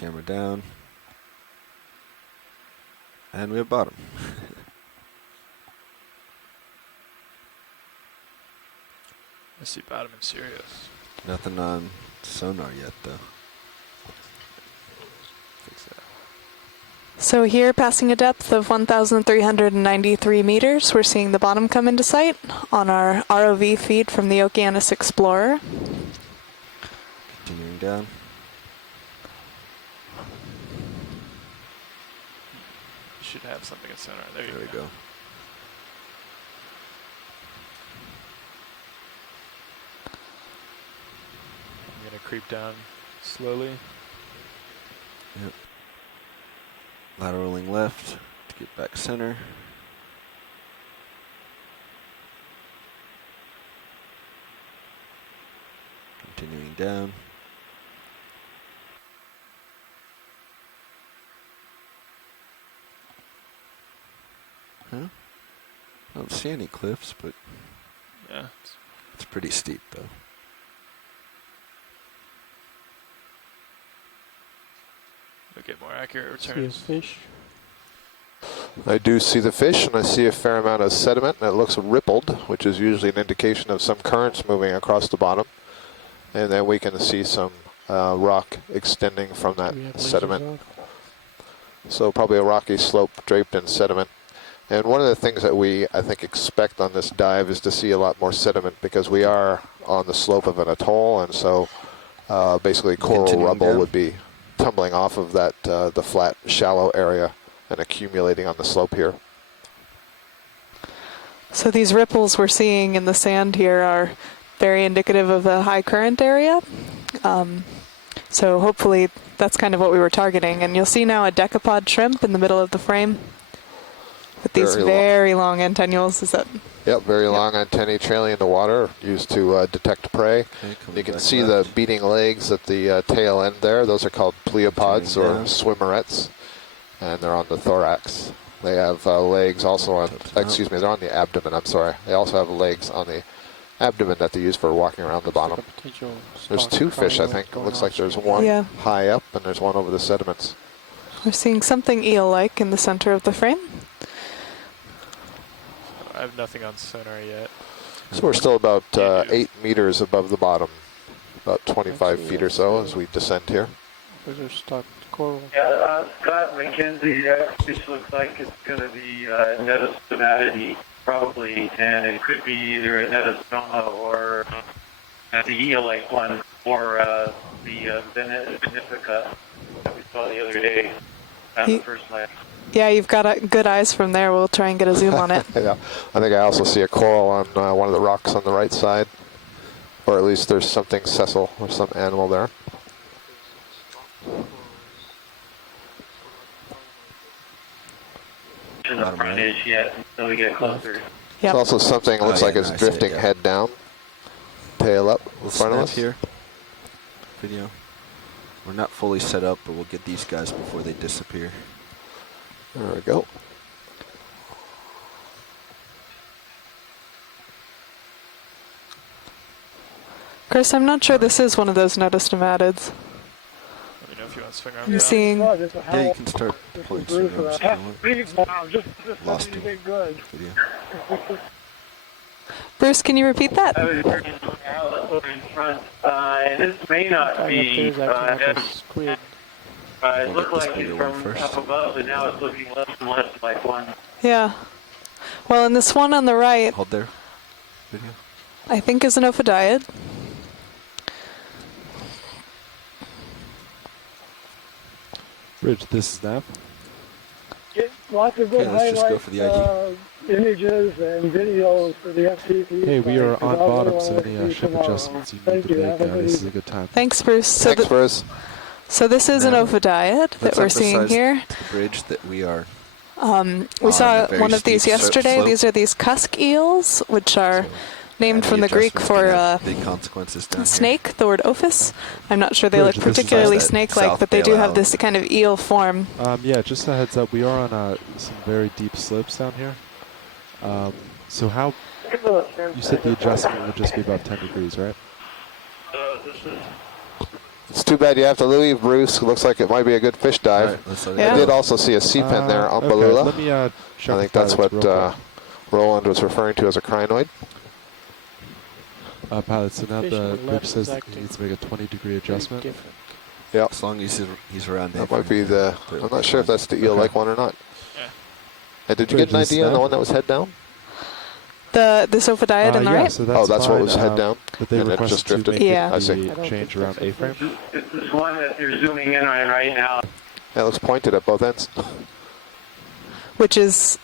Camera down. And we have bottom. I see bottom in Sirius. Nothing on sonar yet, though. Fix that. So here, passing a depth of 1,393 meters, we're seeing the bottom come into sight on our ROV feed from the Okeanos Explorer. Continuing down. You should have something in sonar. There you There we go. I'm going to creep down slowly. Yep. Lateraling left to get back center. Continuing down. Huh? I don't see any cliffs, but Yeah. it's pretty steep, though. We'll get more accurate See a returns. fish. I do see the fish, and I see a fair amount of sediment, and it looks rippled, which is usually an indication of some currents moving across the bottom. And then we can see some rock extending from that Do we have sediment. lasers on? So probably a rocky slope draped in sediment. And one of the things that we, I think, expect on this dive is to see a lot more sediment because we are on the slope of an atoll, and so basically coral Continuing rubble down. would be tumbling off of that the flat, shallow area and accumulating on the slope here. So these ripples we're seeing in the sand here are very indicative of a high current area. So hopefully that's kind of what we were targeting. And you'll see now a decapod shrimp in the middle of the frame with these very long antennules. Is that? Yep, very long antennae trailing in the water, used to detect prey. Okay, coming You can back see left. the beating legs at the tail end there. Those are called pleopods Continuing or down. swimmerettes, and they're on the thorax. They have legs also on, excuse me, they're on the abdomen, I'm sorry. They also have legs on the abdomen that they use for walking around the bottom. Potential There's stock two fish, I triangle think. It going looks on. like there's one Yeah. high up and there's one over the sediments. We're seeing something eel-like in the center of the frame. I have nothing on sonar yet. So we're still about You do. 8 meters above the bottom, about 25 Actually, feet or yes, so as we descend here. Those are stock coral. Yeah, Scott McKenzie, that fish looks like it's going to be Nettostomatidae, probably, and it could be either a Nettostoma or the eel-like one, or the Benefica that we saw the other day on the first night. Yeah, you've got good eyes from there. We'll try and get a zoom on it. Yeah, I think I also see a coral on one of the rocks on the right side, or at least there's something sessile or some animal there. To the front edge yet until we get closer. Yep. There's also something that looks Oh, like yeah, it's no, I see it, drifting yeah. head down, tail up in We'll front of snap us. here. Video. We're not fully set up, but we'll get these guys before they disappear. There we go. Chris, I'm not sure this is one of those Nettostomatids. Let me know if you want to swing arms I'm out. seeing. Yeah, you can start pulling some arms if you want. Lost him. Video. Bruce, can you repeat that? I was turning out over in front, and this may not be, There's acting like a squid. it looked We'll get like this it's bigger one from first. up above, and now it's looking less and less like one. Yeah. Well, and this one on the right, Hold there. Video. I think is an ophidioid. Rich, this is Nav. Get lots of good Okay, let's just go for the ID. images and videos for the FTP. Hey, we are site, 'cause on I'll bottom, go so on any to ship tomorrow. adjustments you need Thank to you. make, Have a good this is a evening. good time. Thanks, Bruce. So, Thanks, Bruce. so this is an Now, ophidioid that Let's we're seeing emphasize here. the bridge that we are. We on saw a very one of these steep yesterday. slope. These are these cusk eels, which are named Any from the Greek adjustments for can have big consequences down here. snake, the word ophis. I'm not sure they Bridge, look this is particularly that snake-like, South but they do Bale have Island. this kind of eel form. Yeah, just a heads up, we are on some very deep slopes down here. So how, you said the adjustment would just be about 10 degrees, right? This is It's too bad you have to leave, Bruce. Looks like it might be a good fish dive. All right, let's let it Yeah. I go. did also see a sea pen there on Okay, Balula. let me check I think the that's what pilots real Roland was referring to as a crinoid. quick. Pilot, so now Fish the on the bridge left says is that he acting needs to make a 20-degree adjustment. Different. Yeah, As long as he's around there. that might be the. I'm not sure if that's the eel lake one or not. Yeah. And did you get an Bridge is idea on the snap. one that was head down? The sophodiad on the yeah, right? so that's That's what fine, was head down, But they and it requested just drifted. to make Yeah. I it see. the I don't change think around that's a A-frame. It's this one that you're zooming in on right now. That looks pointed at both ends. Which is,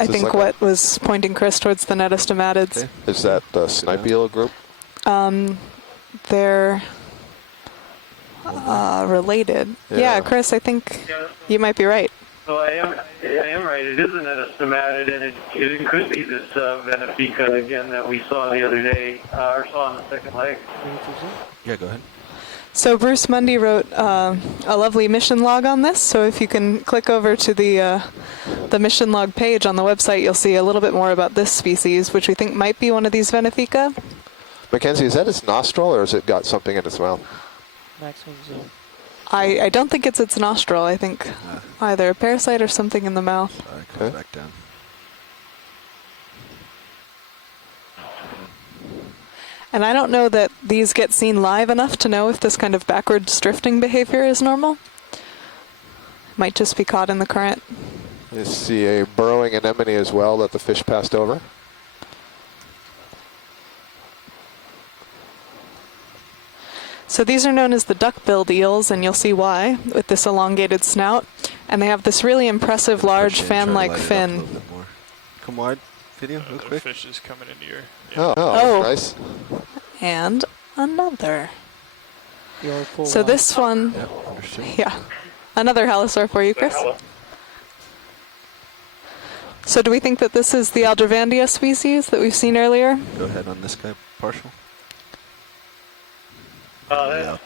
I Is this think, like what was pointing Chris towards the nettastomatid. Okay. Is that the snipe eel group? They're related. Yeah. Yeah, Chris, I think Yeah. you might be right. So I am right. It is an estimated, and it could be this Benefica again that we saw the other day, or saw on the second leg. Yeah, go ahead. So Bruce Mundy wrote a lovely mission log on this. So if you can click over to the mission log page on the website, you'll see a little bit more about this species, which we think might be one of these Benefica. Mackenzie, is that its nostril or has it got something in its mouth? Maximum zoom. I don't think it's its nostril. I think either a parasite or something in the mouth. All right, come Okay. back down. And I don't know that these get seen live enough to know if this kind of backwards drifting behavior is normal. Might just be caught in the current. I see a burrowing anemone as well that the fish passed over. So these are known as the duck-billed eels, and you'll see why, with this elongated snout. And they have this really impressive large Push in, try to fan-like light it up a fin. little bit more. Come wide, video, real Another quick. fish is coming into your. Oh, Oh. nice. And another. Your full So line. this one, Yeah, understood. yeah. Another halosaur for you, Chris. So do we think that this is the Aldrovandia species that we've seen earlier? Go ahead on this guy, partial. That's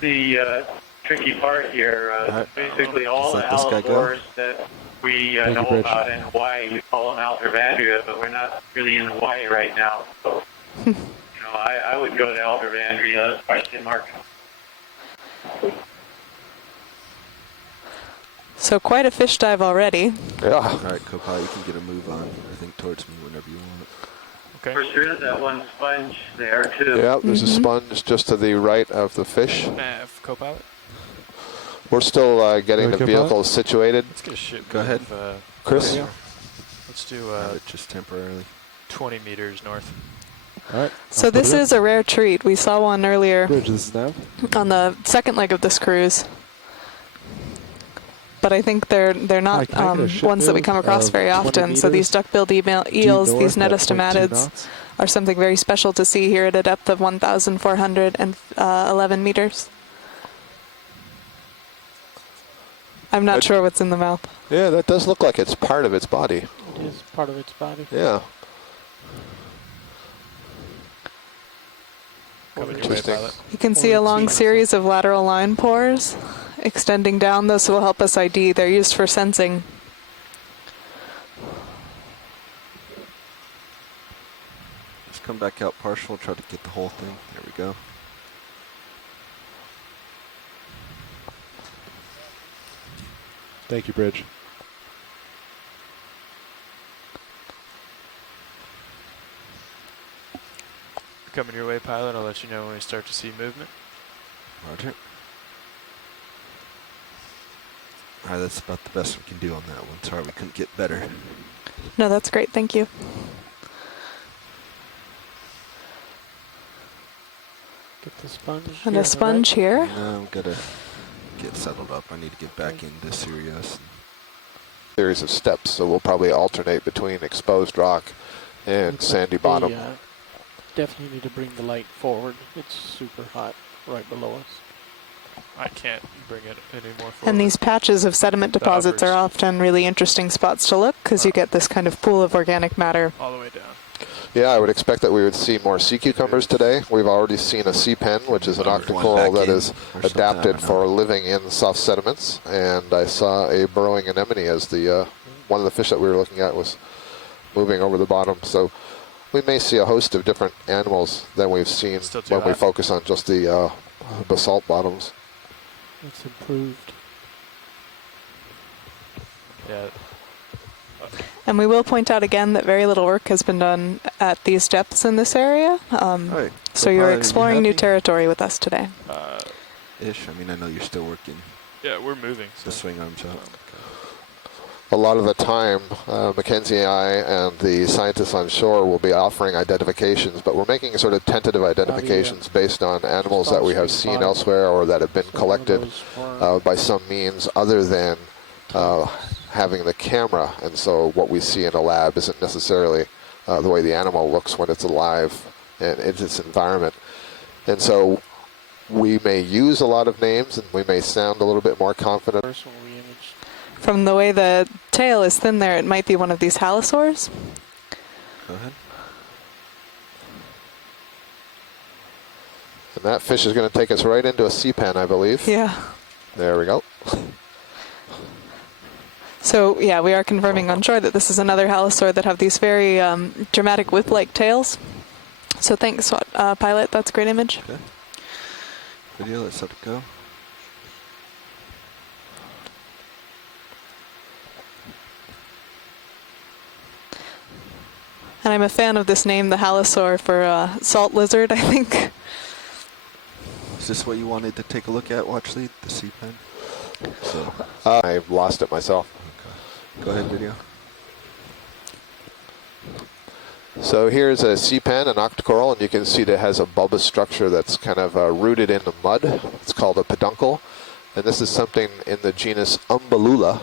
the tricky part here. Alright. Basically, all the Let's let this guy go. allosaurs that we Thank you, know Bridge. about in Hawaii, we call them Aldrovandia, but we're not really in Hawaii right now. So, I would go to Aldrovandia as question mark. So quite a fish dive already. Yeah. All right, co-pilot, you can get a move on, I think, towards me whenever you want. Of Okay. course, there is that one sponge there, too. Yeah, there's a sponge just to the right of the fish. Nav, co-pilot. We're still getting the Okay, vehicle situated. Let's get a ship. Go ahead. move, Chris? Let's do Have it just temporarily. 20 meters north. All right. So I'll put this it in. is a rare treat. We saw one earlier Bridge, this is Nav. on the second leg of this cruise. But I think they're not Can I get a ship ones that we move come across of very 20 often. So these meters duck-billed eels, due these north at 0.2 nettastomatid, knots? are something very special to see here at a depth of 1,411 meters. I'm not sure what's in the mouth. Yeah, that does look like it's part of its body. It is part of its body. Yeah. Coming your way, Interesting. pilot. You can see a long series of lateral line pores extending down. Those will help us ID. They're used for sensing. Just come back out partial, try to get the whole thing. There we go. Thank you, Bridge. Coming your way, pilot. I'll let you know when we start to see movement. Roger. All right, that's about the best we can do on that one. Sorry we couldn't get better. No, that's great. Thank you. Get the sponge. And here on a the sponge right. here. No, I've got to get settled up. I need to get back into Sirius. Series of steps, so we'll probably alternate between exposed rock and Looks like sandy they, bottom. Definitely need to bring the light forward. It's super hot right below us. I can't bring it any more forward. And these patches of sediment deposits are often really interesting spots to look because you get this kind of pool of organic matter. all the way down. Yeah, I would expect that we would see more sea cucumbers today. We've already seen a sea pen, which is an There's one octocoral back that in is or something, I adapted don't know. for living in soft sediments. And I saw a burrowing anemone as the one of the fish that we were looking at was moving over the bottom. So we may see a host of different animals than we've seen Still too when we hot? focus on just the basalt bottoms. It's improved. Yeah. And we will point out again that very little work has been done at these depths in this area. Alright, So you're you exploring new happy? territory with us today. Ish. I mean, I know you're still working Yeah, we're moving. the swing arms out. A lot of the time, Mackenzie and I and the scientists on shore will be offering identifications, but we're making sort of tentative identifications based on animals that we have seen elsewhere or that have been collected by some means other than having the camera. And so what we see in a lab isn't necessarily the way the animal looks when it's alive and in its environment. And so we may use a lot of names and we may sound a little bit more confident. From the way the tail is thin there, it might be one of these halosaurs. Go ahead. And that fish is going to take us right into a sea pen, I believe. Yeah. There we go. So, yeah, we are confirming on shore that this is another halosaur that have these very dramatic whip-like tails. So thanks, pilot. That's a great image. Okay. Video, let's let it go. And I'm a fan of this name, the halosaur, for salt lizard, I think. Is this what you wanted to take a look at, Watch Lead, the sea pen? So, I've lost it myself. okay. Go ahead, video. So here's a sea pen, an octocoral, and you can see that it has a bulbous structure that's kind of rooted in the mud. It's called a peduncle. And this is something in the genus Umbellula.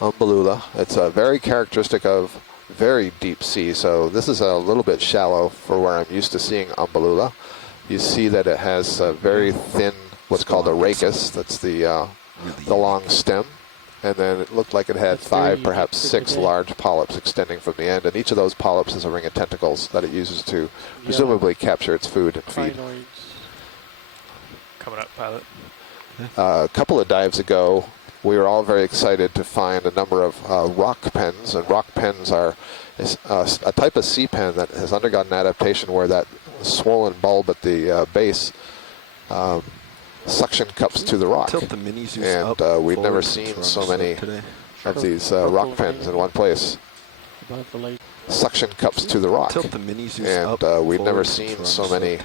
Umbellula. It's very characteristic of very deep sea. So this is a little bit shallow for where I'm used to seeing Umbellula. You see that it has a very thin, what's called a rachis. That's the long stem. And then it looked like it had 5, perhaps 6 large polyps extending from the end. And each of those polyps is a ring of tentacles that it uses to presumably capture its food and feed. Coming up, pilot. A couple of dives ago, we were all very excited to find a number of rock pens. And rock pens are a type of sea pen that has undergone an adaptation where that swollen bulb at the base suction cups to the rock. Tilt the minis And we've never seen so many of these rock pens in one place. Suction cups to the rock. Tilt the minis And we've never seen so many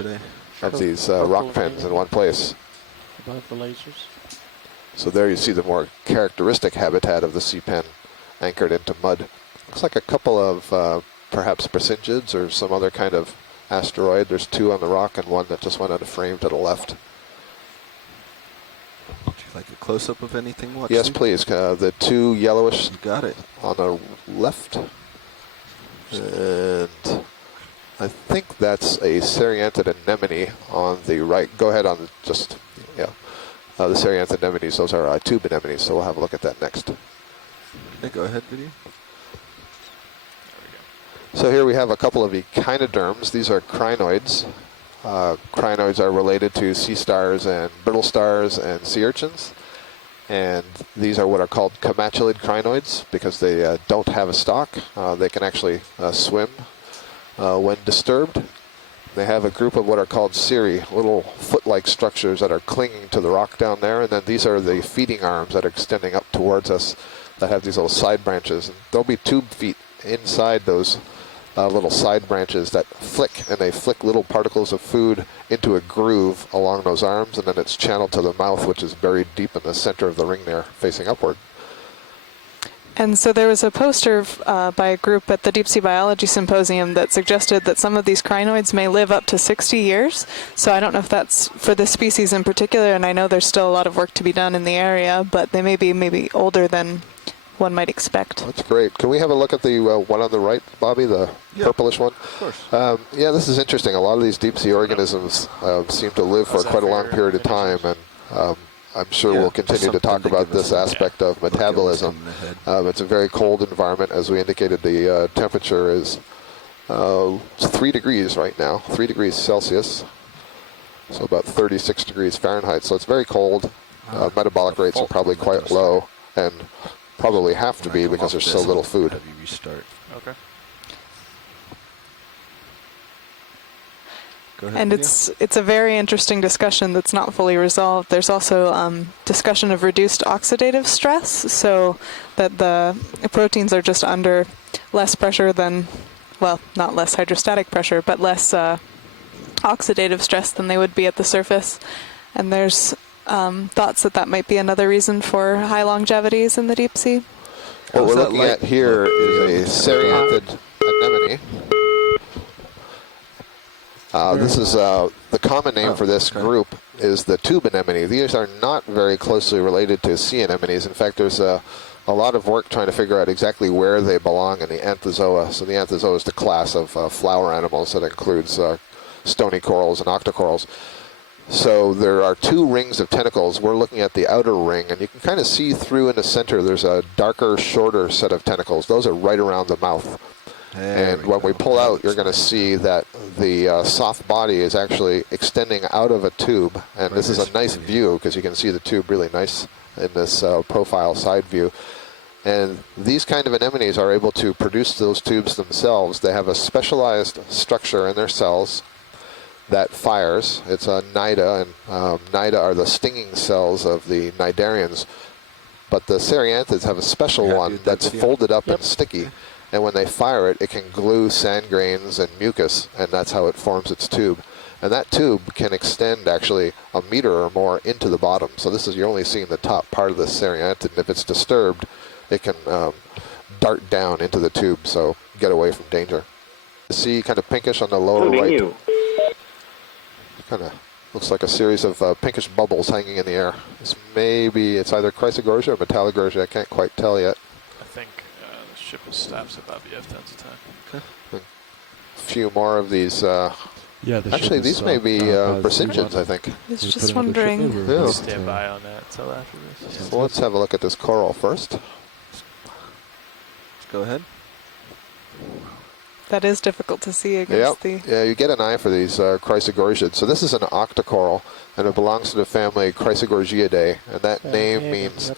of these rock pens in one place. Above the lasers. So there you see the more characteristic habitat of the sea pen anchored into mud. Looks like a couple of perhaps Persingids or some other kind of asteroid. There's 2 on the rock and 1 that just went out of frame to the left. Would you like a close-up of anything, Watch Yes, Lead? please. The 2 yellowish You got it. on the left. And I think that's a Seriantid anemone on the right. Go ahead on just, yeah. The Seriantid anemones, those are tube anemones, so we'll have a look at that next. Okay, go ahead, video. So here we have a couple of echinoderms. These are crinoids. Crinoids are related to sea stars and brittle stars and sea urchins. And these are what are called comatulid crinoids because they don't have a stalk. They can actually swim when disturbed. They have a group of what are called cirri, little foot-like structures that are clinging to the rock down there. And then these are the feeding arms that are extending up towards us that have these little side branches. And there'll be tube feet inside those little side branches that flick, and they flick little particles of food into a groove along those arms, and then it's channeled to the mouth, which is buried deep in the center of the ring there, facing upward. And so there was a poster by a group at the Deep Sea Biology Symposium that suggested that some of these crinoids may live up to 60 years. So I don't know if that's for this species in particular, and I know there's still a lot of work to be done in the area, but they may be maybe older than one might expect. That's great. Can we have a look at the one on the right, Bobby, the purplish one? Of course. Yeah, this is interesting. A lot of these deep sea organisms seem to live for quite a long period of time, and I'm sure we'll continue to talk about this aspect of metabolism. It's a very cold environment. As we indicated, the temperature is 3 degrees right now, 3 degrees Celsius, so about 36 degrees Fahrenheit. So it's very cold. Metabolic rates are probably quite low, and probably have to be because there's so little food. Have you restart? Okay. Go ahead. And Lydia. it's a very interesting discussion that's not fully resolved. There's also discussion of reduced oxidative stress, so that the proteins are just under less pressure than, well, not less hydrostatic pressure, but less oxidative stress than they would be at the surface. And there's thoughts that that might be another reason for high longevities in the deep sea. What How's we're that looking light at here look? is a serianthid anemone. This is the common name for this group is the tube anemone. These are not very closely related to sea anemones. In fact, there's a lot of work trying to figure out exactly where they belong in the Anthozoa. So the Anthozoa is the class of flower animals that includes stony corals and octocorals. So there are 2 rings of tentacles. We're looking at the outer ring, and you can kind of see through in the center there's a darker, shorter set of tentacles. Those are right around the mouth. And when we pull out, you're going to see that the soft body is actually extending out of a tube. And this is a nice view because you can see the tube really nice in this profile side view. And these kind of anemones are able to produce those tubes themselves. They have a specialized structure in their cells that fires. It's a nida, and nida are the stinging cells of the cnidarians. But the serianthids have a special one that's folded up and sticky. And when they fire it, it can glue sand grains and mucus, and that's how it forms its tube. And that tube can extend actually a meter or more into the bottom. So this is, you're only seeing the top part of the seriantid, and if it's disturbed, it can dart down into the tube, so get away from danger. You see kind of pinkish on the lower right. Kind of looks like a series of pinkish bubbles hanging in the air. It's either Chrysogorgia or Metallogorgia, I can't quite tell yet. I think the ship will stops about the F-tons a time. A few more of these. Yeah, actually, these may be Brasingians, I think. I was just wondering. Yeah. Stand by on that until after this. So let's have a look at this coral first. Let's go ahead. That is difficult to see against the... Yeah, you get an eye for these Chrysogorgiids. So this is an octocoral, and it belongs to the family Chrysogorgiidae, and that name means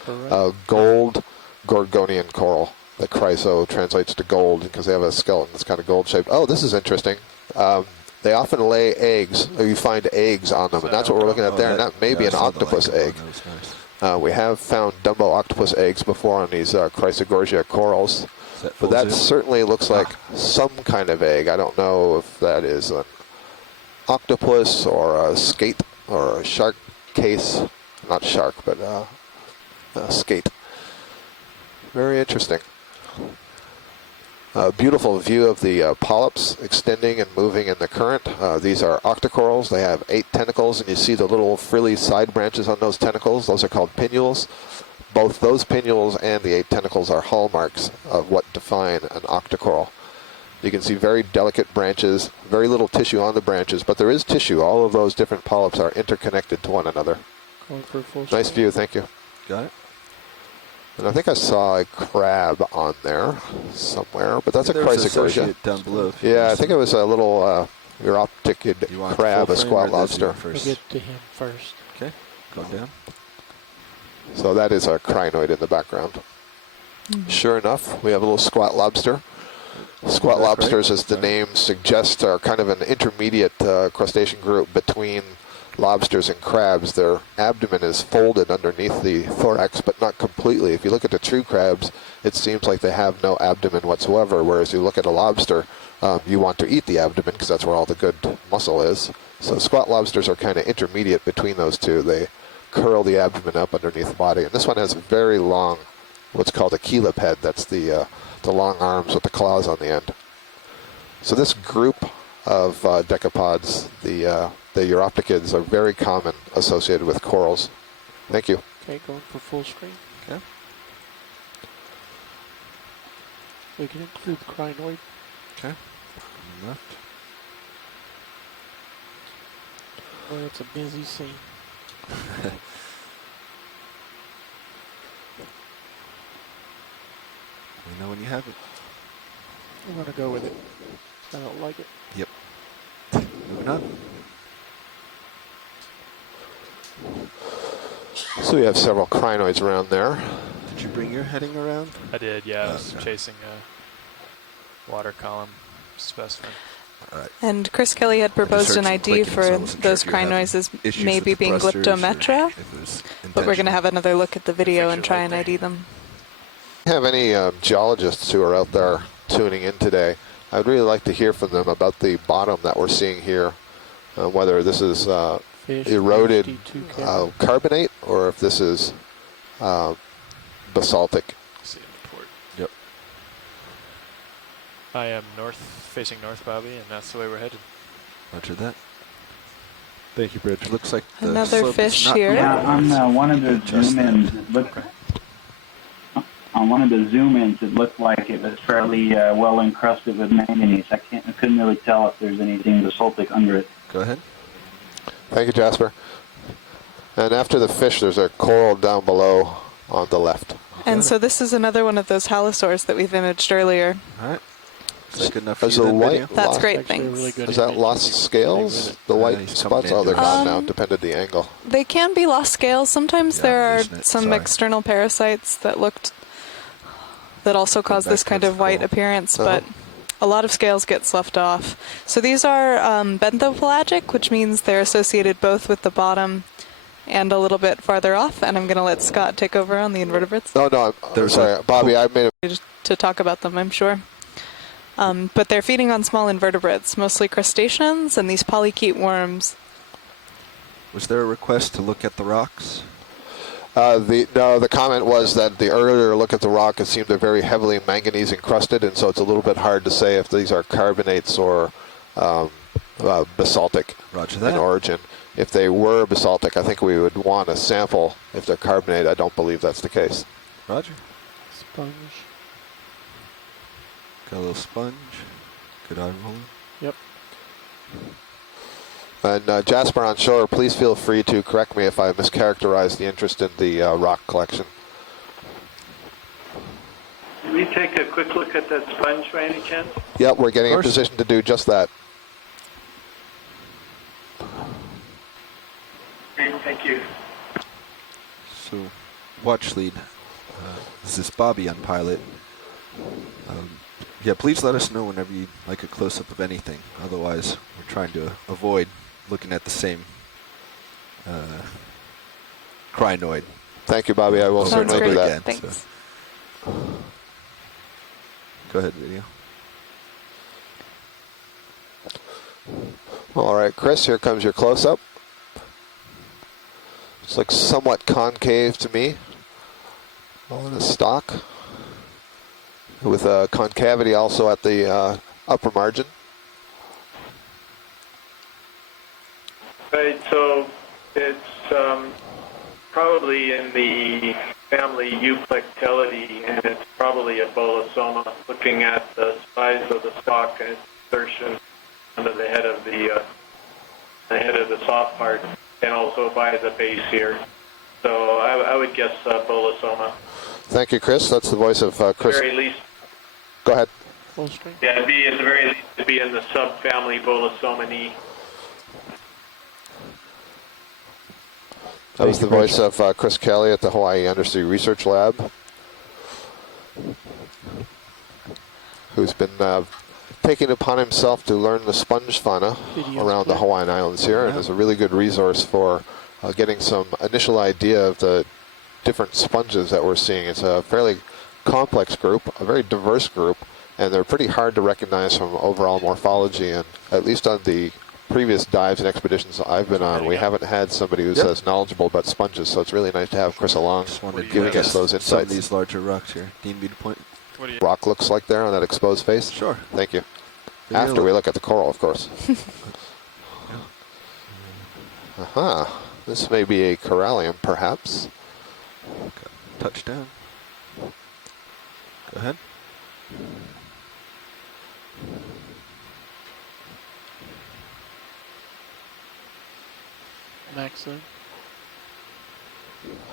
gold Gorgonian coral. The chryso translates to gold because they have a skeleton that's kind of gold-shaped. Oh, this is interesting. They often lay eggs, or you find eggs on them, and that's what we're looking at there, and that may be an octopus egg. We have found Dumbo octopus eggs before on these Chrysogorgia corals. But that certainly looks like some kind of egg. I don't know if that is an octopus or a skate or a shark case. Not shark, but a skate. Very interesting. A beautiful view of the polyps extending and moving in the current. These are octocorals. They have 8 tentacles, and you see the little frilly side branches on those tentacles. Those are called pinnules. Both those pinnules and the 8 tentacles are hallmarks of what define an octocoral. You can see very delicate branches, very little tissue on the branches, but there is tissue. All of those different polyps are interconnected to one another. Going for a full Nice screen. view, thank you. Got it. And I think I saw a crab on there somewhere, but that's a Chrysogorgia. Down below. Yeah, I think it was a little Uropticid crab, a squat lobster. We'll get to him first. Okay, go down. So that is our crinoid in the background. Sure enough, we have a little squat lobster. Squat lobsters, as the name suggests, are kind of an intermediate crustacean group between lobsters and crabs. Their abdomen is folded underneath the thorax, but not completely. If you look at the true crabs, it seems like they have no abdomen whatsoever, whereas you look at a lobster, you want to eat the abdomen because that's where all the good muscle is. So squat lobsters are kind of intermediate between those two. They curl the abdomen up underneath the body. And this one has a very long, what's called a chelip head. That's the long arms with the claws on the end. So this group of decapods, the Uropticids, are very common associated with corals. Thank you. Okay, going for full screen. Okay. We can include crinoid. Okay. Left. Well, it's a busy scene. We know when you have it. I'm going to go with it. I don't like it. Yep. Moving on. So we have several crinoids around there. Did you bring your heading around? I did, yeah. I was Okay. chasing a water column specimen. And Chris Kelly had proposed an ID for those cry noises maybe being glyptometra, but we're going to have another look at the video and try and ID them. Have any geologists who are out there tuning in today? I'd really like to hear from them about the bottom that we're seeing here, whether this is eroded carbonate or if this is basaltic. See the port. Yep. I am facing north, Bobby, and that's the way we're headed. Roger that. Thank you, Bridge. It looks like the Another slope is fish not here. Yeah, on one of the zoom-ins, it looked like it was fairly well encrusted with manganese. I couldn't really tell if there's anything basaltic under it. Go ahead. Thank you, Jasper. And after the fish, there's a coral down below on the left. And so this is another one of those halosaurs that we've imaged earlier. All right. Is that good enough for Is you the then, white video? That's lost? great, Actually, a thanks. really good Is that image. lost scales? The Yeah, white he's coming spots? in Oh, they're here. gone now, depended the angle. They can be lost scales. Sometimes Yeah, there are isn't it? some Sorry. external parasites that also cause this kind of white appearance, but a lot of scales get sloughed off. So these are benthopelagic, which means they're associated both with the bottom and a little bit farther off, and I'm going to let Scott take over on the invertebrates No, I'm sorry. Bobby, I made a... to talk about them, I'm sure. But they're feeding on small invertebrates, mostly crustaceans and these polychaete worms. Was there a request to look at the rocks? The comment was that the earlier look at the rock, it seemed they're very heavily manganese encrusted, and so it's a little bit hard to say if these are carbonates or basaltic Roger that. in origin. If they were basaltic, I think we would want a sample. If they're carbonate, I don't believe that's the case. Roger. Sponge. Got a little sponge. Good eye roller. Yep. And Jasper on shore, please feel free to correct me if I mischaracterized the interest in the rock collection. Can we take a quick look at that sponge by any chance? Yep, we're getting in course. position to do just that. Great, thank you. So, watch lead. This is Bobby on pilot. Yeah, please let us know whenever you'd like a close-up of anything. Otherwise, we're trying to avoid looking at the same crinoid. Thank you, Bobby. I will Sounds certainly great. do that. Again, Thanks. so. Go ahead, video. All right, Chris, here comes your close-up. It's like somewhat concave to me on the stock, with a concavity also at the upper margin. Right, so it's probably in the family Euplectellidae, and it's probably a bolosoma, looking at the size of the stalk and its insertion under the head of the soft part, and also by the base here. So I would guess bolosoma. Thank you, Chris. That's the voice of Chris. At the very least, Go ahead. Full string. yeah, it'd be at the very least to be in the subfamily Bolosomini. That was the voice of Chris Kelly at the Hawaii Undersea Research Lab, who's been taking upon himself to learn the sponge fauna around the Hawaiian Islands here, and is a really good resource for getting some initial idea of the different sponges that we're seeing. It's a fairly complex group, a very diverse group, and they're pretty hard to recognize from overall morphology, and at least on the previous dives and expeditions I've been on, we haven't had somebody who's as knowledgeable about sponges, so it's really nice to have Chris along Just wanted to giving get us those some insights. of these larger rocks here. Dean, me to point. What do you? Rock looks like there on that exposed face? Sure. Thank you. Video After we look at the coral, of course. This may be a corallium, perhaps. Touchdown. Go ahead. Max then.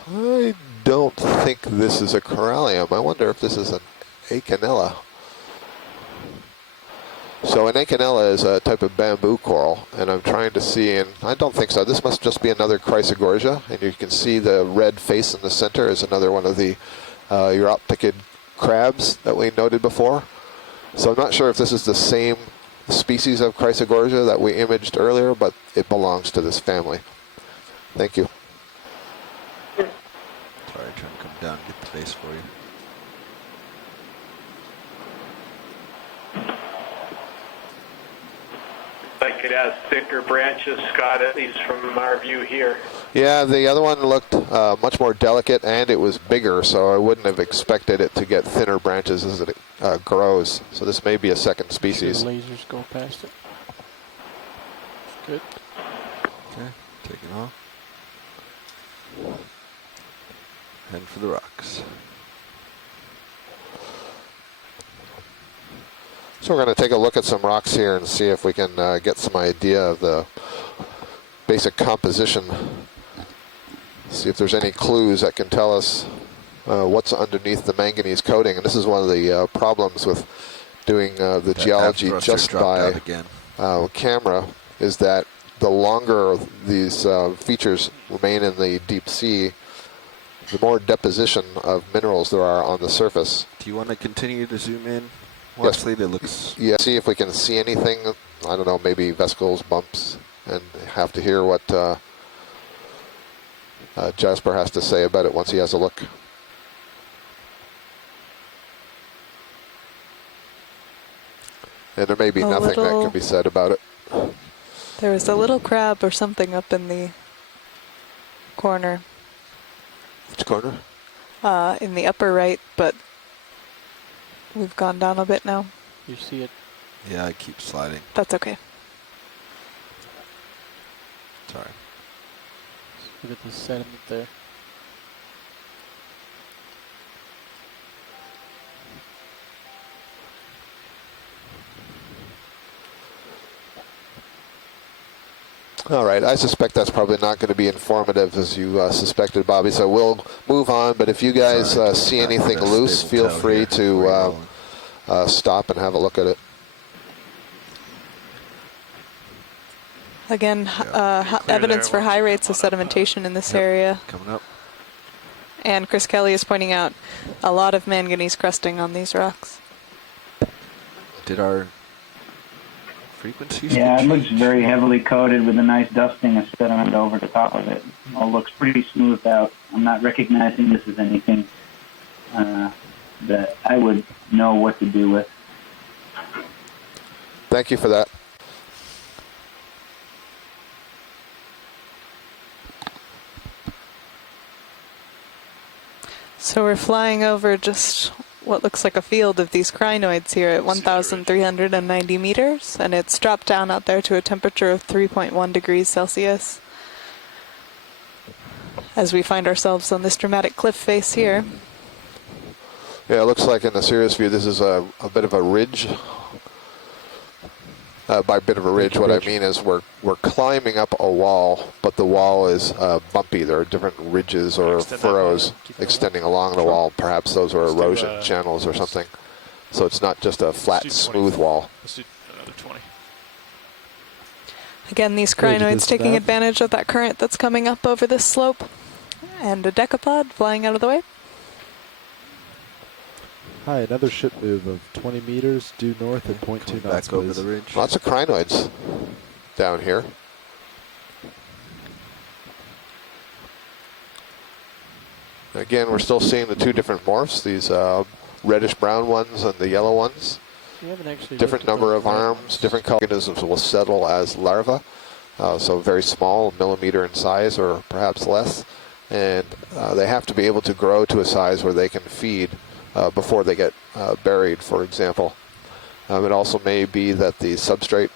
I don't think this is a corallium. I wonder if this is an Okeanos. So an Okeanos is a type of bamboo coral, and I'm trying to see, and I don't think so. This must just be another Chrysogorgia, and you can see the red face in the center is another one of the Uropticid crabs that we noted before. So I'm not sure if this is the same species of Chrysogorgia that we imaged earlier, but it belongs to this family. Thank you. Sorry, trying to come down and get the base for you. Like it has thicker branches, Scott, at least from our view here. Yeah, the other one looked much more delicate, and it was bigger, so I wouldn't have expected it to get thinner branches as it grows. So this may be a second species. The lasers go past it. Good. Okay, taking off. Heading for the rocks. So we're going to take a look at some rocks here and see if we can get some idea of the basic composition. See if there's any clues that can tell us what's underneath the manganese coating. And this is one of the problems with doing the geology just by camera, is that the longer these features remain in the deep sea, the more deposition of minerals there are on the surface. Do you want to continue to zoom in? Yes. Wesley, that looks... Yeah, see if we can see anything. I don't know, maybe vesicles, bumps, and have to hear what Jasper has to say about it once he has a look. And there may be nothing that can be said about it. There was a little crab or something up in the corner. Which corner? In the upper right, but we've gone down a bit now. You see it? Yeah, I keep sliding. That's okay. Sorry. Look at the sediment there. All right, I suspect that's probably not going to be informative as you suspected, Bobby, so we'll move on. But if you guys see anything loose, feel free to stop and have a look at it. Again, evidence for high rates of sedimentation in this area. Coming up. And Chris Kelly is pointing out a lot of manganese crusting on these rocks. Did our frequencies? Yeah, it looks very heavily coated with a nice dusting of sediment over the top of it. It all looks pretty smoothed out. I'm not recognizing this as anything that I would know what to do with. Thank you for that. So we're flying over just what looks like a field of these crinoids here at 1,390 meters, and it's dropped down out there to a temperature of 3.1 degrees Celsius. As we find ourselves on this dramatic cliff face here. Yeah, it looks like in the serious view, this is a bit of a ridge. By a bit of a ridge, what I mean is we're climbing up a wall, but the wall is bumpy. There are different ridges or furrows extending along the wall. Perhaps those are erosion channels or something. So it's not just a flat, smooth wall. Let's do another 20. Again, these crinoids taking advantage of that current that's coming up over this slope. And a decapod flying out of the way. Hi, another ship move of 20 meters due north at 0.2 knots. Back over the ridge. Lots of crinoids down here. Again, we're still seeing the two different morphs, these reddish-brown ones and the yellow ones. We haven't actually Different number of arms, different organisms will settle as larvae, so very small, a millimeter in size or perhaps less. And they have to be able to grow to a size where they can feed before they get buried, for example. It also may be that the substrate,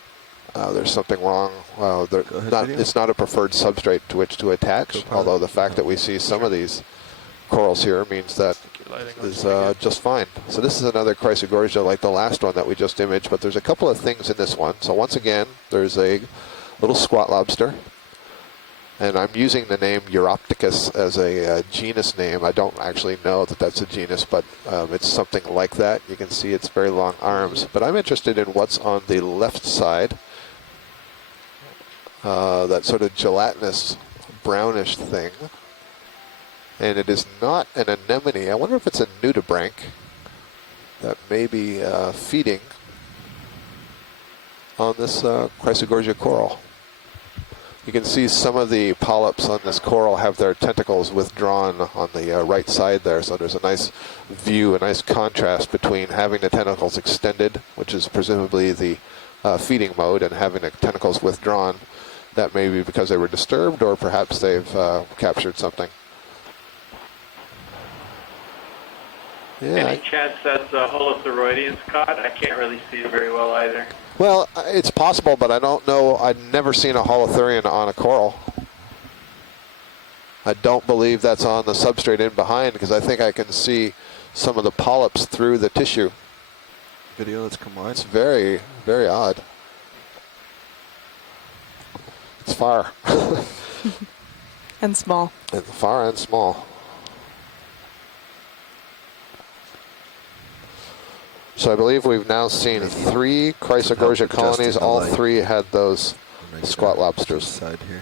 there's something wrong. It's not a preferred substrate to which to attach, although the fact that we see some of these corals here means that is just fine. So this is another Chrysogorgia like the last one that we just imaged, but there's a couple of things in this one. So once again, there's a little squat lobster. And I'm using the name Uropticus as a genus name. I don't actually know that that's a genus, but it's something like that. You can see its very long arms. But I'm interested in what's on the left side. That sort of gelatinous, brownish thing. And it is not an anemone. I wonder if it's a nudibranch that may be feeding. on this Chrysogorgia coral. You can see some of the polyps on this coral have their tentacles withdrawn on the right side there, so there's a nice view, a nice contrast between having the tentacles extended, which is presumably the feeding mode, and having the tentacles withdrawn. That may be because they were disturbed, or perhaps they've captured something. Yeah. Any chance that's a holothuroidean, Scott? I can't really see it very well either. Well, it's possible, but I don't know. I've never seen a holothurian on a coral. I don't believe that's on the substrate in behind, because I think I can see some of the polyps through the tissue. Video, let's come on. It's very, very odd. It's far. And small. And far and small. So I believe we've now seen 3 Chrysogorgia colonies. All 3 had those squat lobsters. Side here.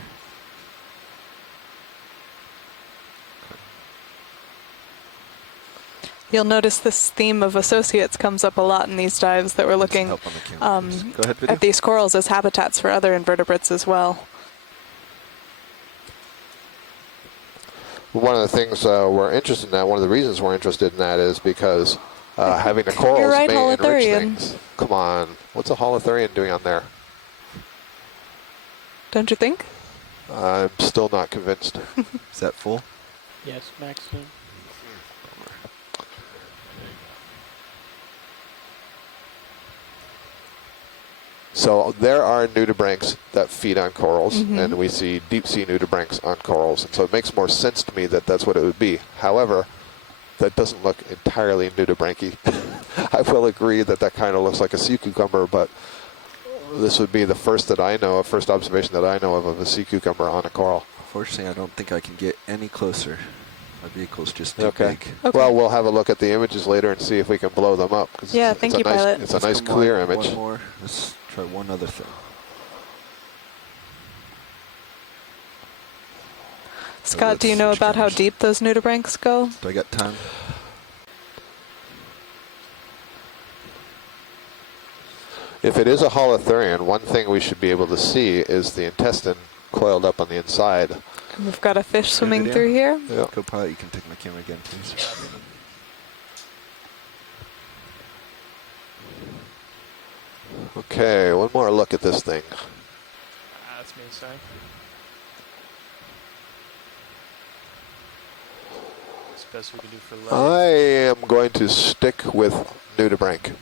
You'll notice this theme of associates comes up a lot in these dives that we're looking Go ahead, video. at these corals as habitats for other invertebrates as well. One of the things we're interested in that, one of the reasons we're interested in that is because having the corals You're right, may enrich holothurian. things. Come on, what's a holothurian doing on there? Don't you think? I'm still not convinced. Is that full? Yes, Maxine. So there are nudibranchs that feed on corals, and we see deep sea nudibranchs on corals. And so it makes more sense to me that that's what it would be. However, that doesn't look entirely nudibranchy. I will agree that that kind of looks like a sea cucumber, but this would be the first that I know of, first observation that I know of a sea cucumber on a coral. Unfortunately, I don't think I can get any closer. My vehicle's just too Okay. big. Okay. Well, we'll have a look at the images later and see if we can blow them up. 'Cause Yeah, it's thank a you, nice, Pilot. It's a Let's nice come clear on, image. One more. Let's try one other thing. Scott, do you know switch about how cameras. deep those nudibranchs go? Do I got time? If it is a holothurian, one thing we should be able to see is the intestine coiled up on the inside. And we've got a fish swimming video? through here. Yeah. Co-pilot, you can take my camera again, please. Okay, one more look at this thing. That's me, sorry. What's the best we can do for lead? I am going to stick with nudibranch.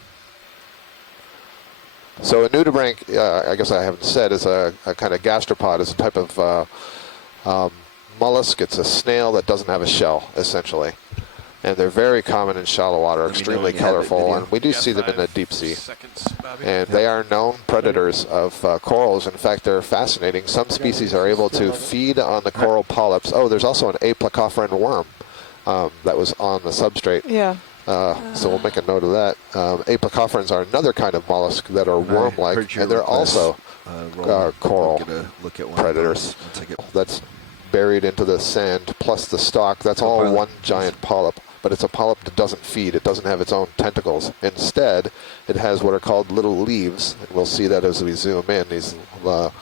So a nudibranch, I guess I haven't said, is a kind of gastropod. It's a type of mollusk. It's a snail that doesn't have a shell, essentially. And they're very common in shallow water, extremely colorful, and we do see them in the deep sea. And they are known predators of corals. In fact, they're fascinating. Some species are able to feed on the coral polyps. Oh, there's also an aplecophoran worm that was on the substrate. Yeah. So we'll make a note of that. Aplecopherans are another kind of mollusk that are worm-like, and they're also coral look at one predators. That's buried into the sand, plus the stalk. That's all one giant polyp. But it's a polyp that doesn't feed. It doesn't have its own tentacles. Instead, it has what are called little leaves, and we'll see that as we zoom in, these little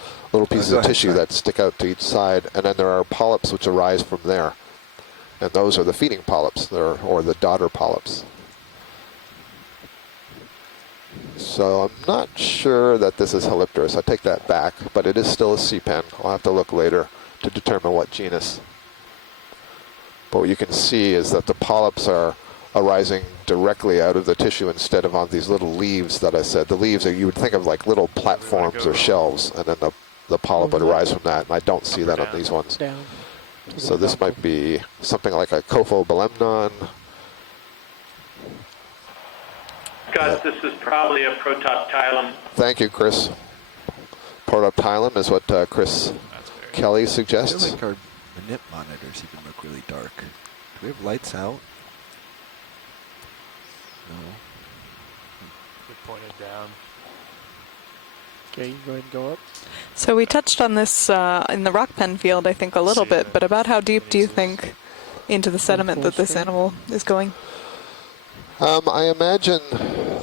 pieces of tissue that stick out to each side, and then there are polyps which arise from there. And those are the feeding polyps, or the daughter polyps. So I'm not sure that this is Helipterus. I take that back, but it is still a sea pen. I'll have to look later to determine what genus. But what you can see is that the polyps are arising directly out of the tissue instead of on these little leaves that I said. The leaves, you would think of like little platforms or shelves, and then the polyp would arise from that, and I don't see that on these ones. Down. So this might be something like a Cophobelemnon. Scott, this is probably a protoptilum. Thank you, Chris. Protoptilum is what Chris Kelly I feel suggests. like our minute monitors even look really dark. Do we have lights out? No. We pointed down. Okay, you go ahead and go up. So we touched on this in the rock pen field, I think, a little bit, but about how deep do you think into the sediment that this animal is going? I imagine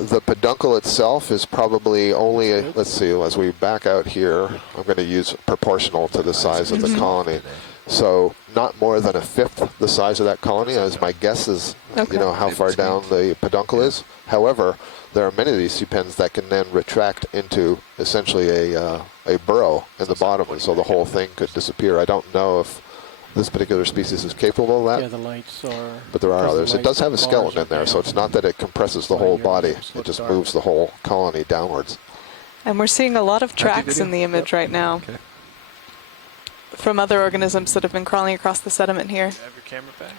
The peduncle itself is probably only, let's see, as we back out here, I'm going to use proportional to the size of the colony. So not more than a fifth the size of that colony, as my guess is, you know, how far down the peduncle is. However, there are many of these sea pens that can then retract into essentially a burrow in the bottom, and so the whole thing could disappear. I don't know if this particular species is capable of that. Yeah, the lights are... But there are others. It does have a skeleton in there, so it's not that it compresses the whole body. It just moves the whole colony downwards. And we're seeing a lot of tracks in the image right now from other organisms that have been crawling across the sediment here. Have your camera back.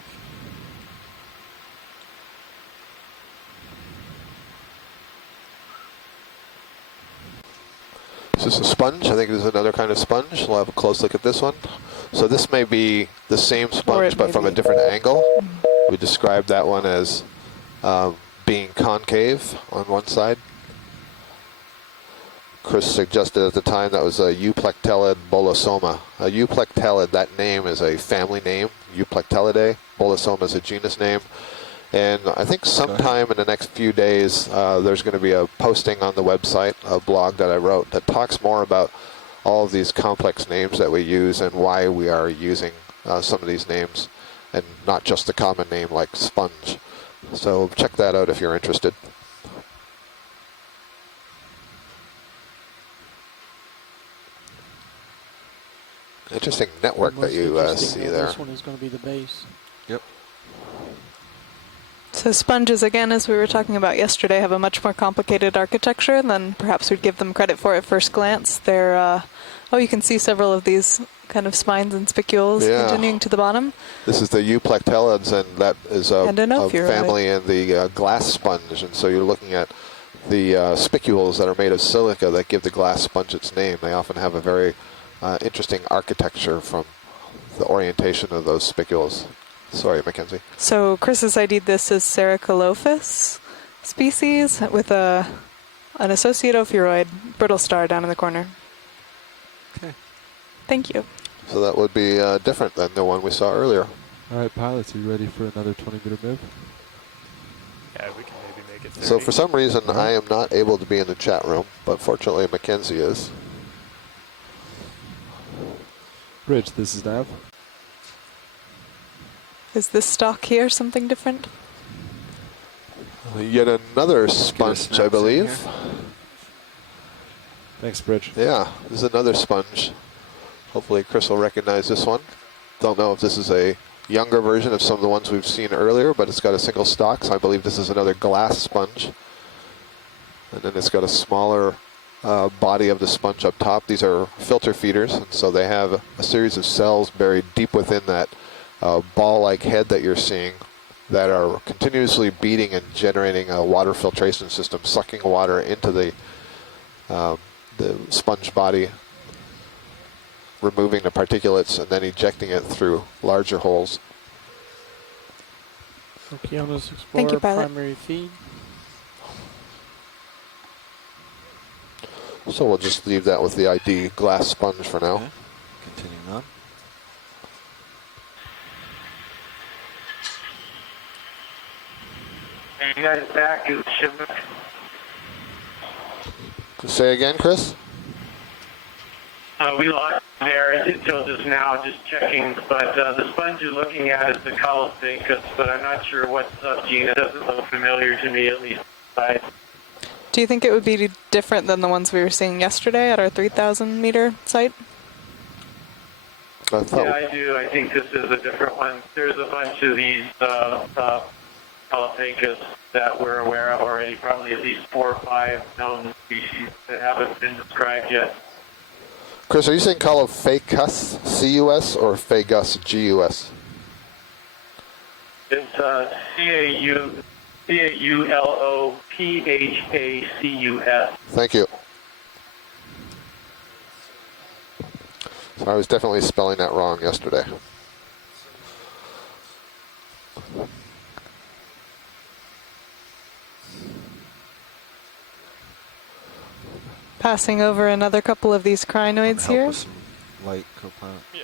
Is this a sponge? I think it is another kind of sponge. We'll have a close look at this one. So this may be the same sponge, but from a different angle. We described that one as being concave on one side. Chris suggested at the time that was a Euplectellid bolosoma. A Euplectellid, that name is a family name, Euplectellidae. Bolosoma is a genus name. And I think sometime in the next few days, there's going to be a posting on the website, a blog that I wrote that talks more about all of these complex names that we use and why we are using some of these names and not just the common name like sponge. So check that out if you're interested. Interesting network that you see there. This one is going to be the base. Yep. So sponges, again, as we were talking about yesterday, have a much more complicated architecture than perhaps we'd give them credit for at first glance. They're, you can see several of these kind of spines and spicules continuing to the bottom. This is the Euplectellids, and that is a family in the glass sponge. And so you're looking at the spicules that are made of silica that give the glass sponge its name. They often have a very interesting architecture from the orientation of those spicules. Sorry, Mackenzie. So Chris has ID'd this as Sericolophus species with an associate ophiuroid brittle star down in the corner. Okay. Thank you. So that would be different than the one we saw earlier. All right, pilots, are you ready for another 20-meter move? Yeah, we can maybe make it 30. So for some reason, I am not able to be in the chat room, but fortunately Mackenzie is. Bridge, this is Nav. Is this stock here something different? Yet another sponge, I believe. Thanks, Bridge. Yeah, this is another sponge. Hopefully Chris will recognize this one. Don't know if this is a younger version of some of the ones we've seen earlier, but it's got a single stalk, so I believe this is another glass sponge. And then it's got a smaller body of the sponge up top. These are filter feeders, and so they have a series of cells buried deep within that ball-like head that you're seeing that are continuously beating and generating a water filtration system, sucking water into the sponge body, removing the particulates, and then ejecting it through larger holes. Okeanos Explorer primary feed. So we'll just leave that with the ID glass sponge for now. Okay. Continuing on. You guys back in the ship? Say again, Chris? We lost there until just now, just checking. But the sponge you're looking at is the Colophacus, but I'm not sure what subgene. It doesn't look familiar to me, at least. Do you think it would be different than the ones we were seeing yesterday at our 3,000 meter site? Yeah, I do. I think this is a different one. There's a bunch of these Colophacus that we're aware of already, probably at least 4 or 5 known species that haven't been described yet. Chris, are you saying Colophacus, C-U-S, or Phagus, G-U-S? It's C-A-U-L-O-P-H-A-C-U-S. Thank you. So I was definitely spelling that wrong yesterday. Passing over another couple of these crinoids here. With some light, co-pilot. Yeah.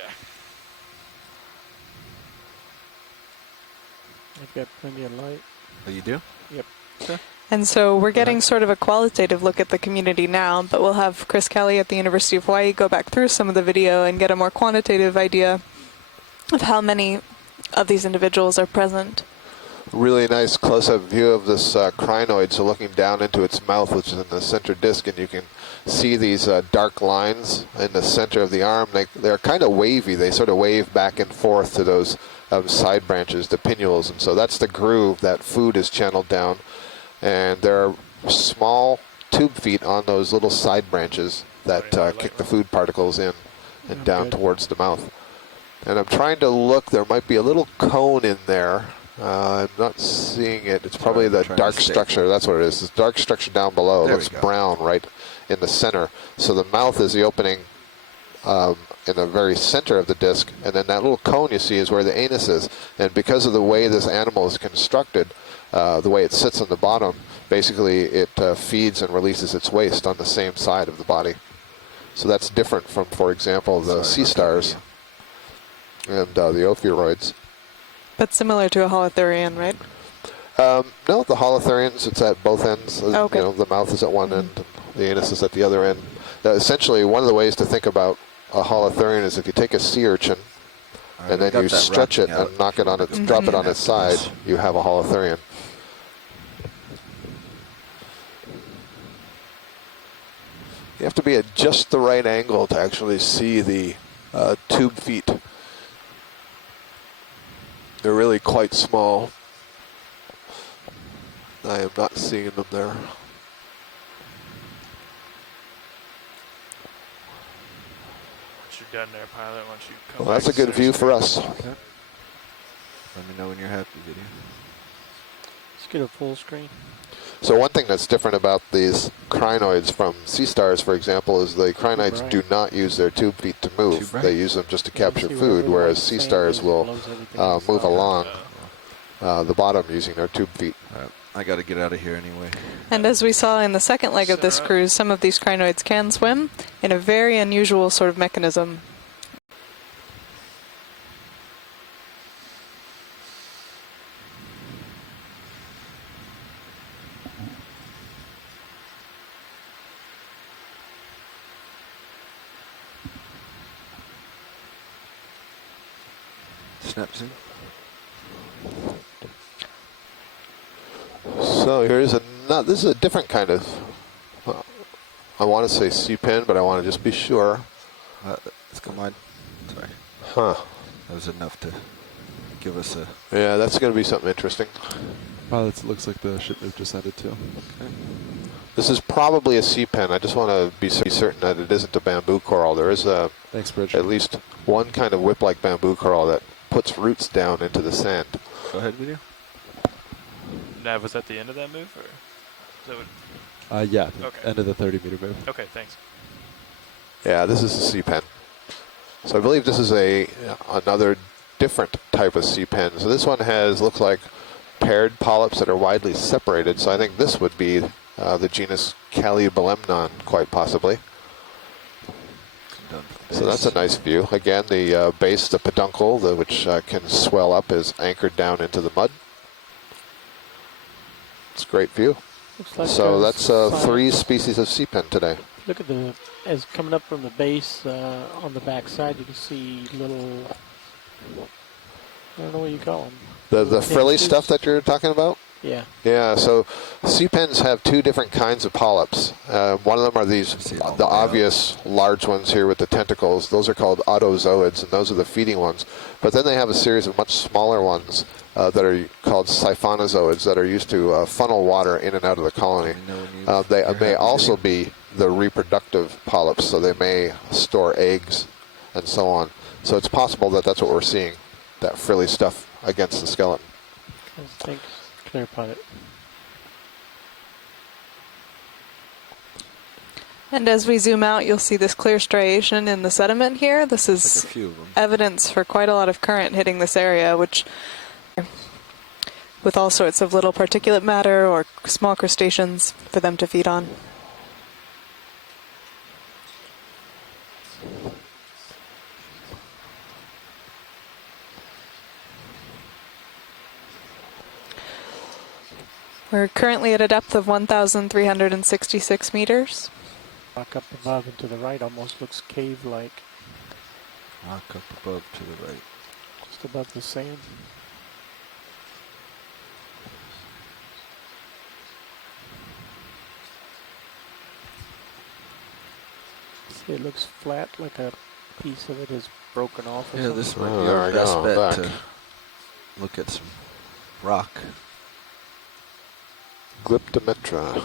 I've got plenty of light. Oh, you do? Yep. Okay. And so we're getting sort of a qualitative look at the community now, but we'll have Chris Kelly at the University of Hawaii go back through some of the video and get a more quantitative idea of how many of these individuals are present. Really nice close-up view of this crinoid, so looking down into its mouth, which is in the center disc, and you can see these dark lines in the center of the arm. They're kind of wavy. They sort of wave back and forth to those side branches, the pinnules, and so that's the groove that food is channeled down. And there are small tube feet on those little side branches that kick the food particles in and down towards the mouth. And I'm trying to look. There might be a little cone in there. I'm not seeing it. It's probably the dark structure. That's what it is. It's dark structure down below. It looks brown right in the center. So the mouth is the opening in the very center of the disc, and then that little cone you see is where the anus is. And because of the way this animal is constructed, the way it sits on the bottom, basically it feeds and releases its waste on the same side of the body. So that's different from, for example, the sea stars and the ophiuroids. But similar to a holothurian, right? No, the holothurians, it's at both ends. Okay. You know, the mouth is at one end, and the anus is at the other end. Essentially, one of the ways to think about a holothurian is if you take a sea urchin and then you stretch it and knock it on its, drop it on its side, you have a holothurian. You have to be at just the right angle to actually see the tube feet. They're really quite small. I am not seeing them there. Once you're done there, pilot, once you come Well, that's a good view for us. Okay. Let me know when you're happy, video. Let's get a full screen. So one thing that's different about these crinoids from sea stars, for example, is the crinoids do not use their tube feet to move. They use them just to capture food, whereas sea stars will move along the bottom using their tube feet. I got to get out of here anyway. And as we saw in the second leg of this cruise, some of these crinoids can swim in a very unusual sort of mechanism. Snaps in. So here's this is a different kind of, I want to say sea pen, but I want to just be sure. Come on. Sorry. Huh. That was enough to give us a... Yeah, that's going to be something interesting. Pilots, it looks like the ship they've just ended to. Okay. This is probably a sea pen. I just want to be certain that it isn't a bamboo coral. There is Thanks, Bridge. at least one kind of whip-like bamboo coral that puts roots down into the sand. Go ahead, video. Nav, was that the end of that move, or is that what? Yeah, Okay. end of the 30-meter move. Okay, thanks. Yeah, this is a sea pen. So I believe this is another different type of sea pen. So this one looks like paired polyps that are widely separated. So I think this would be the genus Calibelemnon, quite possibly. So that's a nice view. Again, the base, the peduncle, which can swell up, is anchored down into the mud. It's a great view. Looks like So that's 3 species of sea pen today. Look at as coming up from the base on the back side, you can see little, I don't know what you call them. The frilly stuff that you're talking about? Yeah. Yeah, so sea pens have 2 different kinds of polyps. One of them are the obvious large ones here with the tentacles. Those are called autozoids, and those are the feeding ones. But then they have a series of much smaller ones that are called siphonozoids that are used to funnel water in and out of the colony. They may also be the reproductive polyps, so they may store eggs and so on. So it's possible that that's what we're seeing, that frilly stuff against the skeleton. Thanks. Clear pilot. And as we zoom out, you'll see this clear striation in the sediment here. This is evidence for quite a lot of current hitting this area, which, with all sorts of little particulate matter or small crustaceans for them to feed on. We're currently at a depth of 1,366 meters. Rock up above and to the right almost looks cave-like, Rock up above to the right. just above the sand. See, it looks flat, like a piece of it is broken off or Yeah, something. this might Oh, be there our we best go, bet back. to look at some rock. Glyptometra.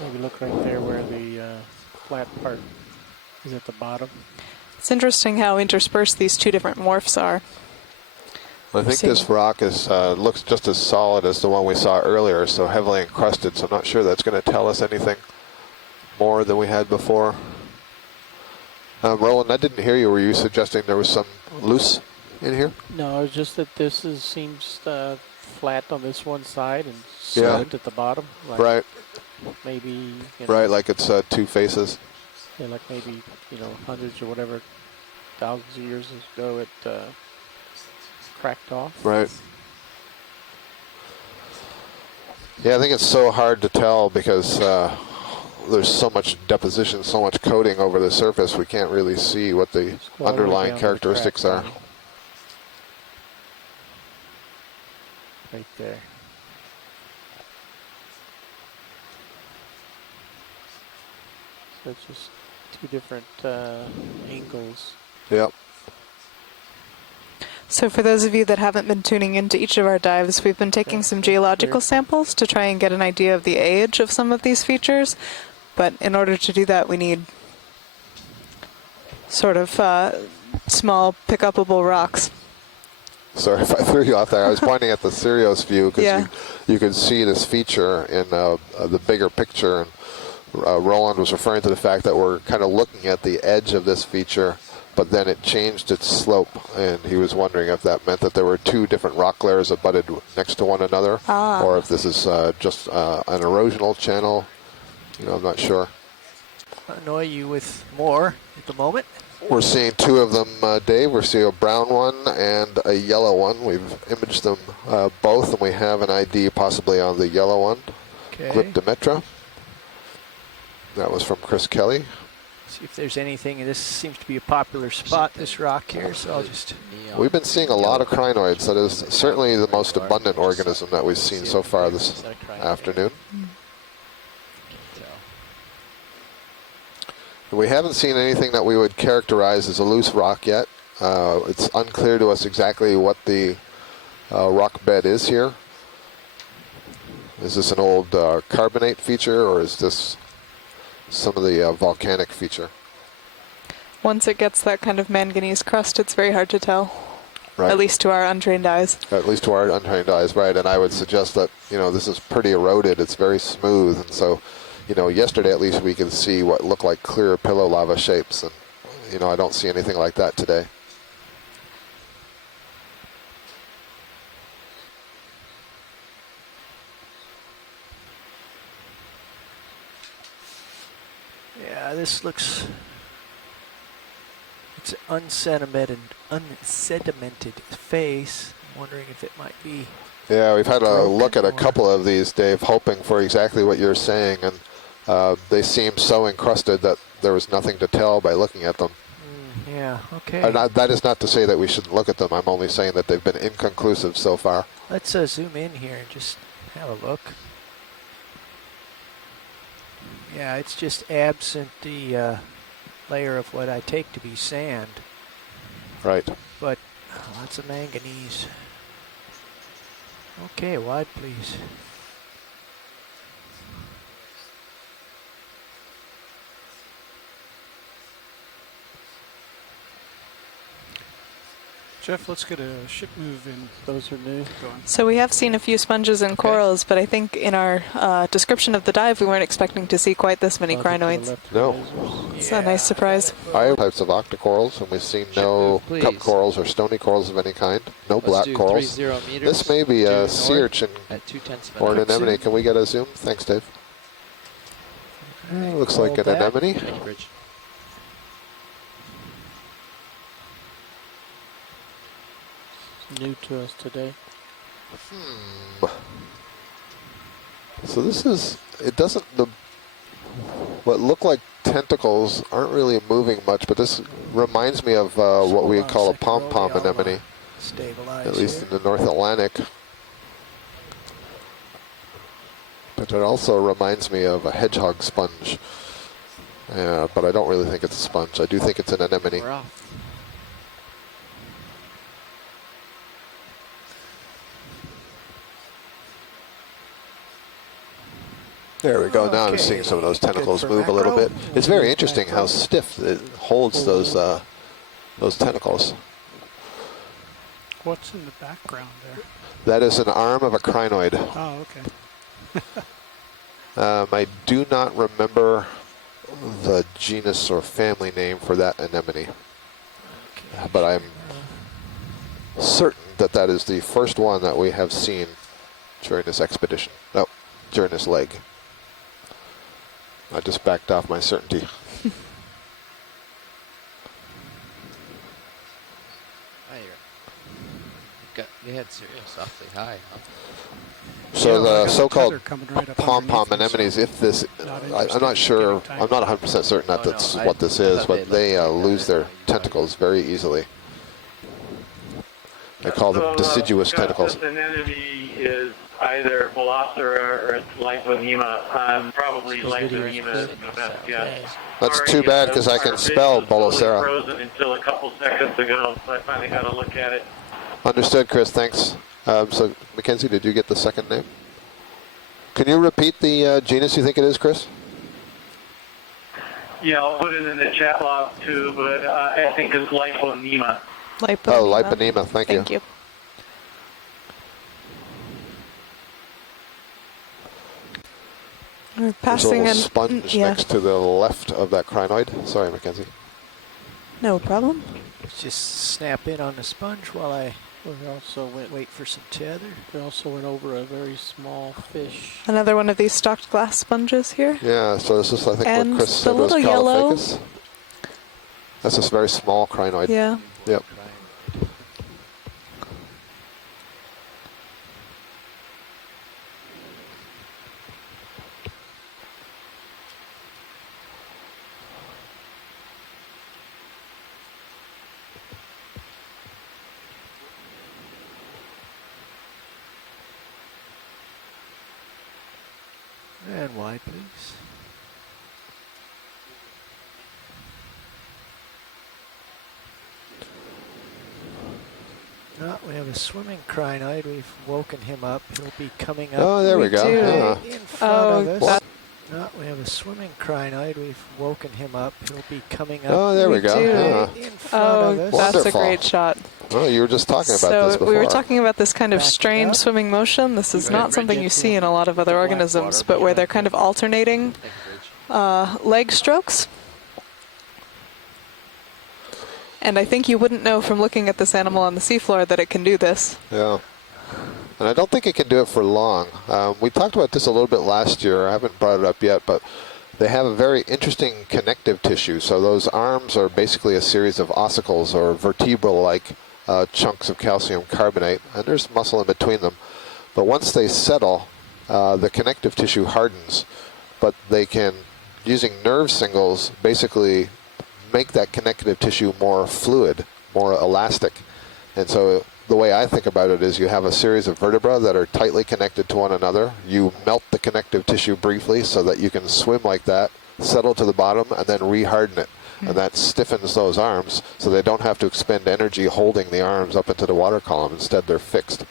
Maybe look right there where the flat part is at the bottom. It's interesting how interspersed these two different morphs are. I think See. this rock is looks just as solid as the one we saw earlier, so heavily encrusted, so I'm not sure that's going to tell us anything more than we had before. Roland, I didn't hear you. Were you suggesting there was some loose in here? No, it's just that this seems flat on this one side and Yeah. sloped at the bottom. Like Right, Maybe, you know, right, like it's two faces. yeah, like maybe, you know, hundreds or whatever, thousands of years ago it cracked off. Right. Yeah, I think it's so hard to tell because there's so much deposition, so much coating over the surface, we can't really see what the Scroll all the way underlying down to the characteristics crack are. bottom. Right there. So it's just two different angles. Yep. So for those of you that haven't been tuning into each of our dives, we've been taking some geological samples to try and get an idea of the age of some of these features. But in order to do that, we need sort of small pick-upable rocks. Sorry if I threw you off there. I was pointing at the Sirius view because Yeah. you could see this feature in the bigger picture. And Roland was referring to the fact that we're kind of looking at the edge of this feature, but then it changed its slope, and he was wondering if that meant that there were two different rock layers that butted next to one another, or if this is just an erosional channel. You know, I'm not sure. Annoy you with more at the moment. We're seeing two of them, Dave. We're seeing a brown one and a yellow one. We've imaged them both, and we have an ID possibly on the yellow one. Okay. Glyptometra. That was from Chris Kelly. See if there's anything. This seems to be a popular spot, this rock here, so I'll just... We've been seeing a lot of crinoids. That is certainly the most abundant organism that we've seen so far this afternoon. We haven't seen anything that we would characterize as a loose rock yet. It's unclear to us exactly what the rock bed is here. Is this an old carbonate feature, or is this some of the volcanic feature? Once it gets that kind of manganese crust, it's very hard to tell. Right. At least to our untrained eyes. At least to our untrained eyes, right. And I would suggest that, you know, this is pretty eroded. It's very smooth. And so, you know, yesterday at least we could see what looked like clear pillow lava shapes. And, you know, I don't see anything like that today. Yeah, this looks... It's an unsedimented face. I'm wondering if it might be... Yeah, we've had a broken look at a or- couple of these, Dave, hoping for exactly what you're saying. And they seem so encrusted that there was nothing to tell by looking at them. Yeah, okay. That is not to say that we shouldn't look at them. I'm only saying that they've been inconclusive so far. Let's zoom in here and just have a look. Yeah, it's just absent the layer of what I take to be sand, Right. but lots of manganese. Okay, wide please. Jeff, let's get a ship move in. Those are new. Going. So we have seen a few sponges and corals, but I think in our description of the dive, we weren't expecting to see quite this many crinoids. No. It's a nice surprise. I have types of octocorals, and we've seen no please. cup corals or stony corals of any kind. No Let's black do corals. 30 meters This may be a due sea north urchin at 2/10 of an or an hour. anemone. Can we get a zoom? Thanks, Dave. Looks like an anemone. Thank you, Bridge. New to us today. So this is, it doesn't, what look like tentacles aren't really moving much, but this reminds me of what we call a pom-pom anemone, at least in the North Atlantic. But it also reminds me of a hedgehog sponge. But I don't really think it's a sponge. I do think it's an anemone. We're off. There we go. Now I'm seeing some of those tentacles move a little bit. It's very interesting how stiff it holds those tentacles. What's in the background there? That is an arm of a crinoid. Oh, okay. I do not remember the genus or family name for that anemone, but I'm certain that that is the first one that we have seen during this expedition. No, during this leg. I just backed off my certainty. You had Sirius awfully high, huh? So the so-called pom-pom anemones, if this, I'm not sure, I'm not 100% certain that that's what this is, but they lose their tentacles very easily. They call them deciduous tentacles. This anemone is either Velocera or it's Liponema. Probably Liponema is the best guess. That's too bad because I can spell Velocera. Frozen until a couple seconds ago, so I finally got to look at it. Understood, Chris. Thanks. So, Mackenzie, did you get the second name? Can you repeat the genus you think it is, Chris? Yeah, I'll put it in the chat log too, but I think it's Liponema. Liponema. Oh, Liponema. Thank you. Thank you. We're There's a passing little an sponge next to the left of that crinoid. Sorry, Mackenzie. No problem. Let's just snap in on the sponge while I wait for some tether. We also went over a very small fish. Another one of these stocked glass sponges here. Yeah, so this is, I think, and what Chris said the was little yellow. Caulophacus. That's this very small crinoid. Yeah. Yep. And wide, please. Oh, we have a swimming crinoid. We've woken him up. He'll be coming up. Oh, there we go. Yeah. In front of us. Oh, we have a swimming crinoid. We've woken him up. He'll be coming up. Oh, there we go. Yeah. In front of us. That's Wonderful. a great shot. Oh, you were just talking about this before. So we were talking about this kind of strange swimming motion. This is not something you see in a lot of other organisms, but where they're kind of alternating leg strokes. And I think you wouldn't know from looking at this animal on the seafloor that it can do this. Yeah. And I don't think it can do it for long. We talked about this a little bit last year. I haven't brought it up yet, but they have a very interesting connective tissue. So those arms are basically a series of ossicles or vertebral-like chunks of calcium carbonate, and there's muscle in between them. But once they settle, the connective tissue hardens, but they can, using nerve signals, basically make that connective tissue more fluid, more elastic. And so the way I think about it is you have a series of vertebrae that are tightly connected to one another. You melt the connective tissue briefly so that you can swim like that, settle to the bottom, and then re-harden it. And that stiffens those arms so they don't have to expend energy holding the arms up into the water column. Instead, they're fixed.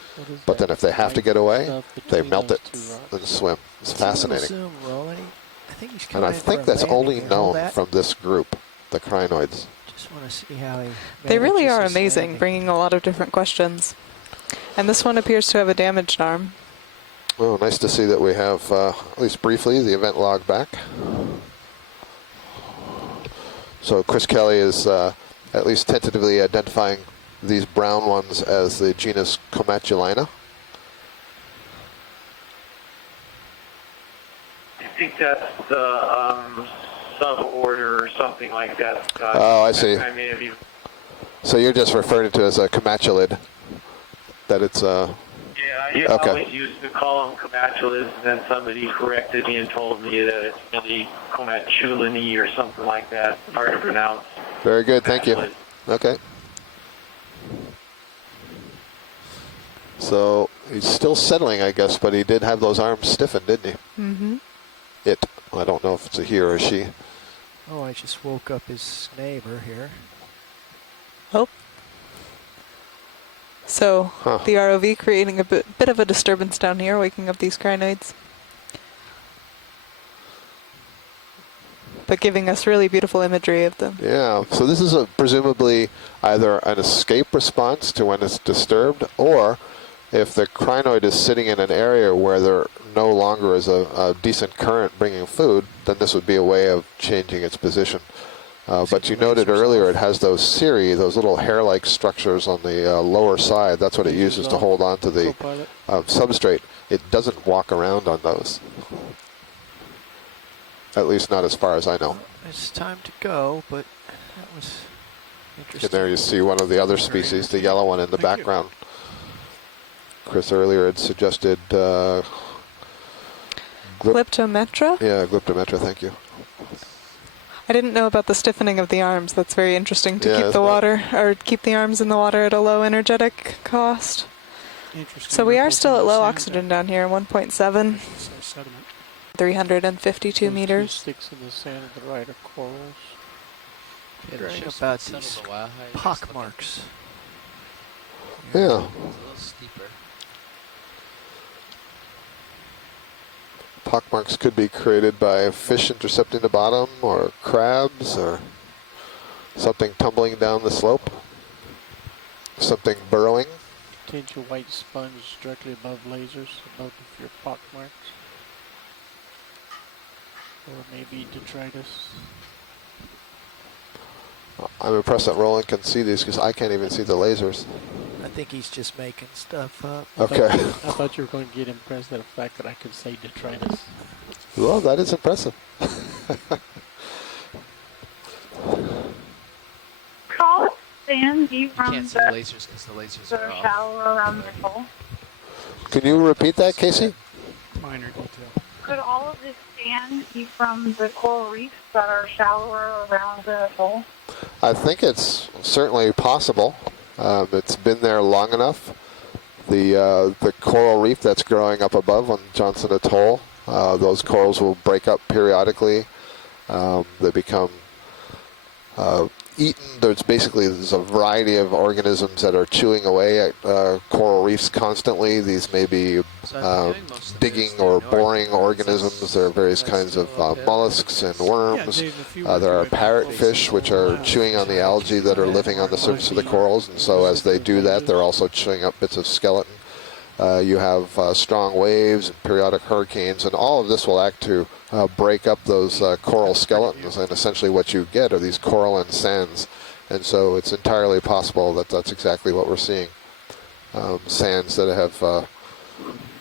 But then if they have to get away, they melt it and swim. It's fascinating. And I think that's only known from this group, the crinoids. Just want to see how he They really manages are this amazing, landing. bringing a lot of different questions. And this one appears to have a damaged arm. Well, nice to see that we have, at least briefly, the event log back. So Chris Kelly is at least tentatively identifying these brown ones as the genus Comatulina. think that's the suborder or something like that, Scott. Oh, I see. I may have even... So you're just referring to it as a comatulid. That it's Yeah, I okay. always used to call them comatulids, and then somebody corrected me and told me that it's really comatulini or something like that. Hard to pronounce. Very good, thank you. Okay. So he's still settling, I guess, but he did have those arms stiffened, didn't he? Mm-hmm. It. I don't know if it's a he or a she. Oh, I just woke up his neighbor here. Oh. So the ROV creating a bit of a disturbance down here, waking up these crinoids. But giving us really beautiful imagery of them. Yeah, so this is presumably either an escape response to when it's disturbed, or if the crinoid is sitting in an area where there no longer is a decent current bringing food, then this would be a way of changing its position. But you noted earlier it has those cirri, those little hair-like structures on the lower side. That's what it uses to hold on to the substrate. It doesn't walk around on those. At least not as far as I know. It's time to go, but that was interesting. And there you see one of the other species, the yellow one in the background. Chris earlier had suggested... Glyptometra? Yeah, Glyptometra, thank you. I didn't know about the stiffening of the arms. That's very interesting to Yeah, keep the water, or keep the arms in the water at a low energetic cost. Interesting. So we are ripples still in at the low sand oxygen down here, 1.7, So sediment. 352 Those meters. two sticks in the sand to the right are corals. Wondering just about settled these a while. How you just pock looking? marks. Yeah. It's a little steeper. Pockmarks could be created by fish intercepting the bottom, or crabs, or something tumbling down the slope, something burrowing. Potential white sponge directly above lasers, above your pock marks. Or maybe detritus. I'm impressed that Roland can see these because I can't even see the lasers. I think he's just making stuff up. Okay. I thought you were going to get impressed at the fact that I could say detritus. Well, that is impressive. Call it Sandy from Can't see the lasers because the lasers are off. shallow around the hole. Can you repeat that, Casey? Minor detail. Could all of this sand be from the coral reefs that are shallower around the hole? I think it's certainly possible. It's been there long enough. The coral reef that's growing up above on Johnston Atoll, those corals will break up periodically. They become eaten. There's a variety of organisms that are chewing away at coral reefs constantly. These may be digging or boring organisms. There are various kinds of mollusks and worms. There are parrotfish which are chewing on the algae that are living on the surface of the corals, and so as they do that, they're also chewing up bits of skeleton. You have strong waves and periodic hurricanes, and all of this will act to break up those coral skeletons, and essentially what you get are these coralline sands. And so it's entirely possible that that's exactly what we're seeing. Sands that have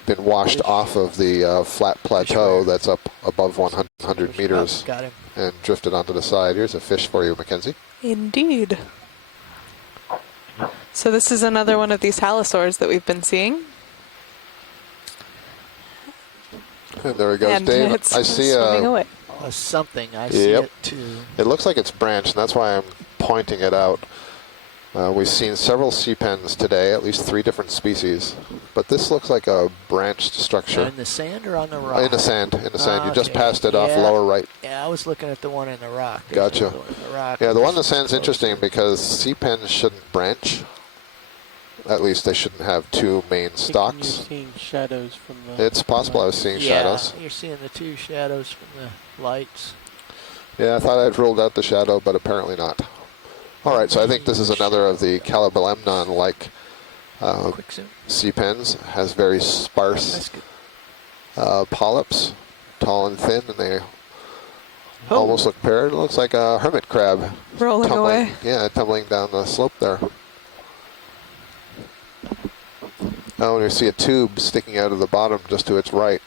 been washed off of the flat plateau that's up above 100 meters and drifted onto the side. Here's a fish for you, Mackenzie. Indeed. So this is another one of these halosaurs that we've been seeing. And there he goes, And Dave. it's I see swimming away. Something, I see it too. It looks like it's branched, and that's why I'm pointing it out. We've seen several sea pens today, at least 3 different species, but this looks like a branched structure. In the sand or on the rock? In the sand, in the sand. You just Okay. passed it off lower right. Yeah, I was looking at the one in the rock. Gotcha. The rock. Yeah, the one in the sand's interesting because sea pens shouldn't branch. At least they shouldn't have 2 main stalks. You're seeing shadows from the... It's possible I was seeing shadows. You're seeing the 2 shadows from the lights. Yeah, I thought I'd ruled out the shadow, but apparently not. All right, so I think this is another of the Calibelemnon-like sea pens. Has very sparse polyps, tall and thin, and they almost look paired. It looks like a hermit crab. Rolling away. Yeah, tumbling down the slope there. Oh, and you see a tube sticking out of the bottom just to its right.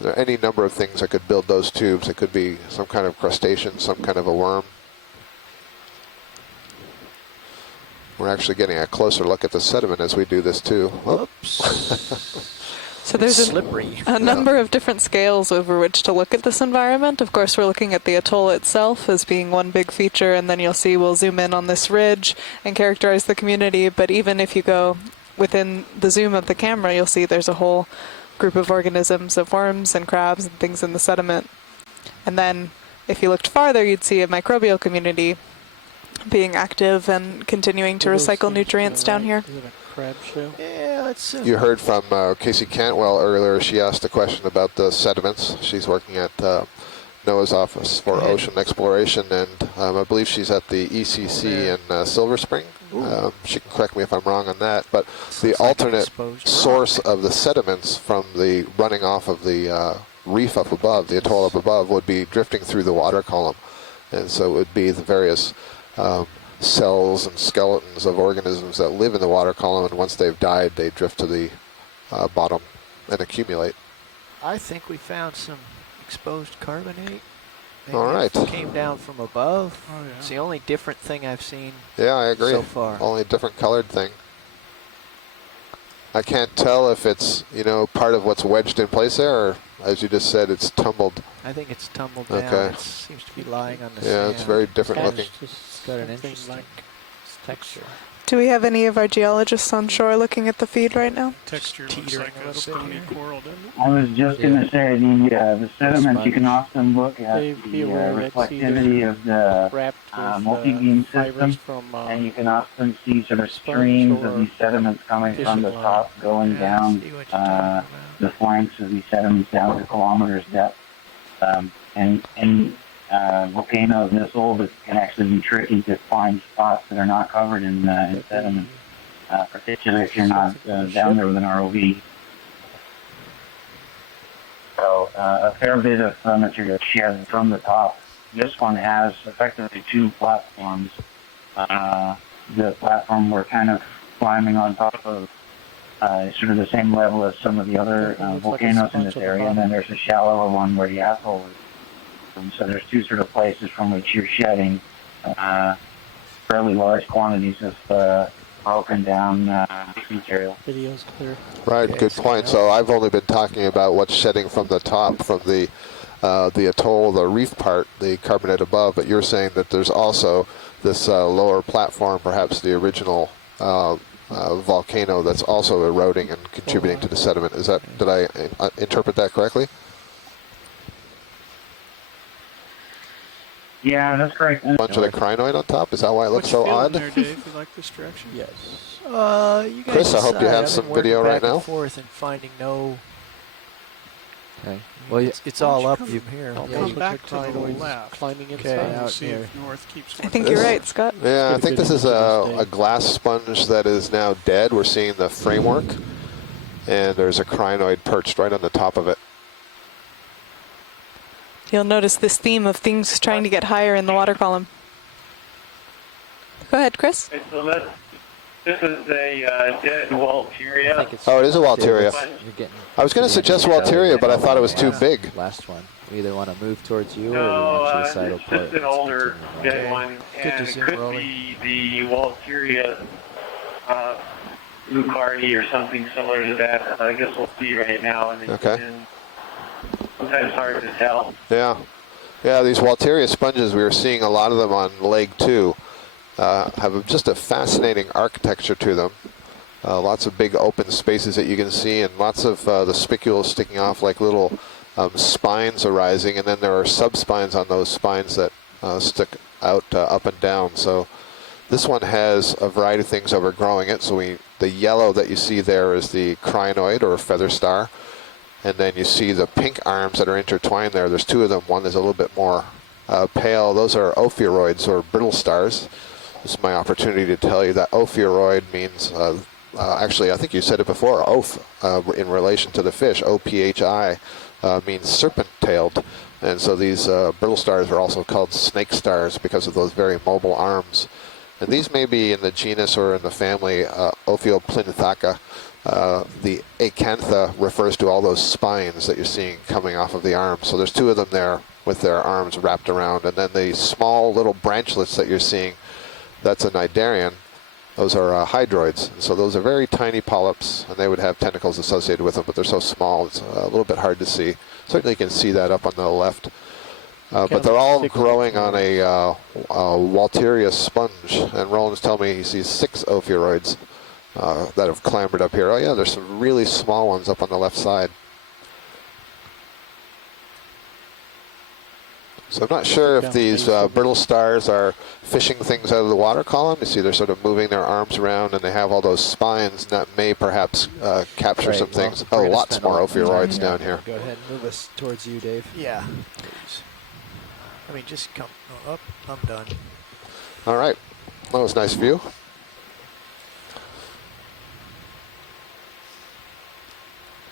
There are any number of things that could build those tubes. It could be some kind of crustacean, some kind of a worm. We're actually getting a closer look at the sediment as we do this too. Whoops. So there's slippery. a number of different scales over which to look at this environment. Of course, we're looking at the atoll itself as being one big feature, and then you'll see we'll zoom in on this ridge and characterize the community. But even if you go within the zoom of the camera, you'll see there's a whole group of organisms, of worms and crabs and things in the sediment. And then if you looked farther, you'd see a microbial community being active and continuing to recycle nutrients down here. Is it a crab shell? Yeah, let's You heard from Casey Cantwell earlier. She asked a question about the sediments. She's working at NOAA's Office for Ocean Exploration, and I believe she's at the ECC in Silver Spring. She can correct me if I'm wrong on that, but the alternate source of the sediments from the running off of the reef up above, the atoll up above, would be drifting through the water column. And so it would be the various cells and skeletons of organisms that live in the water column, and once they've died, they drift to the bottom and accumulate. I think we found some exposed carbonate. Maybe All right. it came down from above. Oh, yeah. It's the only different thing I've seen. Yeah, I agree. So far. Only a different colored thing. I can't tell if it's, you know, part of what's wedged in place there, or as you just said, it's tumbled. I think it's tumbled down. Okay. It seems to be lying on the Yeah, sand. it's very different looking. It's got an interesting like texture. Do we have any of our geologists on shore looking at the feed right now? Texture looks teetering like a a little bit stony here. coral, doesn't it? I was just going to say the sediments. You can often look at Be the aware that reflectivity of the wrapped with multi-beam system, fibers from and you can often see sort of sponge streams or of these sediments coming from the fishing top, going Yeah, down see what you're talking about. the flanks of these sediments down to kilometers depth. And volcanoes and this can actually be tricky to find spots that are not covered in sediment, particularly if you're not down there with an ROV. So a fair bit of material shed from the top. This one has effectively two platforms. The platform we're kind of climbing on top of is sort of the same level as some of the other volcanoes in this area, and then there's a shallower one where the atoll is. And so there's two sort of places from which you're shedding fairly large quantities of broken down material. Video's clear. Right, good point. So I've only been talking about what's shedding from the top, from the atoll, the reef part, the carbonate above, but you're saying that there's also this lower platform, perhaps the original volcano, that's also eroding and contributing to the sediment. Is that, did I interpret that correctly? Yeah, that's correct. A bunch of the crinoid on top? Is that why it looks so odd? There, Dave, you like this direction? Yes. You guys Chris, I hope you decide. have I've some been working video right back now. and forth and finding no. Okay. Well, It's all up come- from here. I'll Yeah, come look back at to the crinoids left. climbing Okay, inside. out See here. if north keeps I think you're right, Scott. Yeah, I Get a think good this is image of this a day. glass sponge that is now dead. We're seeing the framework, and there's a crinoid perched right on the top of it. You'll notice this theme of things trying to get higher in the water column. Go ahead, Chris. Okay, so this is a dead Walteria. Oh, it is a Walteria. You're getting I was going to suggest Walteria, but I thought it was too big. last one. We either want to move towards you or we No, want you to side it's apart. just an older dead one, Good to and it see could rolling. be the Walteria Lucardi or something similar to that. I guess we'll see right now. And Okay. Sometimes hard to tell. Yeah. Yeah, these Walteria sponges, we were seeing a lot of them on leg 2. Have just a fascinating architecture to them. Lots of big open spaces that you can see, and lots of the spicules sticking off like little spines arising, and then there are subspines on those spines that stick out up and down. So this one has a variety of things overgrowing it. So the yellow that you see there is the crinoid or feather star, and then you see the pink arms that are intertwined there. There's two of them. One is a little bit more pale. Those are ophiuroids, or brittle stars. This is my opportunity to tell you that ophiuroid means, actually I think you said it before, oph, in relation to the fish. O-P-H-I means serpent-tailed. And so these brittle stars are also called snake stars because of those very mobile arms. And these may be in the genus or in the family Ophioplinithaca, the acantha refers to all those spines that you're seeing coming off of the arms. So there's 2 of them there with their arms wrapped around. And then the small little branchlets that you're seeing, that's a cnidarian. Those are hydroids. So those are very tiny polyps, and they would have tentacles associated with them, but they're so small it's a little bit hard to see. Certainly you can see that up on the left. But they're all growing on a Walteria sponge. And Roland's telling me he sees 6 ophiuroids that have clambered up here. Oh yeah, there's some really small ones up on the left side. So I'm not sure if these brittle stars are fishing things out of the water column. You see they're sort of moving their arms around, and they have all those spines, and that may perhaps capture some things. Oh, lots more ophiuroids down here. Go ahead and move us towards you, Dave. Yeah, please. I mean, just come up. I'm done. All right. That was a nice view.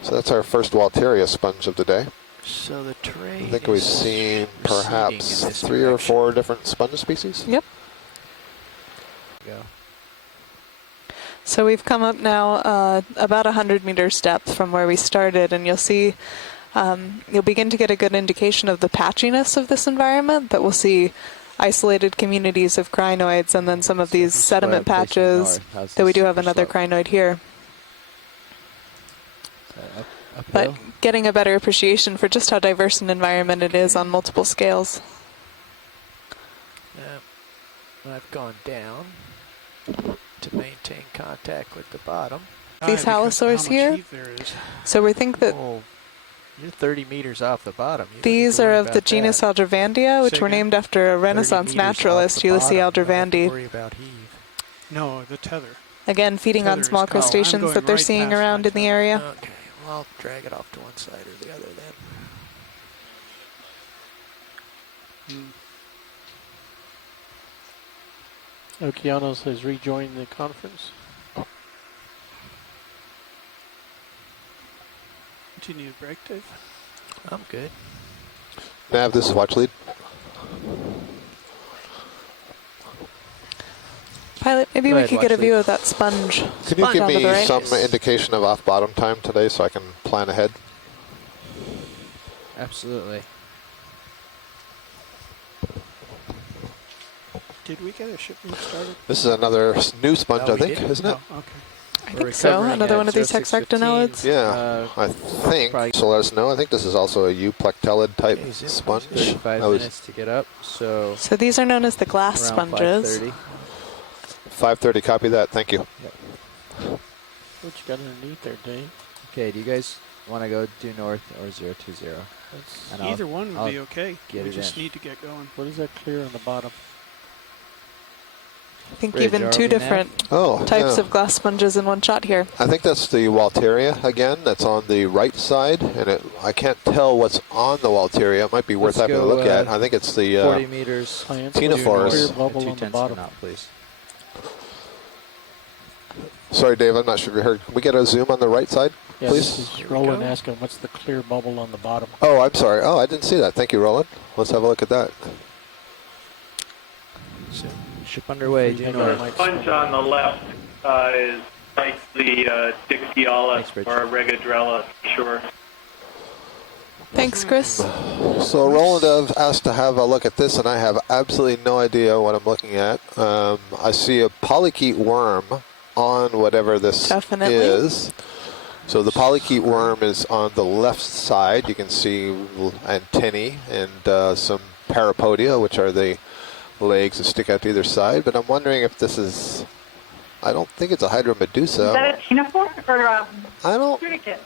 So that's our first Walteria sponge of the day. So the terrain. I think we've seen perhaps 3 or 4 different sponge species. Yep. Go. So we've come up now about 100 meters depth from where we started, and you'll see, you'll begin to get a good indication of the patchiness of this environment, that we'll see isolated communities of crinoids and then some of these sediment patches, that we do have another crinoid here. But getting a better appreciation for just how diverse an environment it is on multiple scales. I've gone down to maintain contact with the bottom. These halosaurs here. So we think that you're 30 meters off the bottom. These are of the genus Aldrovandia, which were named after a Renaissance naturalist, Ulysses Aldrovandi. Worry about heave. No, the tether. Again, feeding on small crustaceans that they're seeing around in the area. Okay, well, I'll drag it off to one side or the other then. Okeanos has rejoined the conference. Do you need a break, Dave? I'm good. Nav, this is Watch Lead. Pilot, maybe we could get a view of that sponge. Can you give me some indication of off-bottom time today so I can plan ahead? Absolutely. Did we get a shipment started? This is another new sponge, I think, isn't it? Oh, okay. I think so. Another one of these hexactinellids. Yeah, I think. So let us know. I think this is also a euplectellid type sponge. 35 minutes to get up. So these are known as the glass sponges. 5:30. Copy that. Thank you. Yep. What you got underneath there, Dave? Okay. Do you guys want to go due north or 020? Either one would be okay. We just in. need to get going. What is that clear on the bottom? I think even 2 different types of glass sponges in one shot here. I think that's the Walteria again. That's on the right side, and I can't tell what's on the Walteria. It might be worth having a look at. I think it's the 40 meters. Ctenophorus. Bubble on the bottom. Out, please. Sorry, Dave. I'm not sure if you heard. Can we get a zoom on the right side, Yeah, please? this is Roland asking what's the clear bubble on the bottom. Oh, I'm sorry. Oh, I didn't see that. Thank you, Roland. Let's have a look at that. So, ship underway. Due north. The sponge on the left is like the Dictyala or Regadrella, sure. Thanks, Chris. So Roland asked to have a look at this, and I have absolutely no idea what I'm looking at. I see a polychaete worm on whatever this is. So the polychaete worm is on the left side. You can see antennae and some parapodia, which are the legs that stick out to either side. But I'm wondering if this is, I don't think it's a hydromedusa. Is that a ctenophore or I don't. tunicate?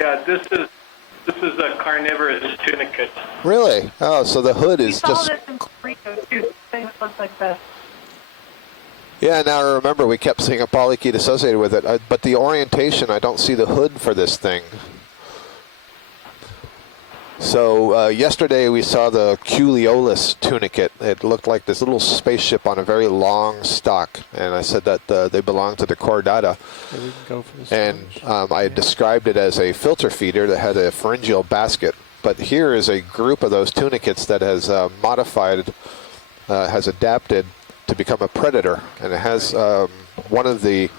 Yeah, this is a carnivorous tunicate. Really? Oh, so the hood is We saw just. this in Rico too. Things look like this. Yeah, now I remember we kept seeing a polychaete associated with it, but the orientation, I don't see the hood for this thing. So yesterday we saw the Culeolus tunicate. It looked like this little spaceship on a very long stalk, and I said that they belong to the Chordata. Okay, we can go for this and I described it as a filter feeder that had a pharyngeal basket. But here is a group of those tunicates that has modified, has adapted to become a predator, and it has one of the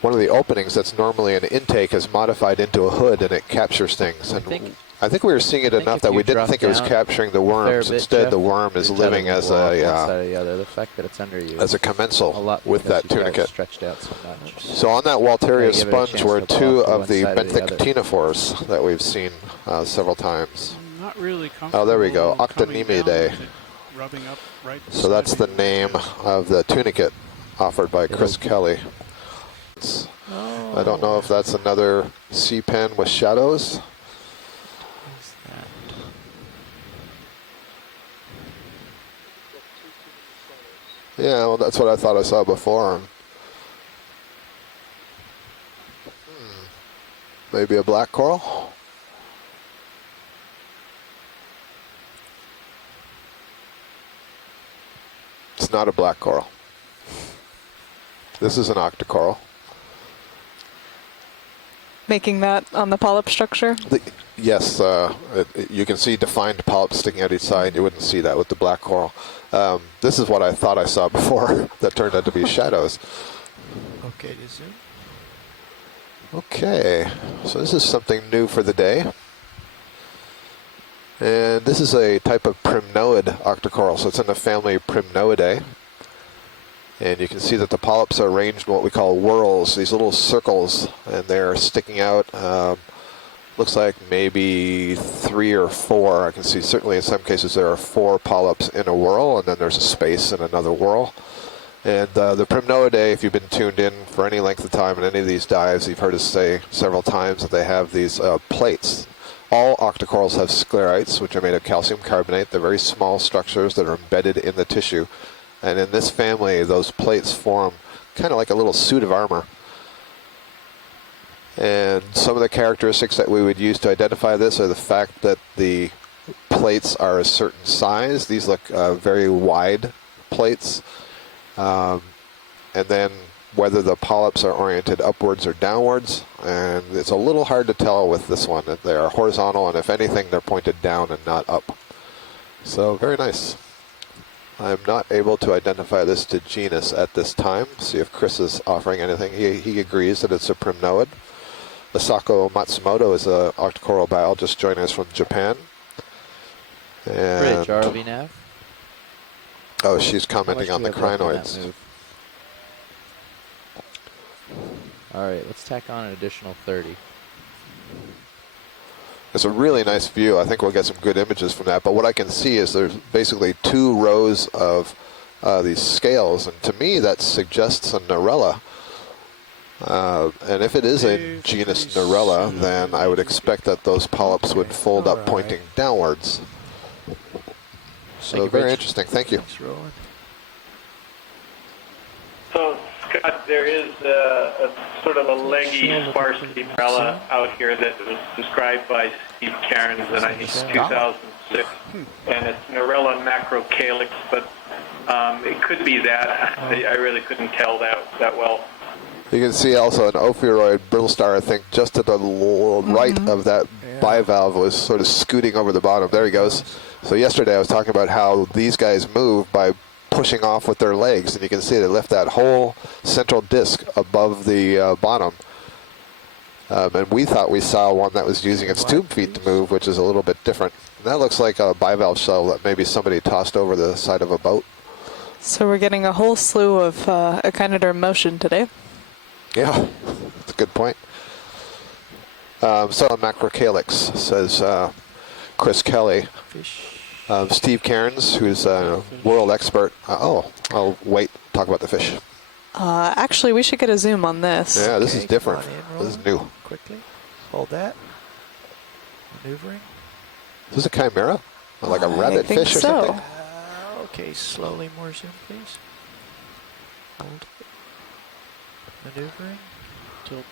one of the openings that's normally an intake is modified into a hood and it captures things. And I think we were seeing it enough that we didn't think it was capturing the worms. Instead, the worm is living as the fact that it's under you as a commensal with that tunicate. Stretched out so much. So on that Walteria sponge were 2 of the benthic ctenophores that we've seen several times. I'm not really comfortable. Oh, there we go, Octonemidae. Rubbing up right So that's the name of the tunicate offered by Chris Kelly. I don't know if that's another sea pen with shadows. Yeah, well, that's what I thought I saw before. Maybe a black coral? It's not a black coral. This is an octocoral. Making that on the polyp structure? Yes, you can see defined polyps sticking out each side. You wouldn't see that with the black coral. This is what I thought I saw before that turned out to be shadows. Okay to zoom. Okay, so this is something new for the day. And this is a type of primnoid octocoral, so it's in the family Primnoidae. And you can see that the polyps are arranged in what we call whorls, these little circles, and they're sticking out. Looks like maybe 3 or 4. I can see certainly in some cases there are 4 polyps in a whorl, and then there's a space in another whorl. And the Primnoidae, if you've been tuned in for any length of time in any of these dives, you've heard us say several times that they have these plates. All octocorals have sclerites, which are made of calcium carbonate. They're very small structures that are embedded in the tissue. And in this family, those plates form kind of like a little suit of armor. And some of the characteristics that we would use to identify this are the fact that the plates are a certain size. These look very wide plates. And then whether the polyps are oriented upwards or downwards. And it's a little hard to tell with this one. They are horizontal, and if anything, they're pointed down and not up. So very nice. I'm not able to identify this to genus at this time. See if Chris is offering anything. He agrees that it's a primnoid. Asako Matsumoto is an octocoral biologist joining us from Japan. And Bridge, ROV nav. Oh, she's commenting on the crinoids. All right, let's tack on an additional 30. It's a really nice view. I think we'll get some good images from that. But what I can see is there's basically 2 rows of these scales. And to me, that suggests a Narella. And if it is a genus Narella, then I would expect that those polyps would fold up pointing downwards. So very interesting. Thank you. So, Scott, there is a sort of a leggy, sparsely Narella out here that was described by Steve Cairns in, I think, 2006. And it's Narella macrocalyx, but it could be that. I really couldn't tell that well. You can see also an ophiuroid brittle star, I think, just to the right of that bivalve was sort of scooting over the bottom. There he goes. So yesterday I was talking about how these guys move by pushing off with their legs, and you can see they lift that whole central disc above the bottom. And we thought we saw one that was using its tube feet to move, which is a little bit different. And that looks like a bivalve shell that maybe somebody tossed over the side of a boat. So we're getting a whole slew of echinoderm motion today. Yeah, that's a good point. So macrocalyx, says Chris Kelly. Steve Cairns, who's a world expert. I'll wait, talk about the fish. Actually, we should get a zoom on this. Yeah, this is different. This is new. Quickly. Hold that. Maneuvering. Is this a chimera? Or like a rabbit fish or something? Okay, slowly more zoom, please. Hold. Maneuvering. Tilt.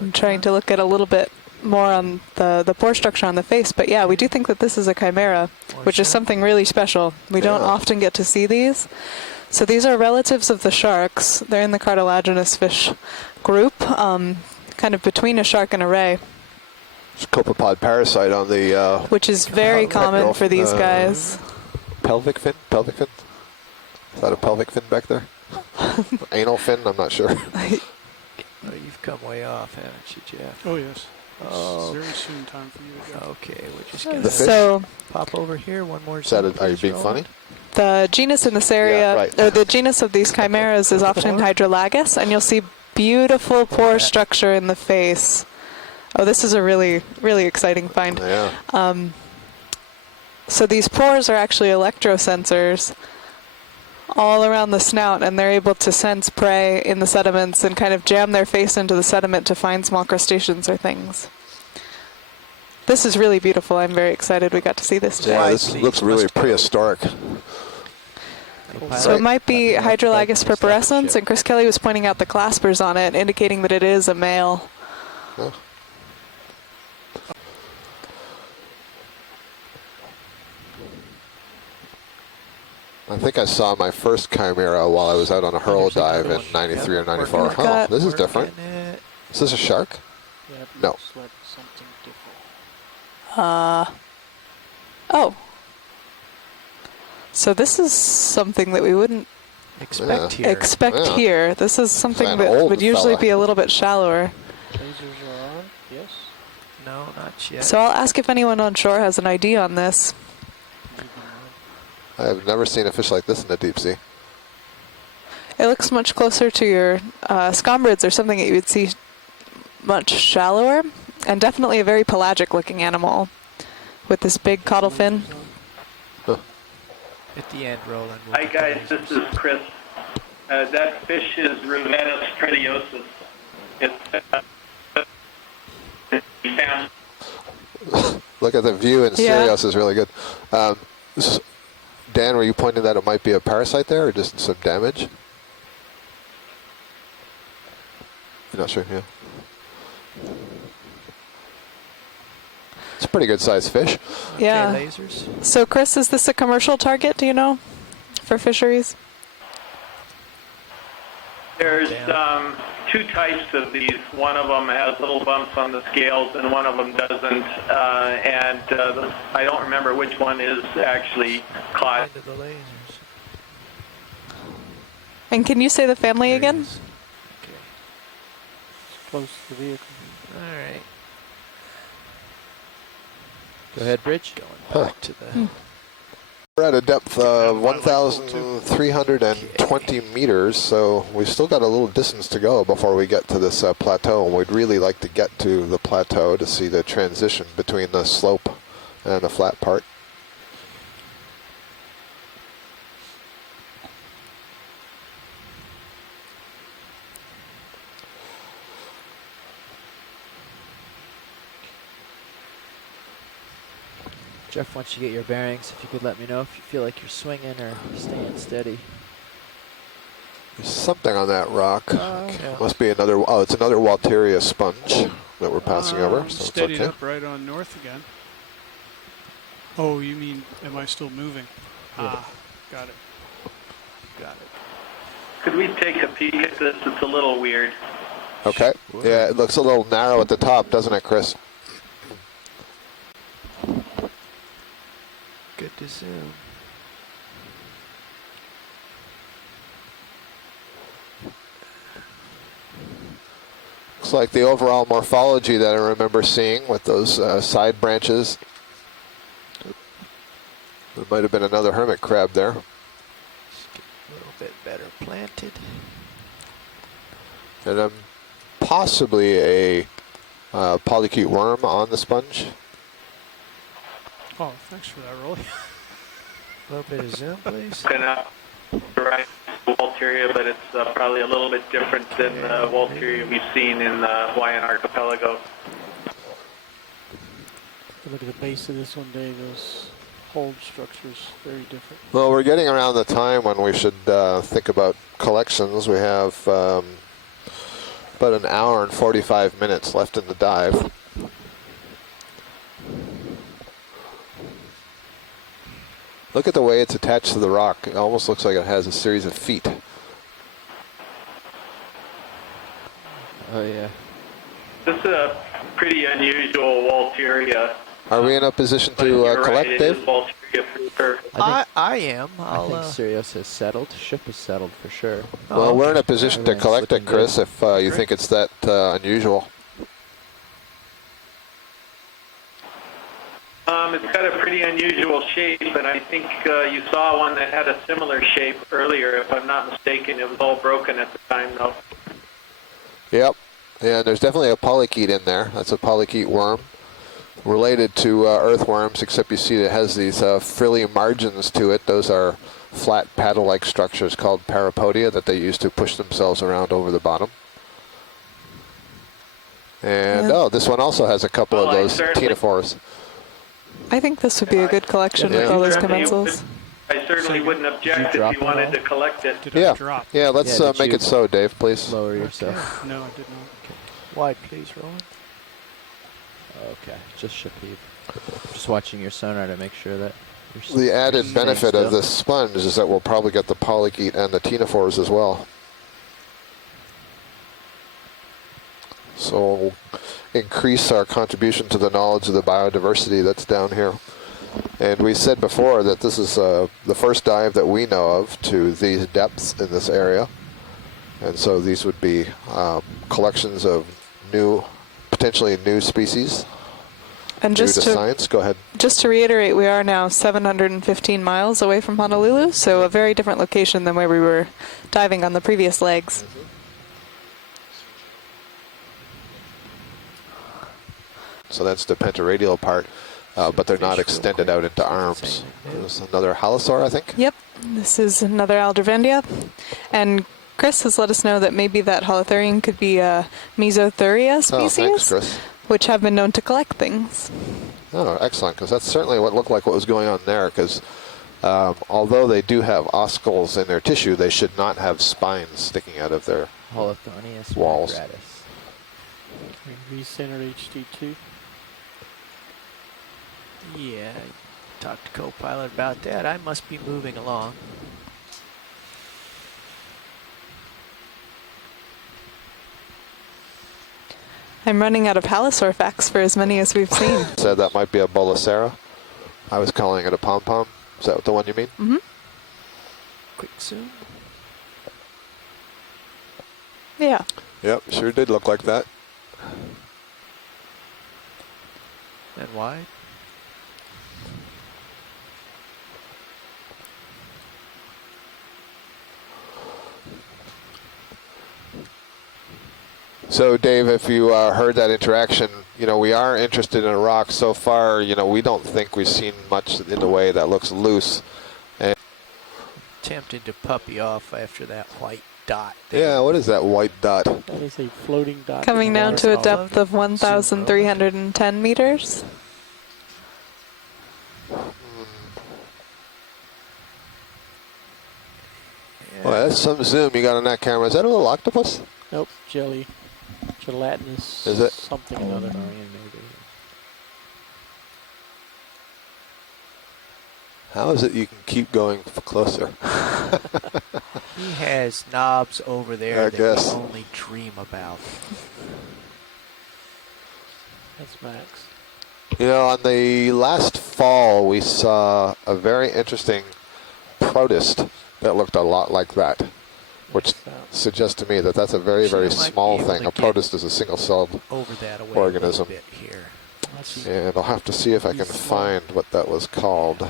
I'm trying to look at a little bit more on the pore structure on the face, but yeah, we do think that this is a chimera, which is something really special. We don't often get to see these. So these are relatives of the sharks. They're in the cartilaginous fish group, kind of between a shark and a ray. It's a copepod parasite on the... which is very common for these guys. Pelvic fin? Pelvic fin? Is that a pelvic fin back there? Anal fin? I'm not sure. You've come way off, haven't you, Jeff? Oh, yes. Oh. It's very soon time for you to go. Okay, we're just The gonna fish? So- pop over here one more Is that time. are you please, being Roland. funny? The genus in this area, Yeah, right. or the genus of these chimeras is often hydrolagus, and you'll see beautiful pore structure in the face. Oh, this is a really, really exciting find. Yeah. So these pores are actually electrosensors all around the snout, and they're able to sense prey in the sediments and kind of jam their face into the sediment to find small crustaceans or things. This is really beautiful. I'm very excited we got to see this today. Yeah, this looks really prehistoric. So it might be Hydrolagus purpurescens, and Chris Kelly was pointing out the claspers on it, indicating that it is a male. Huh. I think I saw my first chimera while I was out on a hurl dive in 93 or 94. Oh, this is different. Is this a shark? Yeah, it No. looks like something different. Oh. So this is something that we wouldn't expect Yeah. here. This is something An that old would usually fella. be a little bit shallower. Lasers are on. Yes. No, not yet. So I'll ask if anyone on shore has an ID on this. I've never seen a fish like this in the deep sea. It looks much closer to your scombrids or something that you would see much shallower, and definitely a very pelagic looking animal with this big caudal fin. At the end, Roland. Hi guys, this is Chris. That fish is Rumetus stridiosus. It's found. Look at the view in Yeah. Sirius is really good. Dan, were you pointing that it might be a parasite there or just some damage? You're not sure, yeah. It's a pretty good sized fish. Yeah. Okay, lasers. So Chris, is this a commercial target, do you know, for fisheries? There's two types of these. One of them has little bumps on the scales, and one of them doesn't. I don't remember which one is actually caught. Into the lasers. And can you say the family again? Okay. Close to the vehicle. All right. Go ahead, Bridge. Going back to the. We're at a depth of 1,320 meters, so we've still got a little distance to go before we get to this plateau, and we'd really like to get to the plateau to see the transition between the slope and the flat part. Jeff, once you get your bearings, if you could let me know if you feel like you're swinging or staying steady. There's something on that rock. Yeah. Must be another, oh, it's another Walteria sponge that we're passing over, so it's Steadied okay. up right on north again. Oh, you mean, am I still moving? Ah, got it. Got it. Could we take a peek at this? It's a little weird. Okay. Yeah, it looks a little narrow at the top, doesn't it, Chris? Good to zoom. Looks like the overall morphology that I remember seeing with those side branches. There might have been another hermit crab there. Just get a little bit better planted. And possibly a polychaete worm on the sponge. Oh, thanks for that, Rolly. A little bit of zoom, please. Right, Walteria, but it's probably a little bit different than Walteria we've seen in the Hawaiian archipelago. Look at the base of this one, Dave. Those hold structures very different. Well, we're getting around the time when we should think about collections. We have about an hour and 45 minutes left in the dive. Look at the way it's attached to the rock. It almost looks like it has a series of feet. Oh, yeah. This is a pretty unusual Walteria. Are we in a position But to you're collect, right, it Dave? is Bulgaria for sure. I am. I think Sirius has settled. Ship is settled for sure. Well, we're in a position to Everything's collect it, looking Chris, good. if you think it's that unusual. It's got a pretty unusual shape, and I think you saw one that had a similar shape earlier, if I'm not mistaken. It was all broken at the time, though. Yep. And there's definitely a polychaete in there. That's a polychaete worm. Related to earthworms, except you see it has these frilly margins to it. Those are flat paddle-like structures called parapodia that they use to push themselves around over the bottom. And, oh, this one also has a couple of those ctenophores. I think this would be a good collection with all those commensals. I certainly wouldn't object if you wanted to collect it. Yeah, let's make it so, Dave, please. Lower yourself. No, I did not. Wide, please, Roland. Okay, just ship heave. Just watching your sonar to make sure that you're The added staying benefit of still. this sponge is that we'll probably get the polychaete and the ctenophores as well. So we'll increase our contribution to the knowledge of the biodiversity that's down here. And we said before that this is the first dive that we know of to these depths in this area. And so these would be collections of potentially new species. And due just to science. Go ahead. Just to reiterate, we are now 715 miles away from Honolulu, so a very different location than where we were diving on the previous legs. So that's the pentaradial part, but they're not extended out into arms. There's another halosaur, I think. Yep, this is another Aldrovandria. And Chris has let us know that maybe that holothurian could be a Mesothuria species, thanks, Chris. which have been known to collect things. Oh, excellent, because that's certainly what looked like what was going on there, because although they do have oscles in their tissue, they should not have spines sticking out of their Holothornius walls. gratis. Recenter HD2. Yeah, I talked to co-pilot about that. I must be moving along. I'm running out of halosaur facts for as many as we've seen. Said that might be a Bolacera. I was calling it a pom-pom. Is that the one you mean? Mm-hmm. Quick zoom. Yeah. Yep, sure did look like that. And wide. So, Dave, if you heard that interaction, we are interested in a rock. So far, we don't think we've seen much in the way that looks loose. And Tempted to puppy off after that white dot. yeah, what is that white dot? That is a floating dot. Coming down to a depth of 1,310 meters. Well, that's some zoom you got on that camera. Is that a little octopus? Nope, jelly. Gelatinous. Is it? Something or other. How is it you can keep going closer? He has knobs over there I that guess. we only dream about. That's Max. On the last fall, we saw a very interesting protist that looked a lot like that, which suggests to me that that's a very, very small thing. A protist is a single-celled Over that away organism. a little bit here. And I'll have to see if I can find what that was called.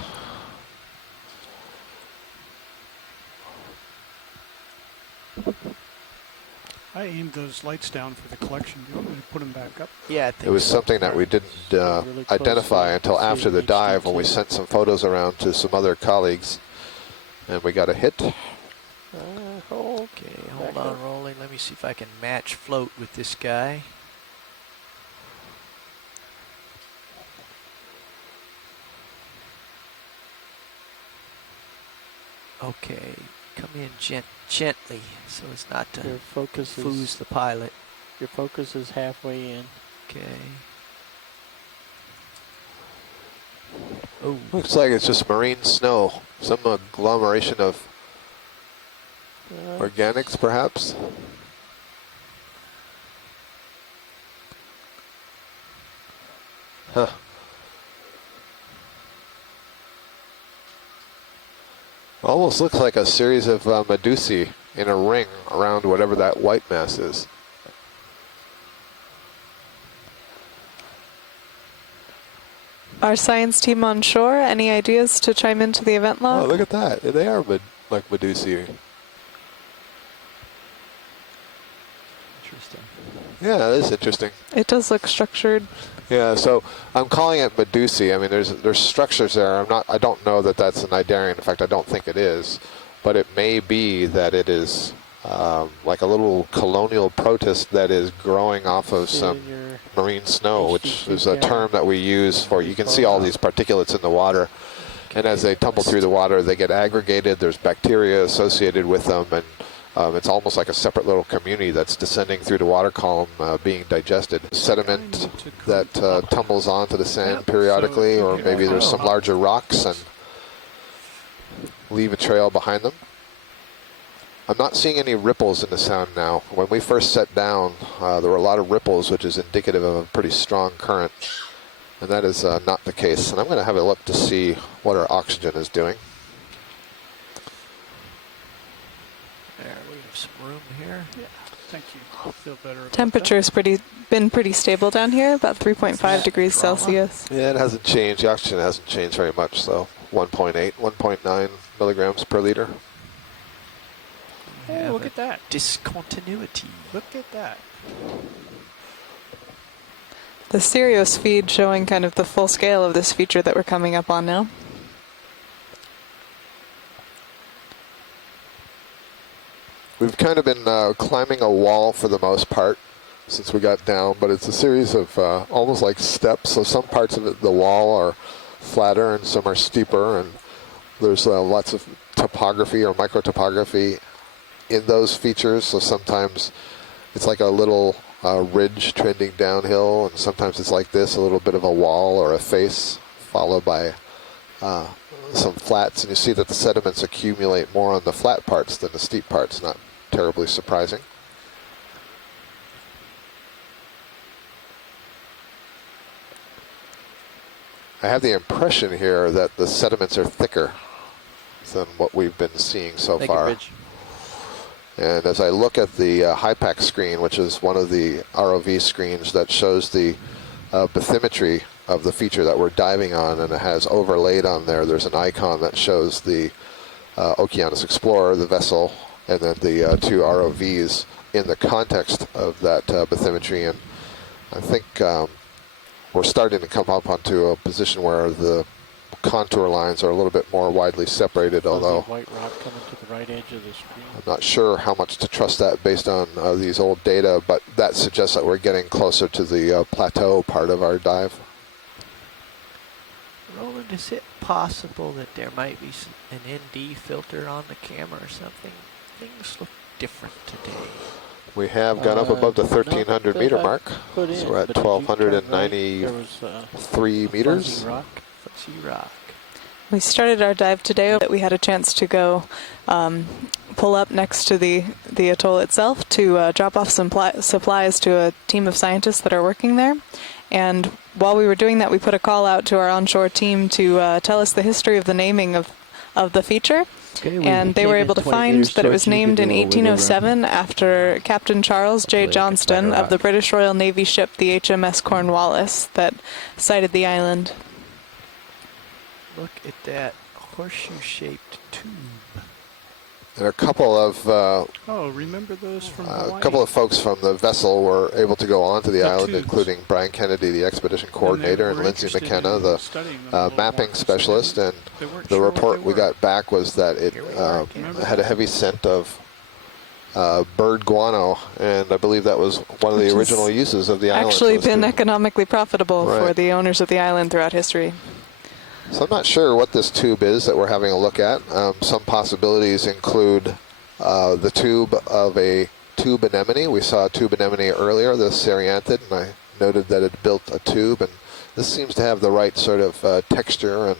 I aimed those lights down for the collection. Do you want me to put them back up? Yeah, I think It was something that we didn't identify until after the dive when we sent some photos around to some other colleagues. And we got a hit. Okay, hold on, Rolling. Let me see if I can match float with this guy. Okay, come in gently so as not to Your focus foos the pilot. Your focus is halfway in. Okay. Oh. Looks like it's just marine snow. Some agglomeration of organics, perhaps. Huh. Almost looks like a series of medusae in a ring around whatever that white mass is. Our science team on shore, any ideas to chime into the event log? Oh, look at that. They are like medusae. Interesting. Yeah, that is interesting. It does look structured. Yeah, so I'm calling it medusae. I mean, there's structures there. I don't know that that's an idarian. In fact, I don't think it is. But it may be that it is like a little colonial protist that is growing off of some marine snow, which is a term that we use for, you can see all these particulates in the water. And as they tumble through the water, they get aggregated. There's bacteria associated with them, and it's almost like a separate little community that's descending through the water column, being digested. Sediment that tumbles onto the sand periodically, or maybe there's some larger rocks and leave a trail behind them. I'm not seeing any ripples in the sound now. When we first set down, there were a lot of ripples, which is indicative of a pretty strong current. And that is not the case. And I'm going to have a look to see what our oxygen is doing. There, we have some room here. Yeah, thank you. I feel better about Temperature's been pretty stable down here, about 3.5 degrees Celsius. Yeah, it hasn't changed. The oxygen hasn't changed very much, so 1.8, 1.9 milligrams per liter. Oh, look at that. Discontinuity. Look at that. The Sirius feed showing kind of the full scale of this feature that we're coming up on now. We've kind of been climbing a wall for the most part since we got down, but it's a series of almost like steps. So some parts of it, the wall are flatter and some are steeper, and there's lots of topography or microtopography in those features. So sometimes it's like a little ridge trending downhill, and sometimes it's like this, a little bit of a wall or a face followed by some flats, and you see that the sediments accumulate more on the flat parts than the steep parts. Not terribly surprising. I have the impression here that the sediments are thicker than what we've been seeing so far. And as I look at the HIPAC screen, which is one of the ROV screens that shows the bathymetry of the feature that we're diving on, and it has overlaid on there, there's an icon that shows the Okeanos Explorer, the vessel, and then the two ROVs in the context of that bathymetry. And I think we're starting to come up onto a position where the contour lines are a little bit more widely separated, although white rock coming to the right edge of the screen. I'm not sure how much to trust that based on these old data, but that suggests that we're getting closer to the plateau part of our dive. Roland, is it possible that there might be an ND filter on the camera or something? Things look different today. We have gone up above the 1,300 meter mark, so we're at 1,293 meters. Fuzzy rock. We started our dive today. We had a chance to go pull up next to the atoll itself to drop off some supplies to a team of scientists that are working there. And while we were doing that, we put a call out to our onshore team to tell us the history of the naming of the feature. Okay, and they were able to find that it was named in 1807 after Captain Charles J. Johnston of the British Royal Navy ship the HMS Cornwallis that sighted the island. Look at that horseshoe-shaped tube. And a couple of remember those from Hawaii? a couple of folks from the vessel were able to go onto the island, including Brian Kennedy, the expedition coordinator, and Lindsay McKenna, the mapping specialist. And the report we got back was that it had a heavy scent of bird guano, and I believe that was one of the original uses of the island. Actually been economically profitable for the owners of the island throughout history. So I'm not sure what this tube is that we're having a look at. Some possibilities include the tube of a tube anemone. We saw a tube anemone earlier, the Serianthid, and I noted that it built a tube, and this seems to have the right sort of texture and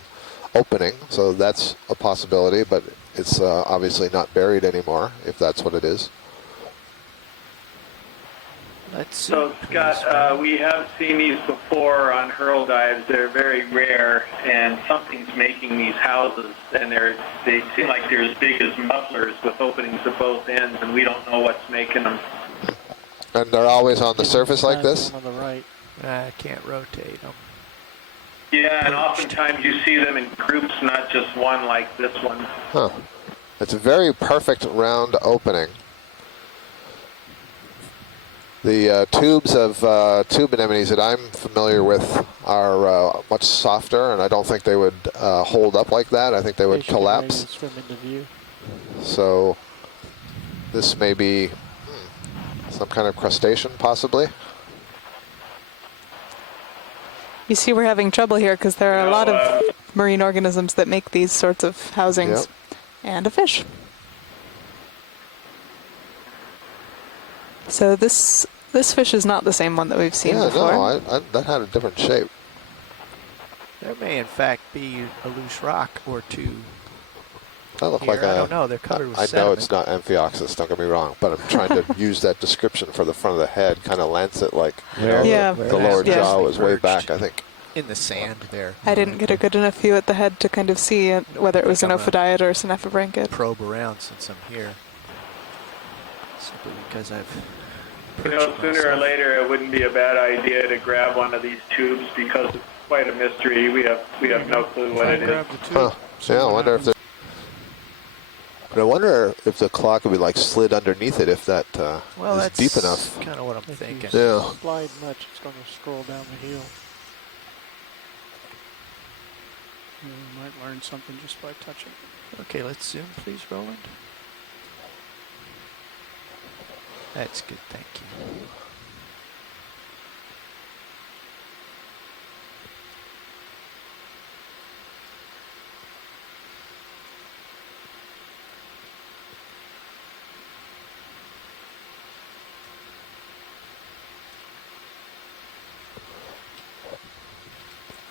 opening, so that's a possibility, but it's obviously not buried anymore, if that's what it is. Let's see. So, Scott, we have seen these before on hurl dives. They're very rare, and something's making these houses, and they seem like they're as big as mufflers with openings at both ends, and we don't know what's making them. And they're always on the surface like this? On the right. I can't rotate them. Yeah, and oftentimes you see them in groups, not just one like this one. Huh. It's a very perfect round opening. The tubes of tube anemones that I'm familiar with are much softer, and I don't think they would hold up like that. I think they would collapse. Swim into view. So this may be some kind of crustacean, possibly. You see we're having trouble here because there are a lot of marine organisms that make these sorts of housings, and a fish. So this fish is not the same one that we've seen before. No, that had a different shape. There may in fact be a loose rock or two. That looked here. like I don't know. They're covered with I sediment. know it's not Amphioxus, don't get me wrong, but I'm trying to use that description for the front of the head, kind of lancet like the lower jaw was way back, I think. In the sand there. I didn't get a good enough view at the head to kind of see whether it was an ophidiid or a synephobranchid. Probe around since I'm here. Simply because I've Sooner or later, it wouldn't be a bad idea to grab one of these tubes because it's quite a mystery. We have no clue what it is. Huh. Yeah, I wonder if there. But I wonder if the claw could be like slid underneath it if that is deep enough. Kind of what I'm thinking. Yeah. Slide much, it's going to scroll down the hill. You might learn something just by touching. Okay, let's zoom, please, Roland. That's good, thank you.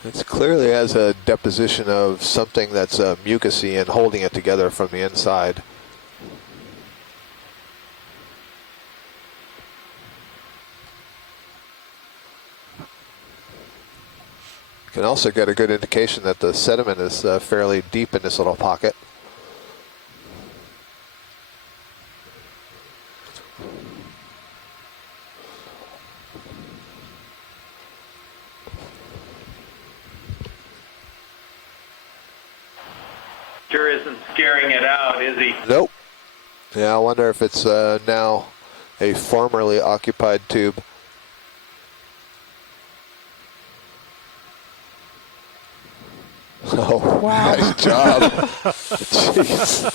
It clearly has a deposition of something that's mucousy and holding it together from the inside. You can also get a good indication that the sediment is fairly deep in this little pocket. Sure isn't scaring it out, is he? Nope. Yeah, I wonder if it's now a formerly occupied tube. Oh, wow. Nice job. Jeez.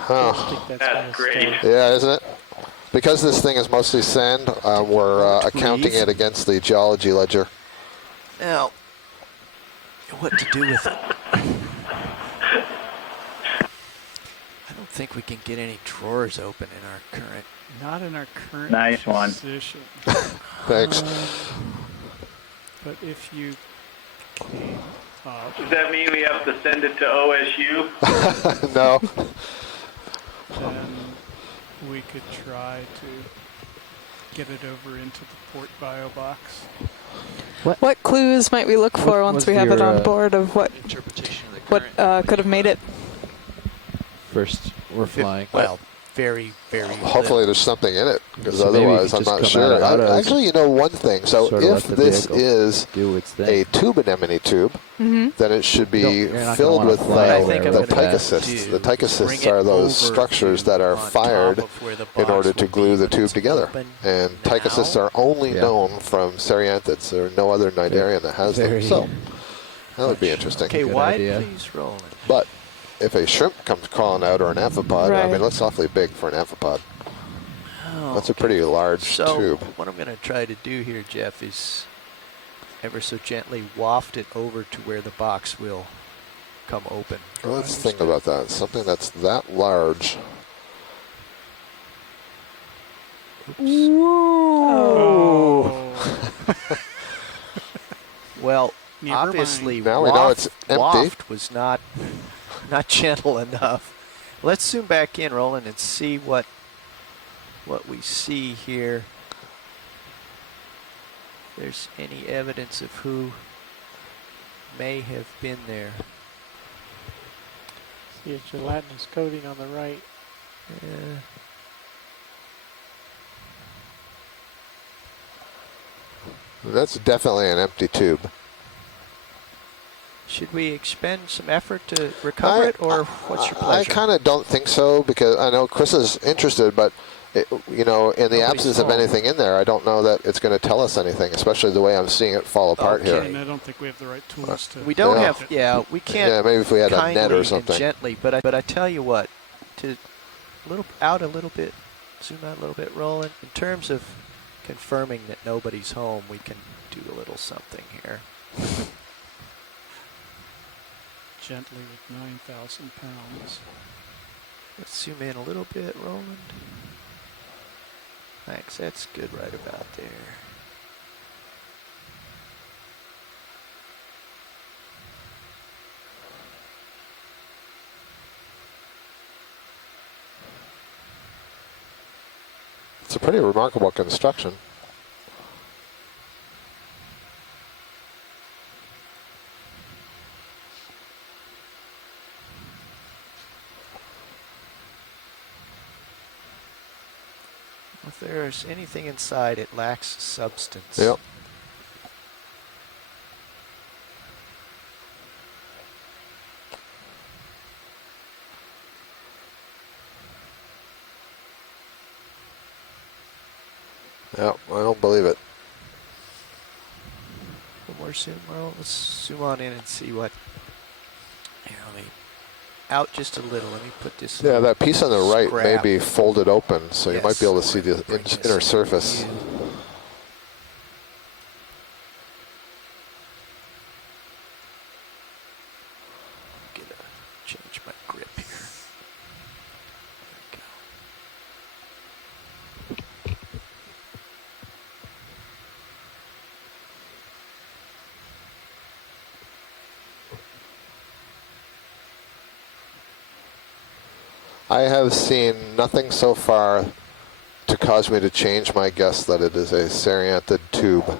Huh. That's great. Yeah, isn't it? Because this thing is mostly sand, we're accounting it against the geology ledger. Now, what to do with it? I don't think we can get any drawers open in our current. Not in our current Nice one. position. Thanks. But if you came up, Does that mean we have to send it to OSU? No. then we could try to get it over into the port bio box. What clues might we look for once we have it on board of what could have made it? First, we're flying. Well, very, very. Hopefully there's something in it, because So maybe we otherwise could I'm just not come sure. out of Actually, you know one thing. So sort of if let the this vehicle is do its thing. a tube anemone tube, then it should be You're not gonna filled wanna with fly anywhere the with that. tychocysts. The Bring tychocysts it are those over structures to that are on top fired of where the in box order to will glue be the when tube it's together. open And tychocysts now. are only known from Cereanthids. There are no other cnidarian that has them. Very So that would be interesting. Okay, Good wide, idea. please, Roland. But if a shrimp comes crawling out or an amphipod, I Right. mean, that's awfully big for an amphipod. Oh, That's a pretty large so tube. what I'm going to try to do here, Jeff, is ever so gently waft it over to where the box will come open. Well, let's think about that. Something that's that large. Whoa. Well, Never obviously, Now we know it's empty. waft was not gentle enough. Let's zoom back in, Roland, and see what we see here. If there's any evidence of who may have been there. See a gelatinous coating on the right. Yeah. That's definitely an empty tube. Should we expend some effort to recover it, or what's your pleasure? I kind of don't think so, because I know Chris is interested, but you know, in the absence of anything in there, I don't know that it's going to tell us anything, especially the way I'm seeing it fall apart here. And I don't think we have the right tools to. We don't have. Yeah, we can't. Yeah, maybe if we had a net or kindly something. and gently, but I tell you what, to out a little bit, zoom out a little bit, Roland. In terms of confirming that nobody's home, we can do a little something here. Gently with 9,000 pounds. Let's zoom in a little bit, Roland. Thanks, that's good right about there. It's a pretty remarkable construction. If there's anything inside, it lacks substance. Yep. Yep, I don't believe it. One more zoom, well, let's zoom on in and see what. Here, let me out just a little. Let me put this. Yeah, that piece on the right may scrap. be folded open, so you might be able to see the Bring this inner surface. in. Change my grip here. There we go. I have seen nothing so far to cause me to change my guess that it is a serianthid tube,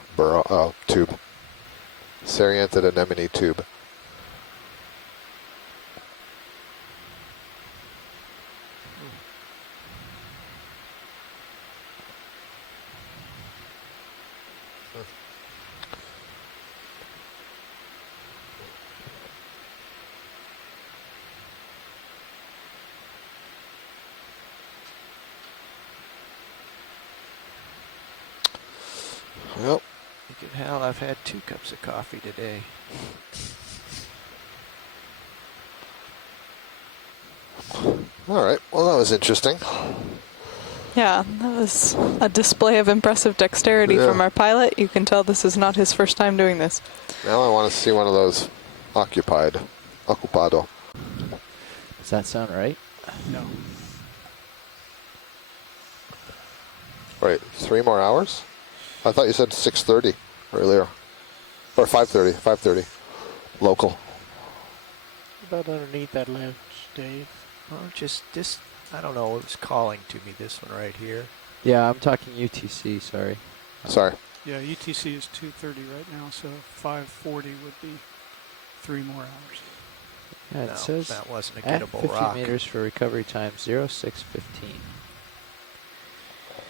serianthid anemone tube. Yep. Thinking, hell, I've had 2 cups of coffee today. All right. Well, that was interesting. Yeah, that was a display of impressive dexterity from our pilot. You can tell this is not his first time doing this. Now I want to see one of those ocupado. Does that sound right? No. Wait, 3 more hours? I thought you said 6:30 earlier. Or 5:30, 5:30. Local. About underneath that ledge, Dave. Oh, just this, I don't know, it was calling to me, this one right here. Yeah, I'm talking UTC, sorry. Sorry. Yeah, UTC is 2:30 right now, so 5:40 would be 3 more hours. Yeah, it No, says that wasn't a at gettable 50 rock. meters for recovery time, 0615.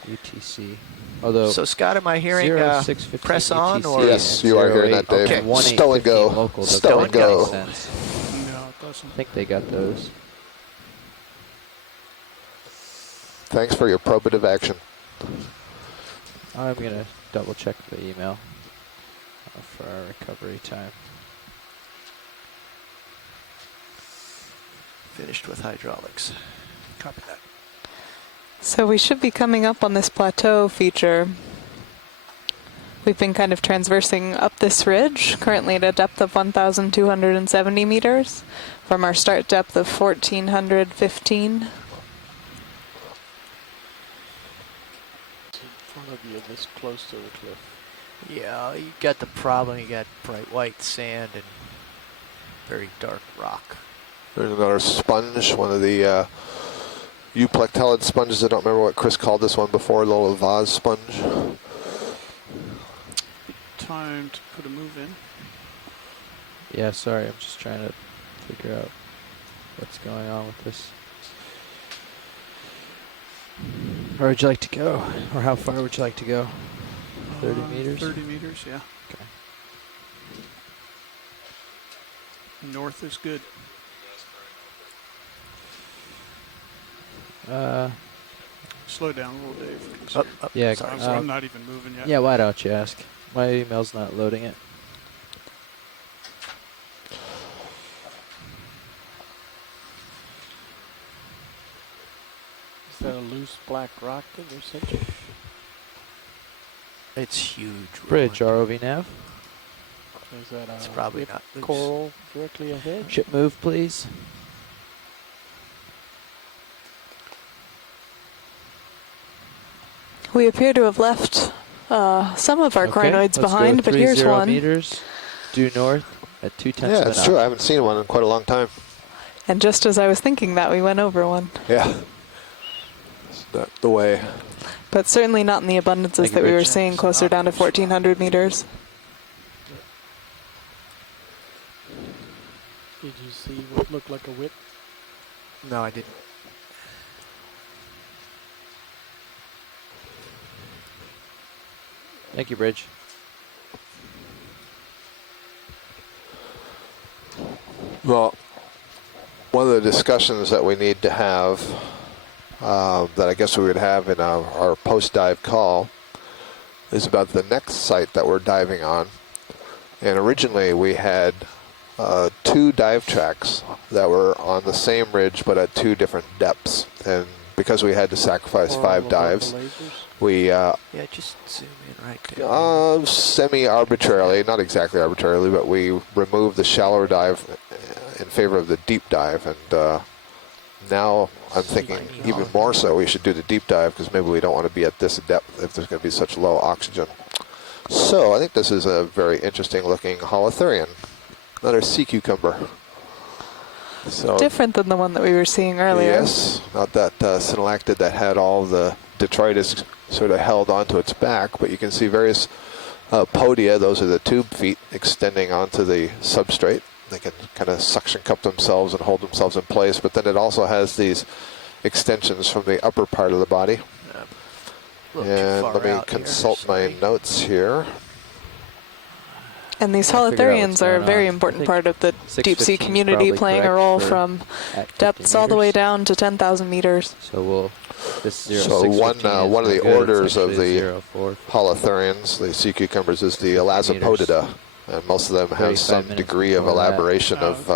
UTC. Although So Scott, am I hearing 0615 press on UTC or? Yes, you are hearing that, Dave. Okay. 1815 Stow and go. local doesn't Stow and make any go. sense. No, it doesn't. I think they got those. Thanks for your probative action. I'm going to double check the email for our recovery time. Finished with hydraulics. Copy that. So we should be coming up on this plateau feature. We've been kind of transversing up this ridge, currently at a depth of 1,270 meters, from our start depth of 1,415. In front of you, this close to the cliff. Yeah, you got the problem. You got bright white sand and very dark rock. There's another sponge, one of the euplectellid sponges. I don't remember what Chris called this one before, the little vase sponge. Time to put a move in. Yeah, sorry, I'm just trying to figure out what's going on with this. Where would you like to go? Or how far would you like to go? 30 meters? 30 meters, yeah. Okay. North is good. Slow down a little, Dave. 'Cause Yeah, I'm not even moving yet. yeah, why don't you ask? My email's not loading it. Is that a loose black rock that they're sent you? It's huge. Bridge, ROV nav. Is that It's probably not loose. coral directly ahead? Ship move, please. We appear to have left some of our crinoids behind, but here's one. Meters due north at 2/10 Yeah, it's true. I haven't seen one in quite a long time. And just as I was thinking that, we went over one. Yeah. It's the way. But certainly not in the abundances that we were seeing closer down to 1,400 meters. Did you see what looked like a whip? No, I didn't. Thank you, Bridge. Well, one of the discussions that we need to have, that I guess we would have in our post-dive call, is about the next site that we're diving on. And originally we had 2 dive tracks that were on the same ridge but at 2 different depths. And because we had to sacrifice 5 dives, we Yeah, just zoom in right there. semi-arbitrarily, not exactly arbitrarily, but we removed the shallower dive in favor of the deep dive. And now I'm thinking even more so we should do the deep dive, because maybe we don't want to be at this depth if there's going to be such low oxygen. So I think this is a very interesting looking holothurian, another sea cucumber. So Different than the one that we were seeing earlier. Yes, not that synallactid that had all the detritus sort of held onto its back, but you can see various podia. Those are the tube feet extending onto the substrate. They can kind of suction cup themselves and hold themselves in place, but then it also has these extensions from the upper part of the body. And let me consult my notes here. And these holothurians are a very important part of the deep sea community, playing a role from depths all the way down to 10,000 meters. So one of the orders of the holothurians, the sea cucumbers, is the Elazapodida, and most of them have some degree of elaboration of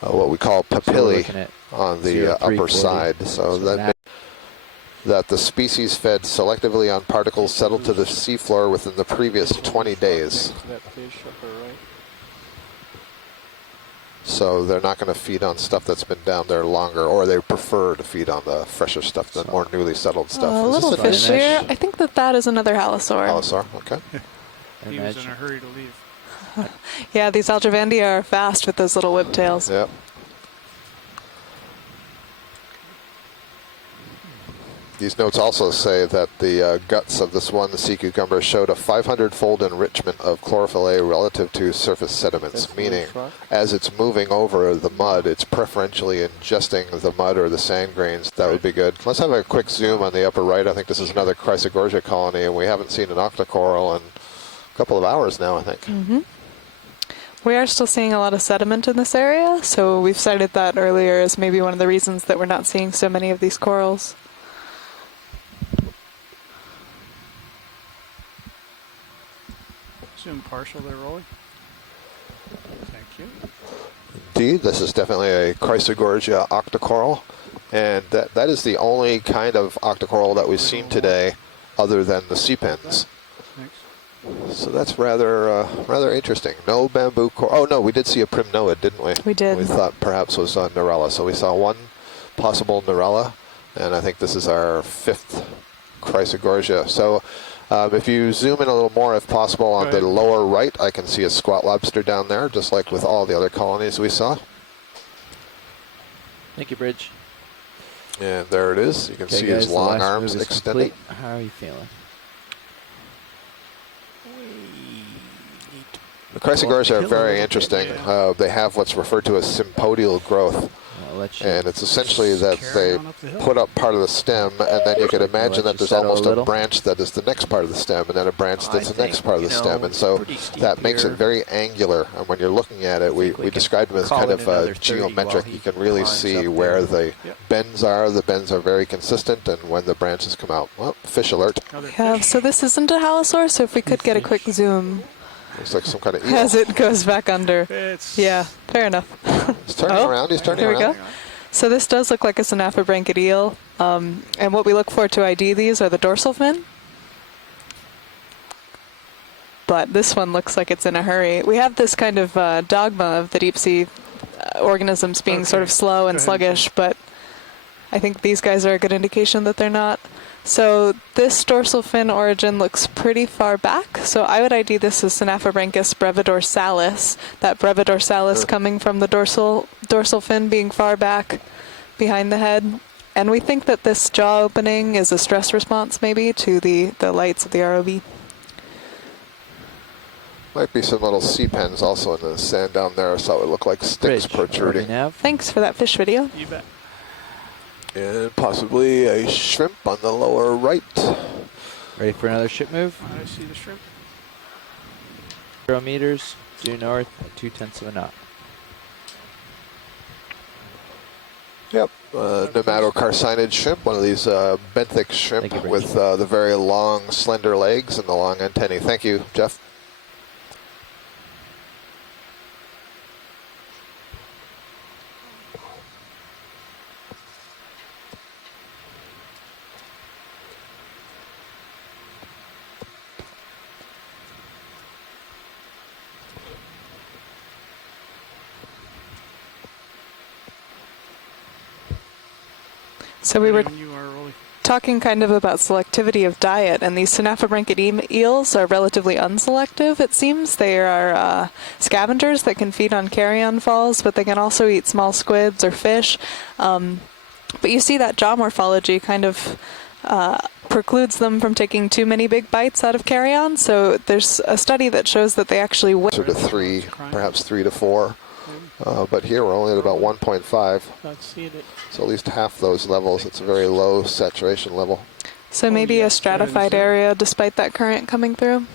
what we call papillae on the upper side. So that the species fed selectively on particles settled to the seafloor within the previous 20 days. So they're not going to feed on stuff that's been down there longer, or they prefer to feed on the fresher stuff than more newly settled stuff. A little fish here. I think that is another halosaur. Halosaur, okay. He was in a hurry to leave. Yeah, these Aldrovandia are fast with those little whiptails. Yep. These notes also say that the guts of this one, the sea cucumber, showed a 500-fold enrichment of chlorophyll A relative to surface sediments, meaning as it's moving over the mud, it's preferentially ingesting the mud or the sand grains. That would be good. Let's have a quick zoom on the upper right. I think this is another Chrysogorgia colony, and we haven't seen an octocoral in a couple of hours now, I think. Mm-hmm. We are still seeing a lot of sediment in this area, so we've cited that earlier as maybe one of the reasons that we're not seeing so many of these corals. Zoom partial there, Rolly. Thank you. Indeed, this is definitely a Chrysogorgia octocoral, and that is the only kind of octocoral that we've seen today other than the sea pens. So that's rather interesting. No bamboo coral. Oh no, we did see a primnoid, didn't we? We did. We thought perhaps was Narella. So we saw one possible Narella, and I think this is our 5th Chrysogorgia. So if you zoom in a little more, if possible, on the lower right, I can see a squat lobster down there, just like with all the other colonies we saw. Thank you, Bridge. And there it is. You can see his long arms extended. How are you feeling? The chrysogores are very interesting. They have what's referred to as sympodial growth. And it's essentially that they put up part of the stem, and then you can imagine that there's almost a branch that is the next part of the stem, and then a branch that's the next part of the stem. And so that makes it very angular. And when you're looking at it, we describe them as kind of geometric. You can really see where the bends are. The bends are very consistent, and when the branches come out, well, fish alert. Yeah, so this isn't a halosaur, so if we could get a quick zoom. Looks like some kind of eel. As it goes back under. Yeah, fair enough. He's turning around. He's turning around. Here we go. So this does look like a synaphobranchid eel. And what we look for to ID these are the dorsal fin. But this one looks like it's in a hurry. We have this kind of dogma of the deep sea organisms being sort of slow and sluggish, but I think these guys are a good indication that they're not. So this dorsal fin origin looks pretty far back. So I would ID this as Synaphobranchus brevidorsalis. That brevidorsalis coming from the dorsal fin being far back behind the head. And we think that this jaw opening is a stress response maybe to the lights of the ROV. Might be some little sea pens also in the sand down there, so it would look like sticks protruding. Thanks for that fish video. You bet. And possibly a shrimp on the lower right. Ready for another ship move? I see the shrimp. 0 meters, due north at 0.2 of a knot. Yep, nematocarcinid shrimp, one of these benthic shrimp with the very long, slender legs and the long antennae. Thank you, Jeff. So we were talking kind of about selectivity of diet, and these Synaphobranchid eels are relatively unselective, it seems. They are scavengers that can feed on carrion falls, but they can also eat small squids or fish. But you see that jaw morphology kind of precludes them from taking too many big bites out of carrion. So there's a study that shows that they actually weigh sort of 3, perhaps 3 to 4. But here we're only at about 1.5. So at least half those levels. It's a very low saturation level. So maybe a stratified area despite that current coming through.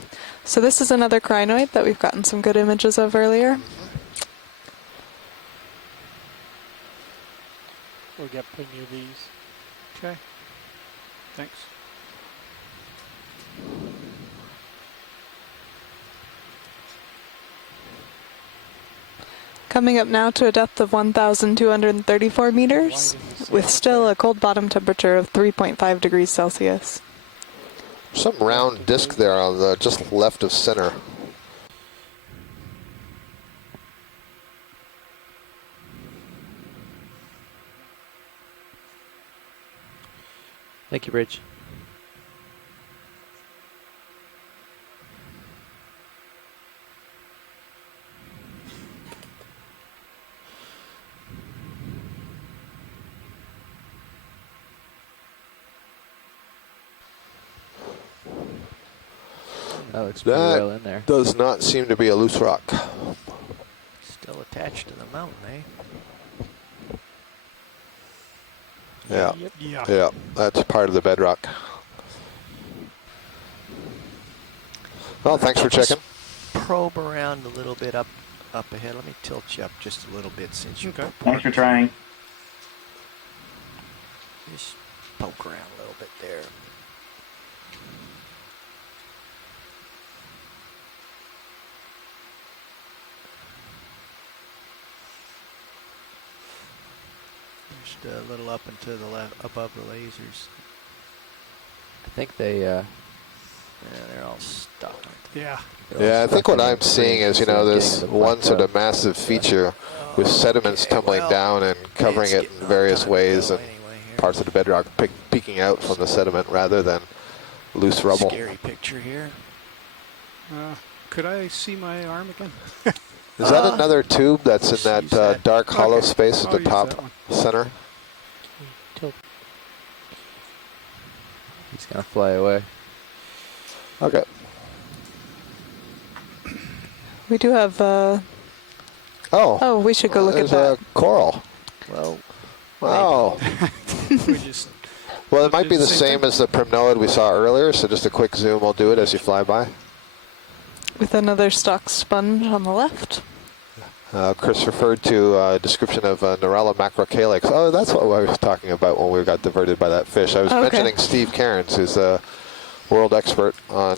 So this is another crinoid that we've gotten some good images of earlier. We'll get plenty of these. Okay. Thanks. Coming up now to a depth of 1,234 meters, with still a cold bottom temperature of 3.5 degrees Celsius. Some round disc there on the just left of center. Thank you, Bridge. That looks pretty well in there. Does not seem to be a loose rock. Still attached to the mountain, eh? Yeah. Yeah. Yeah, that's part of the bedrock. Well, thanks for checking. Probe around a little bit up ahead. Let me tilt you up just a little bit since you Thanks for trying. just poke around a little bit there. Just a little up and to the left, above the lasers. I think they, Yeah, they're all stuck. Yeah. Yeah, I think what I'm seeing is, you know, this one sort of massive feature with sediments tumbling down and covering it in various ways and parts of the bedrock peeking out from the sediment rather than loose rubble. Scary picture here. Could I see my arm again? Is that another tube that's in that dark hollow space at the top center? he's going to fly away. Okay. We do have. Oh, we should go look at there's that. a coral. Well, wow. We just Well, it might be the same same as the primnoid we saw earlier, so just a quick zoom will do it as you fly by. With another stock sponge on the left. Chris referred to a description of Narella macrocalyx. Oh, that's what I was talking about when we got diverted by that fish. I was mentioning Steve Cairns, who's a world expert on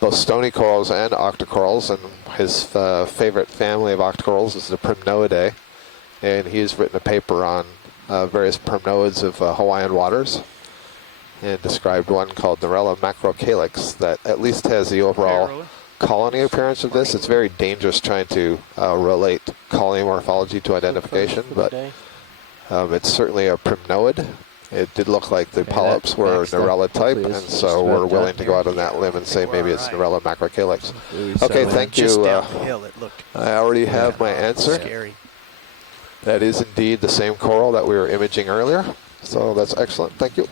both stony corals and octocorals, and his favorite family of octocorals is the Primnoidae, and he's written a paper on various primnoids of Hawaiian waters, and described one called Narella macrocalyx that at least has the overall colony appearance of this. It's very dangerous trying to relate colony morphology to identification, but it's certainly a primnoid. It did look like the polyps were Narella type, and so we're willing to go out on that limb and say maybe it's Narella macrocalyx. Okay, thank you. I already have my answer. Scary. That is indeed the same coral that we were imaging earlier, so that's excellent. Thank you.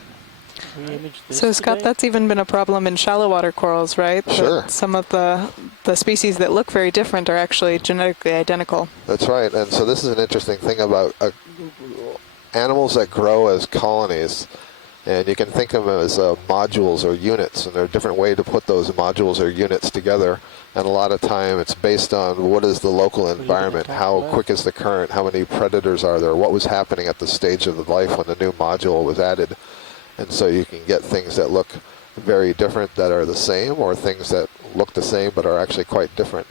So Scott, that's even been a problem in shallow water corals, right? Sure. That some of the species that look very different are actually genetically identical. That's right, and so this is an interesting thing about animals that grow as colonies, and you can think of them as modules or units, and there are different ways to put those modules or units together, and a lot of time it's based on what is the local environment, how quick is the current, how many predators are there, what was happening at the stage of the life when the new module was added. And so you can get things that look very different that are the same, or things that look the same but are actually quite different.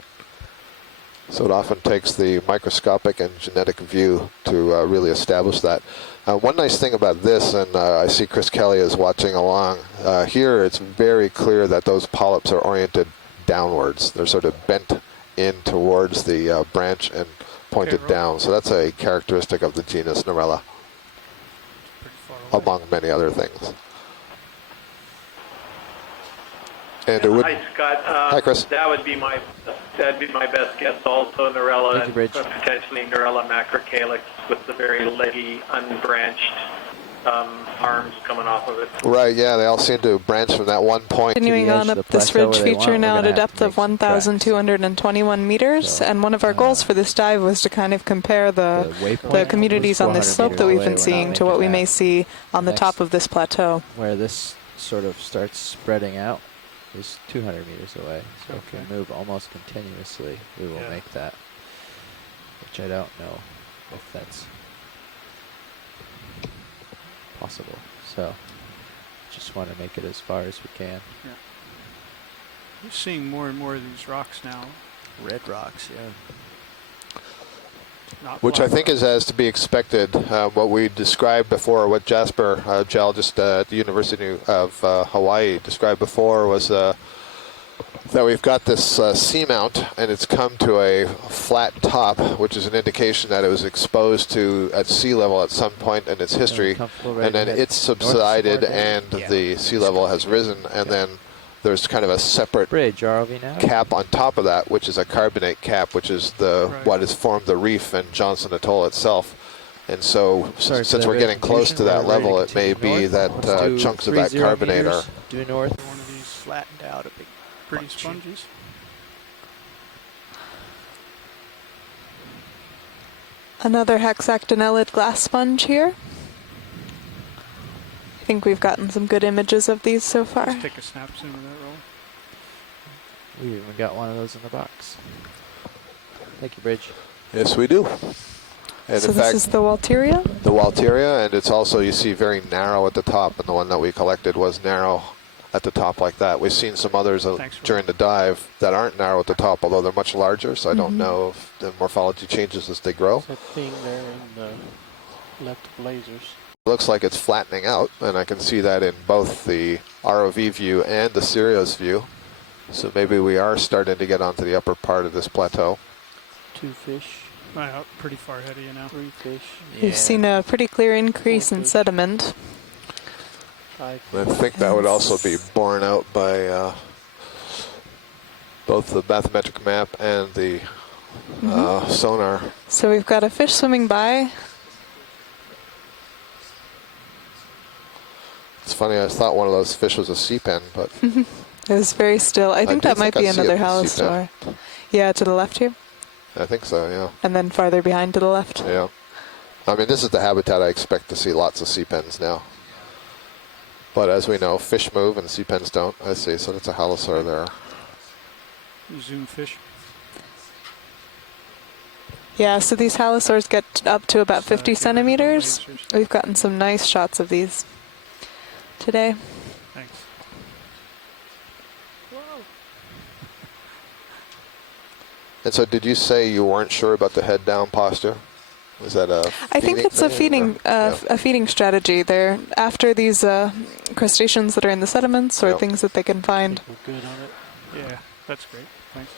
So it often takes the microscopic and genetic view to really establish that. One nice thing about this, and I see Chris Kelly is watching along, here it's very clear that those polyps are oriented downwards. They're sort of bent in towards the branch and pointed down. So that's a characteristic of the genus Narella, among many other things. And it would, hi Scott. Hi Chris. That'd be my best guess. Also Narella and potentially Narella macrocalyx with the very leggy, unbranched arms coming off of it. Right. Yeah, they all seem to branch from that one point. Continuing on up this ridge feature now at a depth of 1,221 meters, and one of our goals for this dive was to kind of compare the communities on this slope that we've been seeing to what we may see on the top of this plateau. Where this sort of starts spreading out is 200 meters away, so if we move almost continuously, we will make that, which I don't know if that's possible. So just want to make it as far as we can. Yeah. You're seeing more and more of these rocks now. Red rocks, yeah. Which I think is as to be expected. What we described before, what Jasper, geologist at the University of Hawaii, described before was that we've got this seamount, and it's come to a flat top, which is an indication that it was exposed to at sea level at some point in its history, and then it's subsided and the sea level has risen, and then there's kind of a separate cap on top of that, which is a carbonate cap, which is what has formed the reef in Johnston Atoll itself. And so, since we're getting close to that level, it may be that chunks of that carbonate are due north. One of these flattened out a big pretty sponges. Another hexactinellid glass sponge here. I think we've gotten some good images of these so far. Let's take a snap zoom of that roll. We even got one of those in the box. Thank you, Bridge. Yes, we do. And so in this fact, is the Walteria? The Walteria, and it's also, you see, very narrow at the top, and the one that we collected was narrow at the top like that. We've seen some others during the dive that aren't narrow at the top, although they're much larger, so I don't know if the morphology changes as they grow. That thing there in the left lasers. It looks like it's flattening out, and I can see that in both the ROV view and the Sirius view. So maybe we are starting to get onto the upper part of this plateau. 2 fish. Wow, pretty far ahead of you now. 3 fish. You've seen a pretty clear increase in sediment. I think that would also be borne out by both the bathymetric map and the sonar. So we've got a fish swimming by. It's funny, I thought one of those fish was a sea pen, but It was very still. I think that might be another halosaur. Yeah, to the left here. I think so, yeah. And then farther behind to the left. Yeah. I mean, this is the habitat I expect to see lots of sea pens now. But as we know, fish move and sea pens don't. I see, so that's a halosaur there. Zoom fish. Yeah, so these halosaurs get up to about 50 centimeters. We've gotten some nice shots of these today. Thanks. And so did you say you weren't sure about the head down posture? Was that a I think it's a feeding a feeding strategy. They're after these crustaceans that are in the sediments or things that they can find. We're good on it. Yeah, that's great. Thanks.